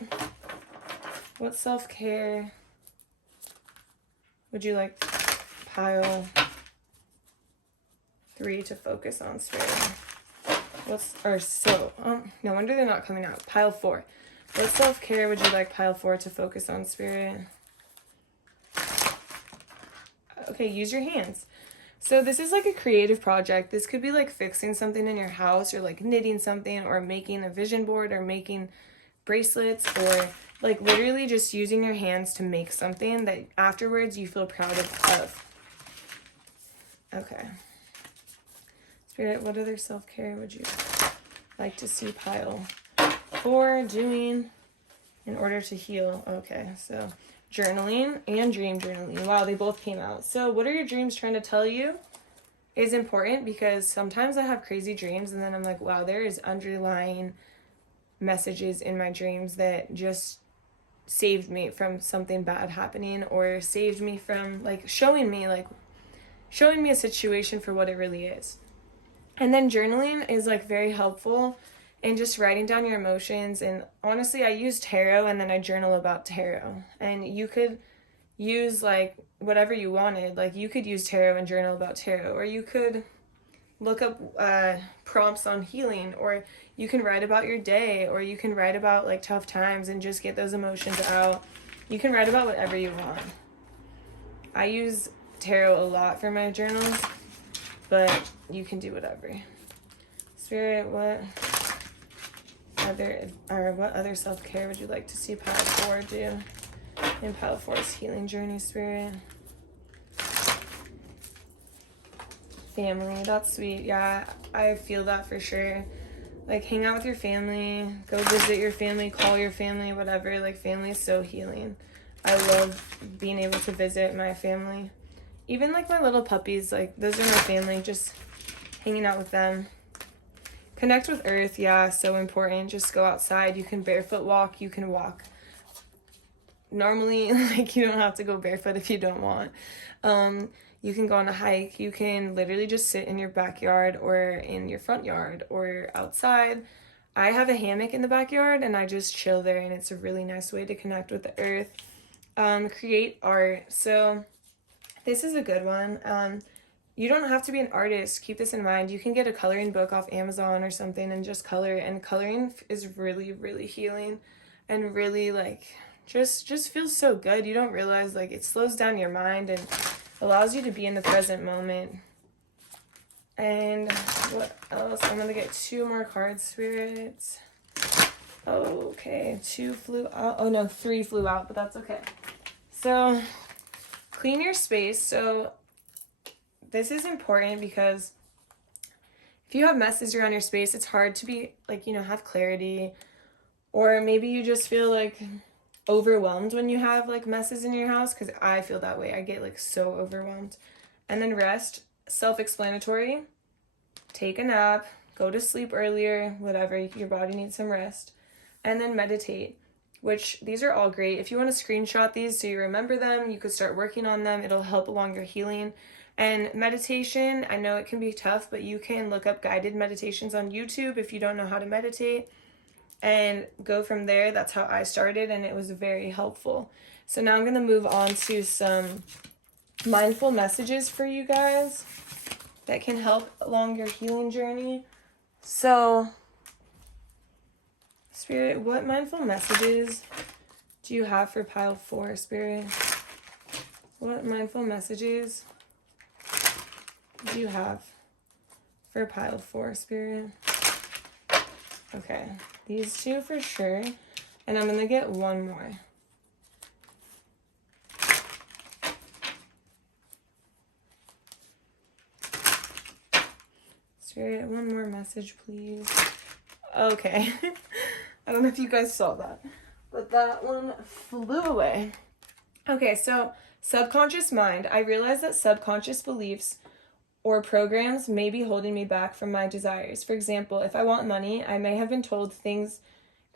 what self-care would you like pile 3 to focus on, Spirit? No wonder they're not coming out. Pile 4. What self-care would you like pile 4 to focus on, Spirit? Okay, use your hands. So this is like a creative project. This could be like fixing something in your house, or like knitting something, or making a vision board, or making bracelets, or like literally just using your hands to make something that afterwards you feel proud of. Okay. Spirit, what other self-care would you like to see pile 4 doing in order to heal? Okay, so journaling and dream journaling. Wow, they both came out. So what are your dreams trying to tell you is important, because sometimes I have crazy dreams and then I'm like, wow, there is underlying messages in my dreams that just saved me from something bad happening, or saved me from like showing me a situation for what it really is. And then journaling is like very helpful in just writing down your emotions. And honestly, I use tarot and then I journal about tarot. And you could use like whatever you wanted. Like you could use tarot and journal about tarot, or you could look up prompts on healing, or you can write about your day, or you can write about like tough times and just get those emotions out. You can write about whatever you want. I use tarot a lot for my journals, but you can do whatever. Spirit, what other self-care would you like to see pile 4 do in pile 4's healing journey, Spirit? Family, that's sweet. Yeah, I feel that for sure. Like hang out with your family, go visit your family, call your family, whatever. Like family is so healing. I love being able to visit my family. Even like my little puppies, like those are my family, just hanging out with them. Connect with earth, yeah, so important. Just go outside. You can barefoot walk, you can walk normally, like you don't have to go barefoot if you don't want. You can go on a hike. You can literally just sit in your backyard or in your front yard or outside. I have a hammock in the backyard and I just chill there, and it's a really nice way to connect with the earth. Create art. So this is a good one. You don't have to be an artist. Keep this in mind. You can get a coloring book off Amazon or something and just color. And coloring is really, really healing, and really like just feels so good. You don't realize like it slows down your mind and allows you to be in the present moment. And what else? I'm gonna get 2 more cards, spirits. Okay, 2 flew out. Oh no, 3 flew out, but that's okay. So clean your space. So this is important because if you have messes around your space, it's hard to be like, have clarity, or maybe you just feel like overwhelmed when you have like messes in your house, because I feel that way. I get like so overwhelmed. And then rest, self-explanatory. Take a nap, go to sleep earlier, whatever, your body needs some rest. And then meditate, which these are all great. If you want to screenshot these so you remember them, you could start working on them. It'll help along your healing. And meditation, I know it can be tough, but you can look up guided meditations on YouTube if you don't know how to meditate, and go from there. That's how I started, and it was very helpful. So now I'm going to move on to some mindful messages for you guys that can help along your healing journey. So, Spirit, what mindful messages do you have for pile 4, Spirit? What mindful messages do you have for pile 4, Spirit? Okay, these 2 for sure, and I'm gonna get 1 more. Spirit, 1 more message, please. Okay, I don't know if you guys saw that, but that one flew away. Okay, so subconscious mind. I realize that subconscious beliefs or programs may be holding me back from my desires. For example, if I want money, I may have been told things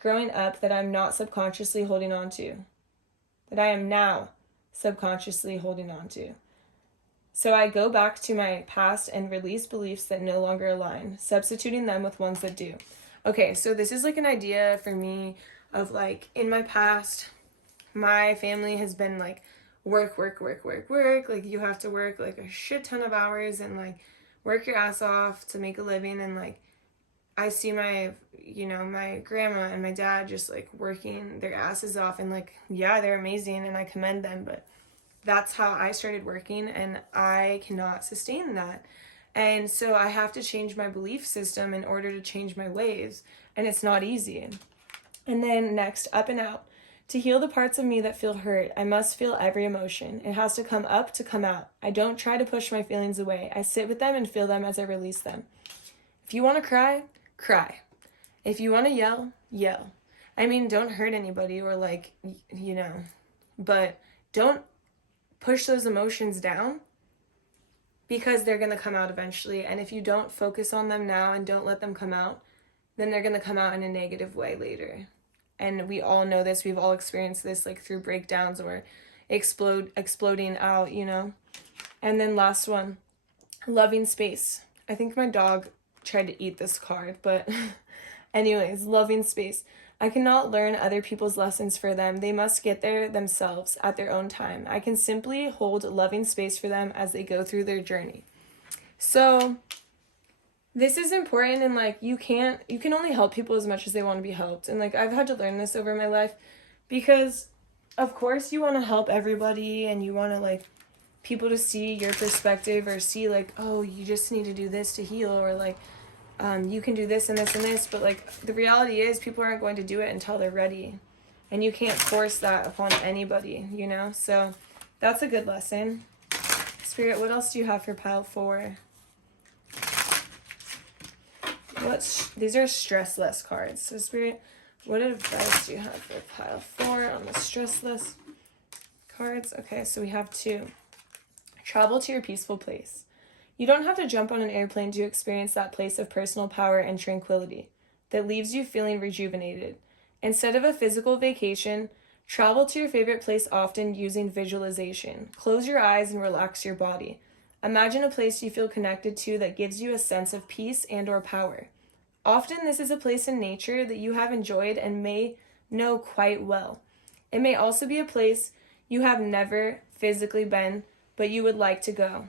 growing up that I'm not subconsciously holding on to, that I am now subconsciously holding on to. So I go back to my past and release beliefs that no longer align, substituting them with ones that do. Okay, so this is like an idea for me of like, in my past, my family has been like, work, like you have to work like a shit ton of hours and like work your ass off to make a living. And like, I see my, my grandma and my dad just like working their asses off, and like, yeah, they're amazing and I commend them, but that's how I started working and I cannot sustain that. And so I have to change my belief system in order to change my ways, and it's not easy. And then next, up and out. To heal the parts of me that feel hurt, I must feel every emotion. It has to come up to come out. I don't try to push my feelings away. I sit with them and feel them as I release them. If you want to cry, cry. If you want to yell, yell. I mean, don't hurt anybody or like, but don't push those emotions down, because they're going to come out eventually. And if you don't focus on them now and don't let them come out, then they're going to come out in a negative way later. And we all know this. We've all experienced this, like through breakdowns or exploding out, And then last one, loving space. I think my dog tried to eat this card, but anyways, loving space. I cannot learn other people's lessons for them. They must get there themselves at their own time. I can simply hold loving space for them as they go through their journey. So this is important, and like you can only help people as much as they want to be helped. And like I've had to learn this over my life, because of course you want to help everybody and you want to like people to see your perspective or see like, oh, you just need to do this to heal, or like you can do this and this and this, but like the reality is people aren't going to do it until they're ready, and you can't force that upon anybody, so that's a good lesson. Spirit, what else do you have for pile 4? These are stress less cards. So Spirit, what advice do you have for pile 4 on the stress less cards? Okay, so we have 2. Travel to your peaceful place. You don't have to jump on an airplane to experience that place of personal power and tranquility that leaves you feeling rejuvenated. Instead of a physical vacation, travel to your favorite place often using visualization. Close your eyes and relax your body. Imagine a place you feel connected to that gives you a sense of peace and or power. Often this is a place in nature that you have enjoyed and may know quite well. It may also be a place you have never physically been, but you would like to go.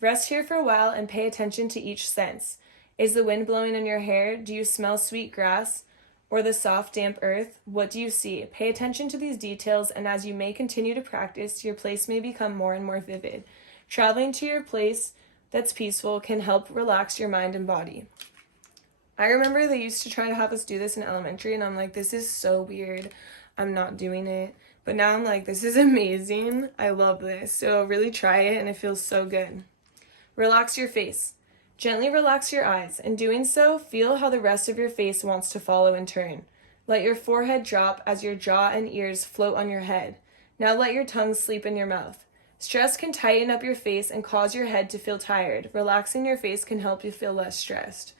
Rest here for a while and pay attention to each sense. Is the wind blowing in your hair? Do you smell sweet grass or the soft, damp earth? What do you see? Pay attention to these details, and as you may continue to practice, your place may become more and more vivid. Traveling to your place that's peaceful can help relax your mind and body. I remember they used to try to have us do this in elementary, and I'm like, this is so weird. I'm not doing it. But now I'm like, this is amazing. I love this. So really try it, and it feels so good. Relax your face. Gently relax your eyes. In doing so, feel how the rest of your face wants to follow in turn. Let your forehead drop as your jaw and ears float on your head. Now let your tongue sleep in your mouth. Stress can tighten up your face and cause your head to feel tired. Relaxing your face can help you feel less stressed.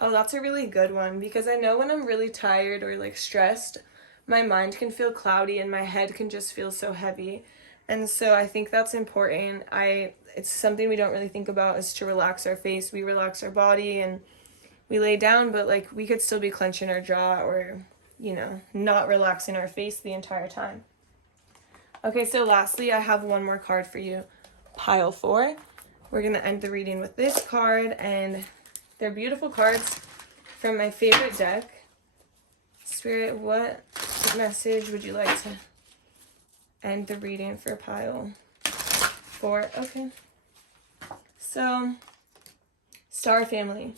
Oh, that's a really good one, because I know when I'm really tired or like stressed, my mind can feel cloudy and my head can just feel so heavy. And so I think that's important. It's something we don't really think about, is to relax our face. We relax our body and we lay down, but like we could still be clenching our jaw or, not relaxing our face the entire time. Okay, so lastly, I have one more card for you. Pile 4. We're going to end the reading with this card, and they're beautiful cards from my favorite deck. Spirit, what message would you like to end the reading for pile 4? Okay. So, Star Family,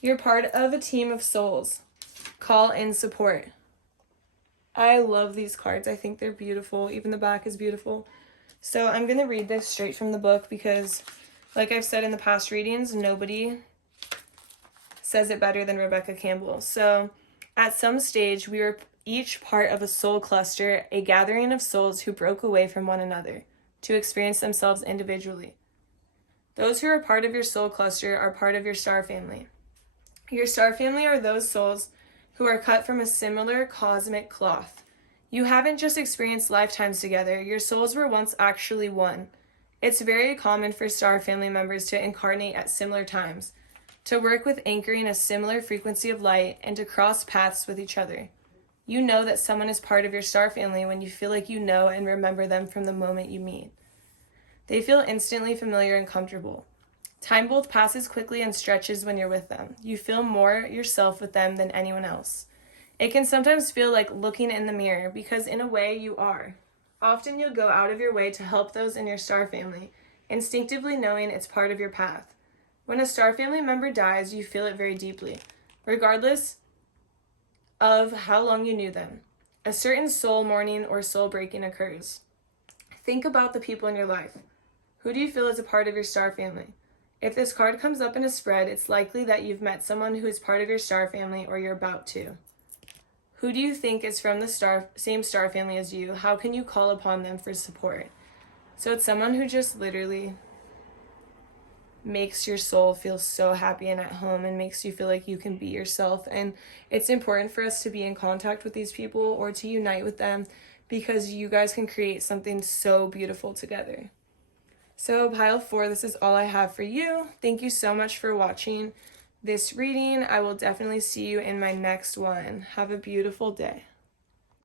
you're part of a team of souls. Call in support. I love these cards. I think they're beautiful. Even the back is beautiful. So I'm going to read this straight from the book because, like I've said in the past readings, nobody says it better than Rebecca Campbell. So, at some stage, we were each part of a soul cluster, a gathering of souls who broke away from one another to experience themselves individually. Those who are part of your soul cluster are part of your star family. Your star family are those souls who are cut from a similar cosmic cloth. You haven't just experienced lifetimes together, your souls were once actually one. It's very common for star family members to incarnate at similar times, to work with anchoring a similar frequency of light, and to cross paths with each other. You know that someone is part of your star family when you feel like you know and remember them from the moment you meet. They feel instantly familiar and comfortable. Time both passes quickly and stretches when you're with them. You feel more yourself with them than anyone else. It can sometimes feel like looking in the mirror, because in a way you are. Often you'll go out of your way to help those in your star family, instinctively knowing it's part of your path. When a star family member dies, you feel it very deeply, regardless of how long you knew them. A certain soul mourning or soul breaking occurs. Think about the people in your life. Who do you feel is a part of your star family? If this card comes up in a spread, it's likely that you've met someone who is part of your star family or you're about to. Who do you think is from the same star family as you? How can you call upon them for support? So it's someone who just literally makes your soul feel so happy and at home and makes you feel like you can be yourself. And it's important for us to be in contact with these people or to unite with them, because you guys can create something so beautiful together. So pile 4, this is all I have for you. Thank you so much for watching this reading. I will definitely see you in my next one. Have a beautiful day.